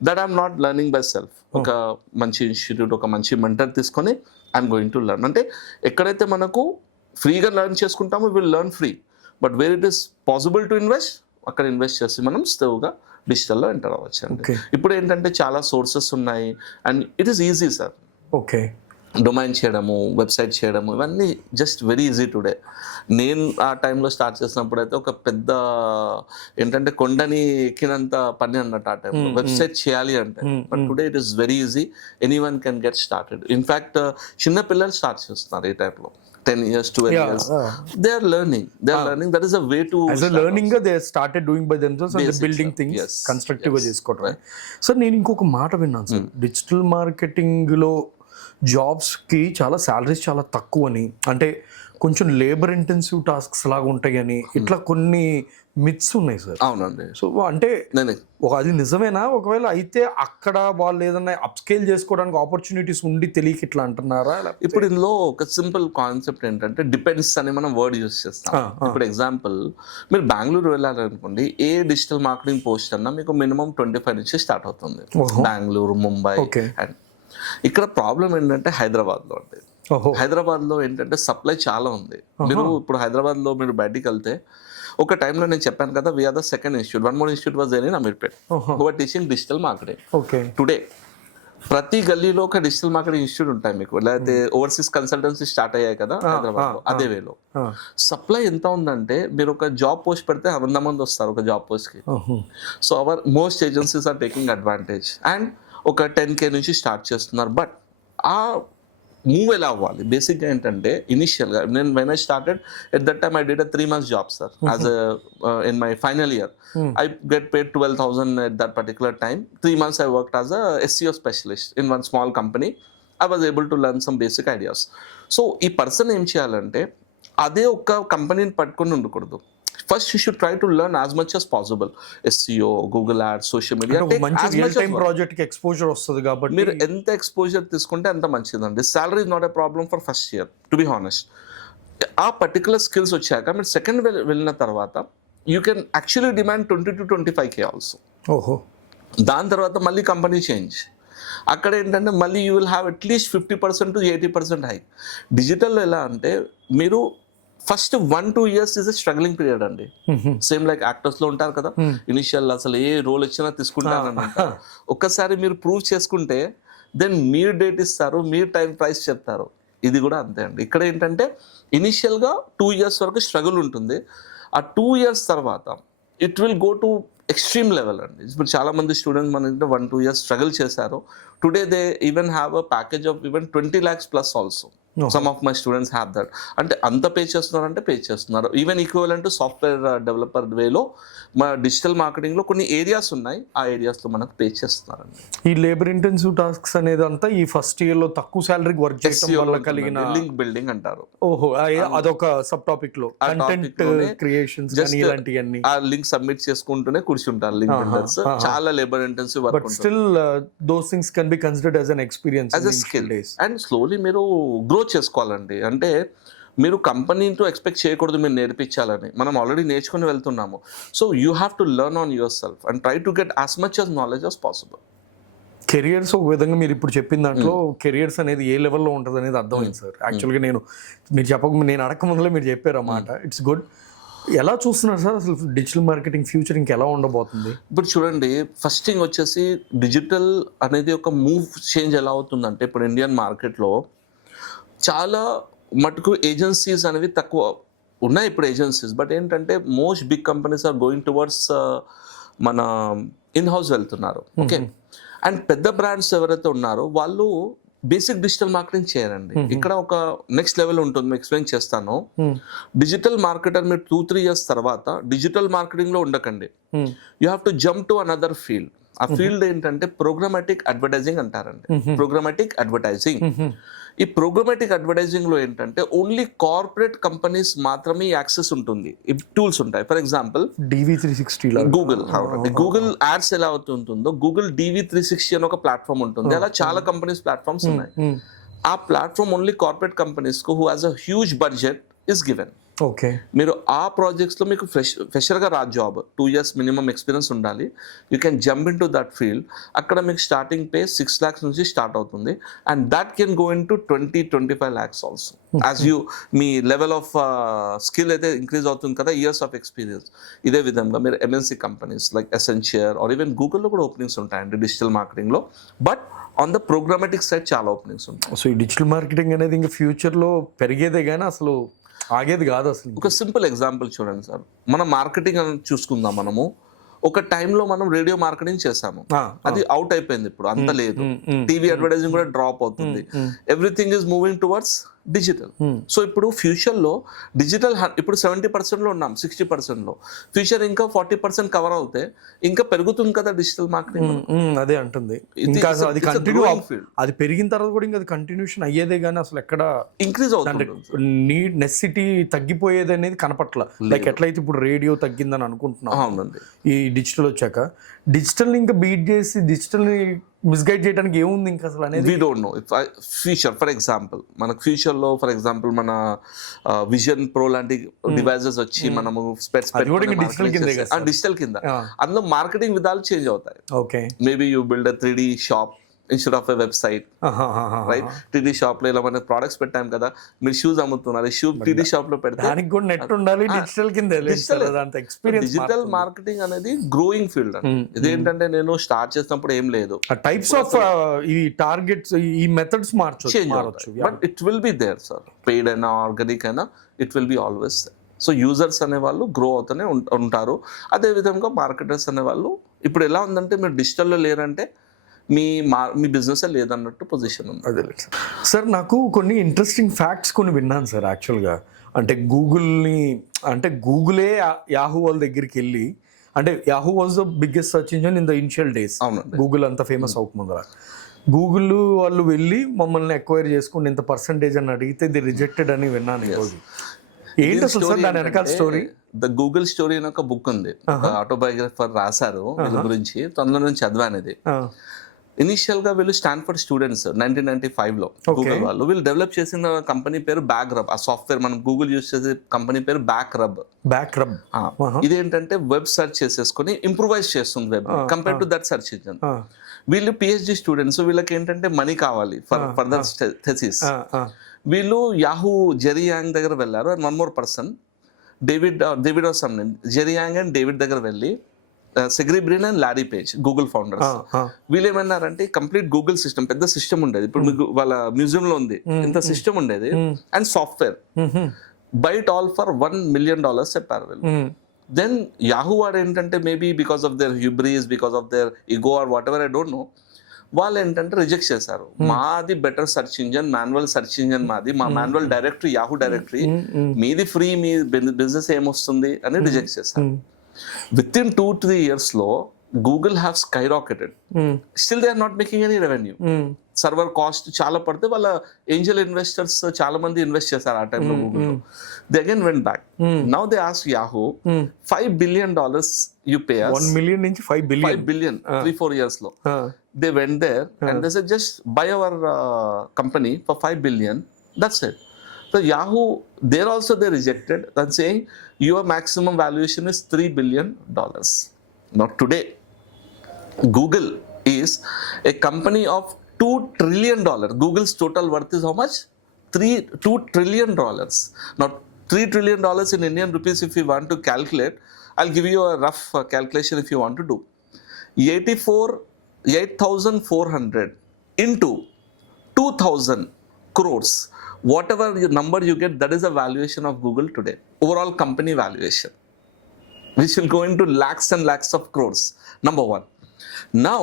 That I'm not learning by self. ఒక మంచి ఇన్స్టిట్యూట్, ఒక మంచి మెంటర్ తీసుకొని ఐఎమ్ గోయింగ్ టు లెర్న్. అంటే ఎక్కడైతే మనకు ఫ్రీగా లెర్న్ చేసుకుంటామో will learn free, but where it is possible to invest, అక్కడ ఇన్వెస్ట్ చేసి మనం స్లోగా డిజిటల్లో ఎంటర్ అవ్వచ్చు అండి. ఇప్పుడు ఏంటంటే చాలా సోర్సెస్ ఉన్నాయి and it is easy sir. Okay. Domain చేయడము, వెబ్సైట్ చేయడము, ఇవన్నీ జస్ట్ వెరీ ఈజీ టుడే. నేను ఆ టైంలో స్టార్ట్ చేసినప్పుడు అయితే ఒక పెద్ద ఏంటంటే కొండని ఎక్కినంత పని అన్నట్టు ఆ టైంలో వెబ్సైట్ చేయాలి అంటే. But today it is very easy, any one can get started. In fact చిన్న పిల్లలు స్టార్ట్ చేస్తున్నారు ఈ టైంలో, 10 years, 12 years. They are learning. That is a way to. As a learning, they started doing by themselves and they're building things constructive గా చేసుకోవడం. Sir నేను ఇంకొక మాట విన్నాను సార్, డిజిటల్ మార్కెటింగ్లో జాబ్స్కి చాలా సాలరీస్ చాలా తక్కువ అని, అంటే కొంచెం లేబర్ ఇంటెన్సివ్ టాస్క్స్ లాగా ఉంటాయి అని, ఇట్లా కొన్ని మిత్స్ ఉన్నాయి సార్. అవునండి. సో అంటే అది నిజమేనా? ఒకవేళ అయితే అక్కడ వాళ్ళు ఏదైనా అప్స్కేల్ చేసుకోవడానికి ఆపర్చునిటీస్ ఉండి తెలియక ఇట్లా అంటున్నారా? ఇప్పుడు ఇందులో ఒక సింపుల్ కాన్సెప్ట్ ఏంటంటే డిపెండ్స్ అని మనం వర్డ్ యూస్ చేస్తాం. ఇప్పుడు ఎగ్జాంపుల్ మీరు బెంగళూరు వెళ్ళాలనుకోండి, ఏ డిజిటల్ మార్కెటింగ్ పోస్ట్ అన్నా మీకు మినిమం 25 నుంచి స్టార్ట్ అవుతుంది. బెంగళూరు, ముంబై. అండ్ ఇక్కడ ప్రాబ్లం ఏంటంటే హైదరాబాద్లో అండి. హైదరాబాద్లో ఏంటంటే సప్లై చాలా ఉంది. మీరు ఇప్పుడు హైదరాబాద్లో మీరు బయటికి వెళ్తే, ఒక టైంలో నేను చెప్పాను కదా, we're the second institute, 1 more institute was there in Ameerpet who are teaching digital marketing. Today ప్రతి గల్లీలో ఒక డిజిటల్ మార్కెటింగ్ ఇన్స్టిట్యూట్ ఉంటాయి మీకు. లేకపోతే ఓవర్సీస్ కన్సల్టెన్సీ స్టార్ట్ అయ్యాయి కదా హైదరాబాద్లో, అదే వేలో. సప్లై ఎంత ఉందంటే మీరు ఒక జాబ్ పోస్ట్ పెడితే 100 మంది వస్తారు ఒక జాబ్ పోస్ట్కి. So our most agencies are taking advantage and ఒక 10K నుంచి స్టార్ట్ చేస్తున్నారు. బట్ ఆ మూవ్ ఎలా అవ్వాలి బేసిక్గా ఏంటంటే, ఇనిషియల్గా నేను when I started at that time I did a 3 months job sir as in my final year. I get paid 12,000 at that particular time. 3 months I worked as a SEO specialist in one small company. I was able to learn some basic ideas. So ఈ person ఏం చేయాలంటే అదే ఒక కంపెనీని పట్టుకొని ఉండకూడదు. First you should try to learn as much as possible. SEO, Google Ads, social media. Project exposure వస్తుంది కాబట్టి మీరు ఎంత ఎక్స్పోజర్ తీసుకుంటే అంత మంచిదండి. Salary is not a problem for first year, to be honest. ఆ పర్టికులర్ స్కిల్స్ వచ్చాక మీరు సెకండ్ వెళ్ళిన తర్వాత you can actually demand 20 to 25K also. దాని తర్వాత మళ్ళీ కంపెనీ చేంజ్. అక్కడ ఏంటంటే మళ్ళీ you will have at least 50% to 80% hike. డిజిటల్లో ఎలా అంటే మీరు first 1-2 years is a struggling period అండి. సేమ్ లైక్ యాక్టర్స్లో ఉంటారు కదా, ఇనిషియల్ అసలు ఏ రోల్ ఇచ్చినా తీసుకుంటానన్నమాట. ఒక్కసారి మీరు ప్రూవ్ చేసుకుంటే దెన్ మీరు డేట్ ఇస్తారు, మీరు టైం ప్రైస్ చెప్తారు. ఇది కూడా అంతే అండి. ఇక్కడ ఏంటంటే ఇనిషియల్గా 2 years వరకు స్ట్రగుల్ ఉంటుంది. ఆ 2 years తర్వాత it will go to extreme level అండి. ఇప్పుడు చాలా మంది స్టూడెంట్స్ మన 1-2 years స్ట్రగుల్ చేశారు. Today they even have a package of even 20 lakhs plus also. Some of my students have that. అంటే అంత పే చేస్తున్నారంటే పే చేస్తున్నారు. ఈవెన్ ఈక్వలెంట్ సాఫ్ట్వేర్ డెవలపర్ వేలో మన డిజిటల్ మార్కెటింగ్లో కొన్ని ఏరియాస్ ఉన్నాయి, ఆ ఏరియాస్లో మనకు పే చేస్తున్నారండి. ఈ లేబర్ ఇంటెన్సివ్ టాస్క్స్ అనేది అంతా ఈ ఫస్ట్ ఇయర్ లో తక్కువ శాలరీకి వర్క్ చేయడం వల్ల కలిగిన లింక్ బిల్డింగ్ అంటారు. ఓహో, అదొక సబ్ టాపిక్ లో కంటెంట్ క్రియేషన్స్ కానీ ఇలాంటివన్నీ ఆ లింక్ సబ్మిట్ చేసుకుంటూనే కూర్చుంటారు లింక్ బిల్డర్స్. చాలా labour intensive work but still those things can be considered as an experience as a skill and slowly మీరు గ్రో చేసుకోవాలండి. అంటే మీరు కంపెనీతో ఎక్స్పెక్ట్ చేయకూడదు మీరు నేర్పించాలని, మనం ఆల్రెడీ నేర్చుకుని వెళ్తున్నాము. So you have to learn on your self and try to get as much as knowledge as possible. Careers ఒక విధంగా మీరు ఇప్పుడు చెప్పిన దాంట్లో కెరియర్స్ అనేది ఏ లెవెల్లో ఉంటుంది అనేది అర్థమైంది సార్. యాక్చువల్గా నేను అడగక ముందులో మీరు చెప్పారు అన్నమాట. It's good. ఎలా చూస్తున్నారు సార్ అసలు డిజిటల్ మార్కెటింగ్ ఫ్యూచర్ ఇంకెలా ఉండబోతుంది? ఇప్పుడు చూడండి, ఫస్ట్ థింగ్ వచ్చేసి డిజిటల్ అనేది ఒక మూవ్ చేంజ్ ఎలా అవుతుందంటే, ఇప్పుడు ఇండియన్ మార్కెట్లో చాలా మటుకు ఏజెన్సీస్ అనేవి తక్కువ ఉన్నాయి ఇప్పుడు ఏజెన్సీస్. బట్ ఏంటంటే most big companies are going towards మన ఇన్ హౌస్ వెళ్తున్నారు. ఓకే, అండ్ పెద్ద బ్రాండ్స్ ఎవరైతే ఉన్నారో వాళ్ళు బేసిక్ డిజిటల్ మార్కెటింగ్ చేయరండి. ఇక్కడ ఒక నెక్స్ట్ లెవెల్ ఉంటుంది, మీకు ఎక్స్ప్లెయిన్ చేస్తాను. డిజిటల్ మార్కెటర్ మీరు 2-3 years తర్వాత డిజిటల్ మార్కెటింగ్ లో ఉండకండి. You have to jump to another field. ఆ ఫీల్డ్ ఏంటంటే ప్రోగ్రామాటిక్ అడ్వర్టైజింగ్ అంటారండి. Programmatic advertising. ఈ ప్రోగ్రామాటిక్ అడ్వర్టైజింగ్ లో ఏంటంటే ఓన్లీ కార్పొరేట్ కంపెనీస్ మాత్రమే యాక్సెస్ ఉంటుంది. టూల్స్ ఉంటాయి. For example DV360 Google ads ఎలా అవుతుంటుందో గూగుల్ DV360 అని ఒక ప్లాట్ఫామ్ ఉంటుంది. అలా చాలా కంపెనీస్ ప్లాట్ఫామ్స్ ఉన్నాయి. ఆ ప్లాట్ఫామ్ ఓన్లీ కార్పొరేట్ కంపెనీస్ కు who has a huge budget is given. Okay, మీరు ఆ ప్రాజెక్ట్స్లో మీకు ఫ్రెషర్గా రాదు జాబ్, 2 years మినిమం ఎక్స్పీరియన్స్ ఉండాలి. You can jump in to that field. అక్కడ మీకు స్టార్టింగ్ పే 6 lakhs నుంచి స్టార్ట్ అవుతుంది. And that can go in to 20-25 lakhs also as you me level of skill అయితే ఇంక్రీజ్ అవుతుంది కదా, ఇయర్స్ ఆఫ్ ఎక్స్పీరియన్స్. ఇదే విధంగా మీరు MNC companies like Accenture or even గూగుల్లో కూడా ఓపెనింగ్స్ ఉంటాయండి డిజిటల్ మార్కెటింగ్లో. But on the programmatic side చాలా ఓపెనింగ్స్ ఉంటాయి. సో ఈ డిజిటల్ మార్కెటింగ్ అనేది ఇంకా ఫ్యూచర్లో పెరిగేదే కానీ అసలు ఆగేది కాదు అసలు. ఒక సింపుల్ ఎగ్జాంపుల్ చూడండి సార్, మన మార్కెటింగ్ అని చూసుకుందాం. మనము ఒక టైంలో మనం రేడియో మార్కెటింగ్ చేసాము, అది అవుట్ అయిపోయింది. ఇప్పుడు అంత లేదు. టీవీ అడ్వర్టైజింగ్ కూడా డ్రాప్ అవుతుంది. Everything is moving towards digital. So ఇప్పుడు ఫ్యూచర్లో డిజిటల్ ఇప్పుడు 70%లో ఉన్నాం, 60%లో. ఫ్యూచర్ ఇంకా 40% కవర్ అవుతే ఇంకా పెరుగుతుంది కదా డిజిటల్ మార్కెటింగ్. అదే అంటుంది. ఇంకా అది కంటిన్యూ, అది పెరిగిన తర్వాత కూడా ఇంకా అది కంటిన్యూషన్ అయ్యేదే కానీ అసలు ఎక్కడ ఇంక్రీజ్ అవుతుంది. నీడ్ నెసెసిటీ తగ్గిపోయేది అనేది కనపట్ల. లైక్ ఎట్లయితే ఇప్పుడు రేడియో తగ్గిందని అనుకుంటున్నాం, అవునండి, ఈ డిజిటల్ వచ్చాక డిజిటల్ ఇంకా బీట్ చేసి డిజిటల్ ని మిస్గైడ్ చేయడానికి ఏముంది ఇంకా అసలు అనేది. We don't know future. For example మనకు ఫ్యూచర్లో మన విజన్ ప్రో లాంటి డివైజెస్ వచ్చి మనము డిజిటల్ కింద అందులో మార్కెటింగ్ విధాలు చేంజ్ అవుతాయి. Okay, maybe you build 3D shop instead of a website, right? 3D shop లో ఇలా మన ప్రొడక్ట్స్ పెట్టాం కదా, మీరు షూస్ అమ్ముతున్నారు, షూ 3D షాప్ లో పెడితే దానికి కూడా నెట్ ఉండాలి, డిజిటల్ కింద ఎక్స్పీరియన్స్. డిజిటల్ మార్కెటింగ్ అనేది గ్రోయింగ్ ఫీల్డ్ అండి. ఇదేంటంటే నేను స్టార్ట్ చేసినప్పుడు ఏం లేదు, టైప్స్ ఆఫ్ ఈ టార్గెట్స్, ఈ మెథడ్స్ మార్చొచ్చు. But it will be there sir, paid అయినా ఆర్గానిక్ అయినా it will be always there. So users అనే వాళ్ళు గ్రో అవుతూనే ఉంటారు. అదే విధంగా మార్కెటర్స్ అనే వాళ్ళు ఇప్పుడు ఎలా ఉందంటే మీరు డిజిటల్లో లేరంటే మీ బిజినెస్ లేదన్నట్టు పొజిషన్ ఉంది. అదే సార్, నాకు కొన్ని ఇంట్రెస్టింగ్ ఫ్యాక్ట్స్ కొన్ని విన్నాను సార్. యాక్చువల్గా అంటే గూగులే యాహూ వాళ్ళ దగ్గరికి వెళ్ళి, అంటే Yahoo was the biggest search engine in the initial days. Google అంత ఫేమస్ అవ్వకముందర గూగుల్ వాళ్ళు వెళ్ళి మమ్మల్ని ఎక్వైర్ చేసుకుని ఇంత పర్సంటేజ్ అని అడిగితే ఇది రిజెక్టెడ్ అని విన్నాను. ఏంటి అసలు సార్ దాని వెనకాల స్టోరీ? ద గూగుల్ స్టోరీ అని ఒక బుక్ ఉంది, ఆటోబయోగ్రఫర్ రాశారు వీళ్ళ గురించి. తొందర నుంచి చదివాను ఇది. ఇనిషియల్ గా వీళ్ళు స్టాన్ఫర్డ్ స్టూడెంట్స్ 1995లో గూగుల్ వాళ్ళు డెవలప్ చేసిన కంపెనీ పేరు బ్యాక్రబ్. ఆ సాఫ్ట్వేర్ మనం గూగుల్ యూజ్ చేసే కంపెనీ పేరు బ్యాక్రబ్. ఇదేంటంటే వెబ్ సెర్చ్ చేసేసుకుని ఇంప్రూవైజ్ చేస్తుంది web compare to that search engine. వీళ్ళు PhD స్టూడెంట్స్, వీళ్ళకి ఏంటంటే మనీ కావాలి ఫర్దర్ థెసిస్. వీళ్ళు యాహూ జెరీ యాంగ్ దగ్గర వెళ్ళారు. And one more person David or some name, Jerry Yang and David దగ్గర వెళ్ళి సెగ్రీ Brin and Larry Page, Google founders, వీళ్ళు ఏమన్నారంటే కంప్లీట్ గూగుల్ సిస్టమ్, పెద్ద సిస్టమ్ ఉండేది, ఇప్పుడు మీకు వాళ్ళ మ్యూజియం లో ఉంది ఇంత సిస్టమ్ ఉండేది, and software buy it all for $1 million చెప్పారు వీళ్ళు. దెన్ యాహూ వాడు ఏంటంటే maybe because of their hubris, because of their ego or whatever, I don't know, వాళ్ళు ఏంటంటే రిజెక్ట్ చేశారు. మాది better search engine, manual search engine మాది, మా మాన్యువల్ డైరెక్టరీ యాహూ డైరెక్టరీ, మీది ఫ్రీ, మీ బిజినెస్ ఏమొస్తుంది అని రిజెక్ట్ చేశారు. విత్ ఇన్ 2-3 years లో Google have skyrocketed. Still they are not making any revenue. Server cost చాలా పడితే వాళ్ళ ఏంజల్ ఇన్వెస్టర్స్ చాలా మంది ఇన్వెస్ట్ చేశారు ఆ టైంలో Google. They again went back. Now they ask Yahoo $5 billion you pay us. 1 million నుంచి 5 billion. 5 billion 3-4 years లో. They went there and they said just buy our company for 5 billion. That's it. So Yahoo, there also they rejected and saying your maximum valuation is $3 billion. Now today, Google is a company of $2 trillion. Google's total worth is how much? $2 trillion. Now $3 trillion in Indian rupees, if you want to calculate, I'll give you a rough calculation if you want to do. 8,400 into 2,000 crores. Whatever your number you get, that is the valuation of Google today. Overall company valuation, which will go into lakhs and lakhs of crores. Number one. Now,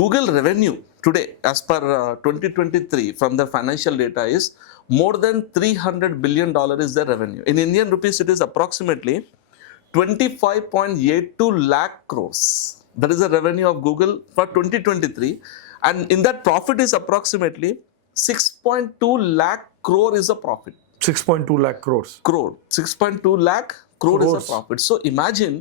Google revenue today, as per 2023, from the financial data, is more than $300 billion is the revenue. In Indian rupees, it is approximately 25.82 lakh crores. That is the revenue of Google for 2023. And in that, profit is approximately 6.2 lakh crore is a profit. 6.2 lakh crores. 6.2 lakh crore is a profit. So imagine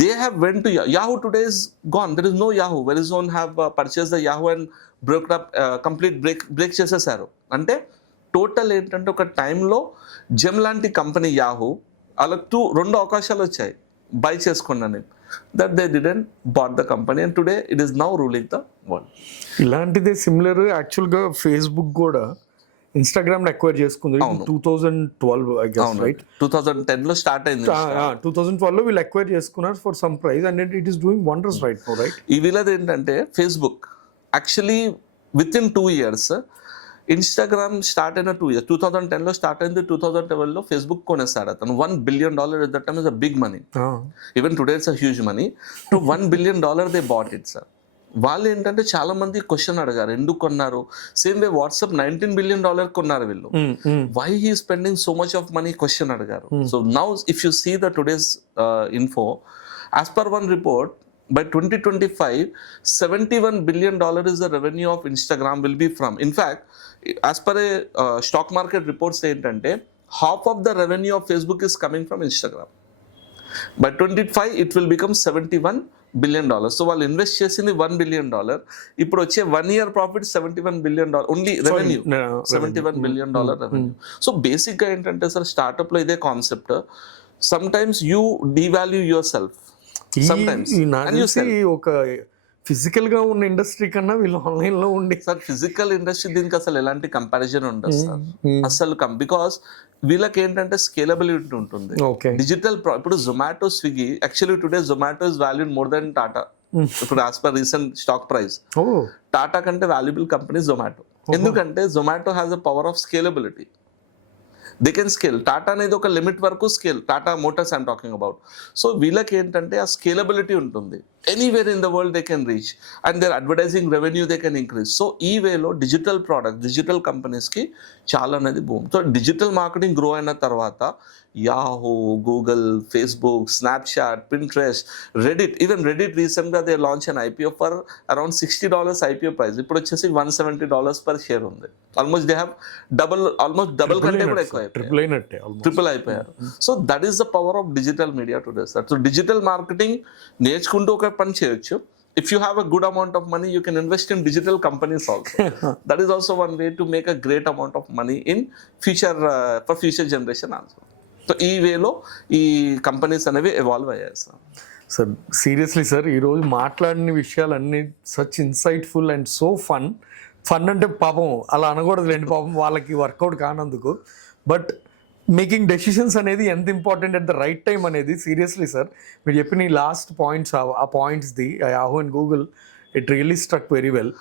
they have went to Yahoo today is gone. There is no Yahoo. Verizon have purchased the Yahoo and broke up, complete break చేసేసారు. అంటే total ఏంటంటే ఒక టైంలో gem లాంటి company Yahoo వాళ్ళకు 2 అవకాశాలు వచ్చాయి buy చేసుకోండి. That they didn't bought the company and today it is now ruling the world. ఇలాంటిదే సిమిలర్ యాక్చువల్గా ఫేస్బుక్ కూడా ఇన్స్టాగ్రామ్ అక్వైర్ చేసుకుంది 2012 ఐ గెస్, రైట్? 2010 లో స్టార్ట్ అయింది. 2012 లో వీళ్ళు అక్వైర్ చేసుకున్నారు for some price and it is doing wonders right now, right? ఈ వీళ్ళది ఏంటంటే Facebook actually with in 2 years, Instagram start అయిన 2 years, 2010 లో స్టార్ట్ అయింది. 2012 లో ఫేస్బుక్ కొనేస్తాడు అతను. $1 billion at that time is a big money. Even today it's a huge money. To $1 billion they bought it, sir. వాళ్ళు ఏంటంటే చాలా మంది క్వశ్చన్ అడిగారు, ఎందుకు కొన్నారు? సేమ్ వే వాట్సాప్ $19 billion కొన్నారు వీళ్ళు. Why he spending so much of money question అడిగారు. So now if you see the today's info, as per one report, by 2025, $71 billion is the revenue of Instagram will be from. In fact, as per a stock market reports ఏంటంటే half of the revenue of Facebook is coming from Instagram. By 2025, it will become $71 billion. So వాళ్ళు invest చేసింది $1 billion. ఇప్పుడు వచ్చే 1 year profit $71 billion only revenue. $71 billion revenue. So బేసిక్గా ఏంటంటే sir startup లో ఇదే concept. Some times you devalue your self. ఒక physical గా ఉన్న ఇండస్ట్రీ కన్నా వీళ్ళు ఆన్లైన్ లో ఉండి సార్ ఫిజికల్ ఇండస్ట్రీ దీనికి అసలు ఎలాంటి కంపారిజన్ ఉండదు సార్ అసలు. బికాస్ వీళ్ళకి ఏంటంటే స్కేలబిలిటీ ఉంటుంది. డిజిటల్ ఇప్పుడు Zomato, Swiggy, actually today Zomato is valued more than Tata. ఇప్పుడు as per recent stock price Tata కంటే వాల్యుబుల్ కంపెనీ జొమాటో. ఎందుకంటే Zomato has a power of scalability. They can scale. Tata అనేది ఒక లిమిట్ వరకు scale. Tata Motors I'm talking about. So వీళ్ళకి ఏంటంటే ఆ స్కేలబిలిటీ ఉంటుంది. Anywhere in the world they can reach and their advertising revenue they can increase. So ఈ వేలో డిజిటల్ ప్రోడక్ట్, డిజిటల్ కంపెనీస్కి చాలా అనేది boom. So digital marketing grow అయిన తర్వాత Yahoo, Google, Facebook, Snapchat, Pinterest, Reddit. Even Reddit రీసెంట్గా they launch an IPO for around $60 IPO price. ఇప్పుడు వచ్చేసి $170 పర్ షేర్ ఉంది. Almost they have almost double కంటే కూడా ఎక్కువ ట్రిపుల్ అయిపోయారు. So that is the power of digital media today sir. So digital marketing నేర్చుకుంటూ ఒక పని చేయొచ్చు. If you have a good amount of money, you can invest in digital companies also. That is also one way to make a great amount of money in future, for future generation also. So ఈ వేలో ఈ companies అనేవి evolve అయ్యాయి sir. Sir seriously sir, ఈరోజు మాట్లాడిన విషయాలన్నీ such insightful and so fun. అంటే పాపం అలా అనకూడదు లేండి, పాపం వాళ్ళకి వర్కౌట్ కానందుకు. బట్ మేకింగ్ డెసిషన్స్ అనేది ఎంత important at the right time అనేది సీరియస్లీ సార్ మీరు చెప్పిన ఈ లాస్ట్ పాయింట్స్, ఆ పాయింట్స్ది Yahoo and Google, it really struck very well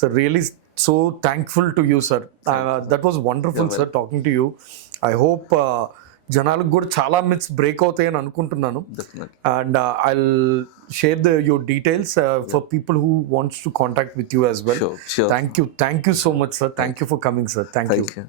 sir. Really so thankful to you sir. That was wonderful sir talking to you. I hope జనాలకు కూడా చాలా myths break అవుతాయని అనుకుంటున్నాను. Definitely. And I'll share your details for people who wants to contact with you as well. Sure. Thank you so much sir. Thank you for coming sir. Thank you. Thank you.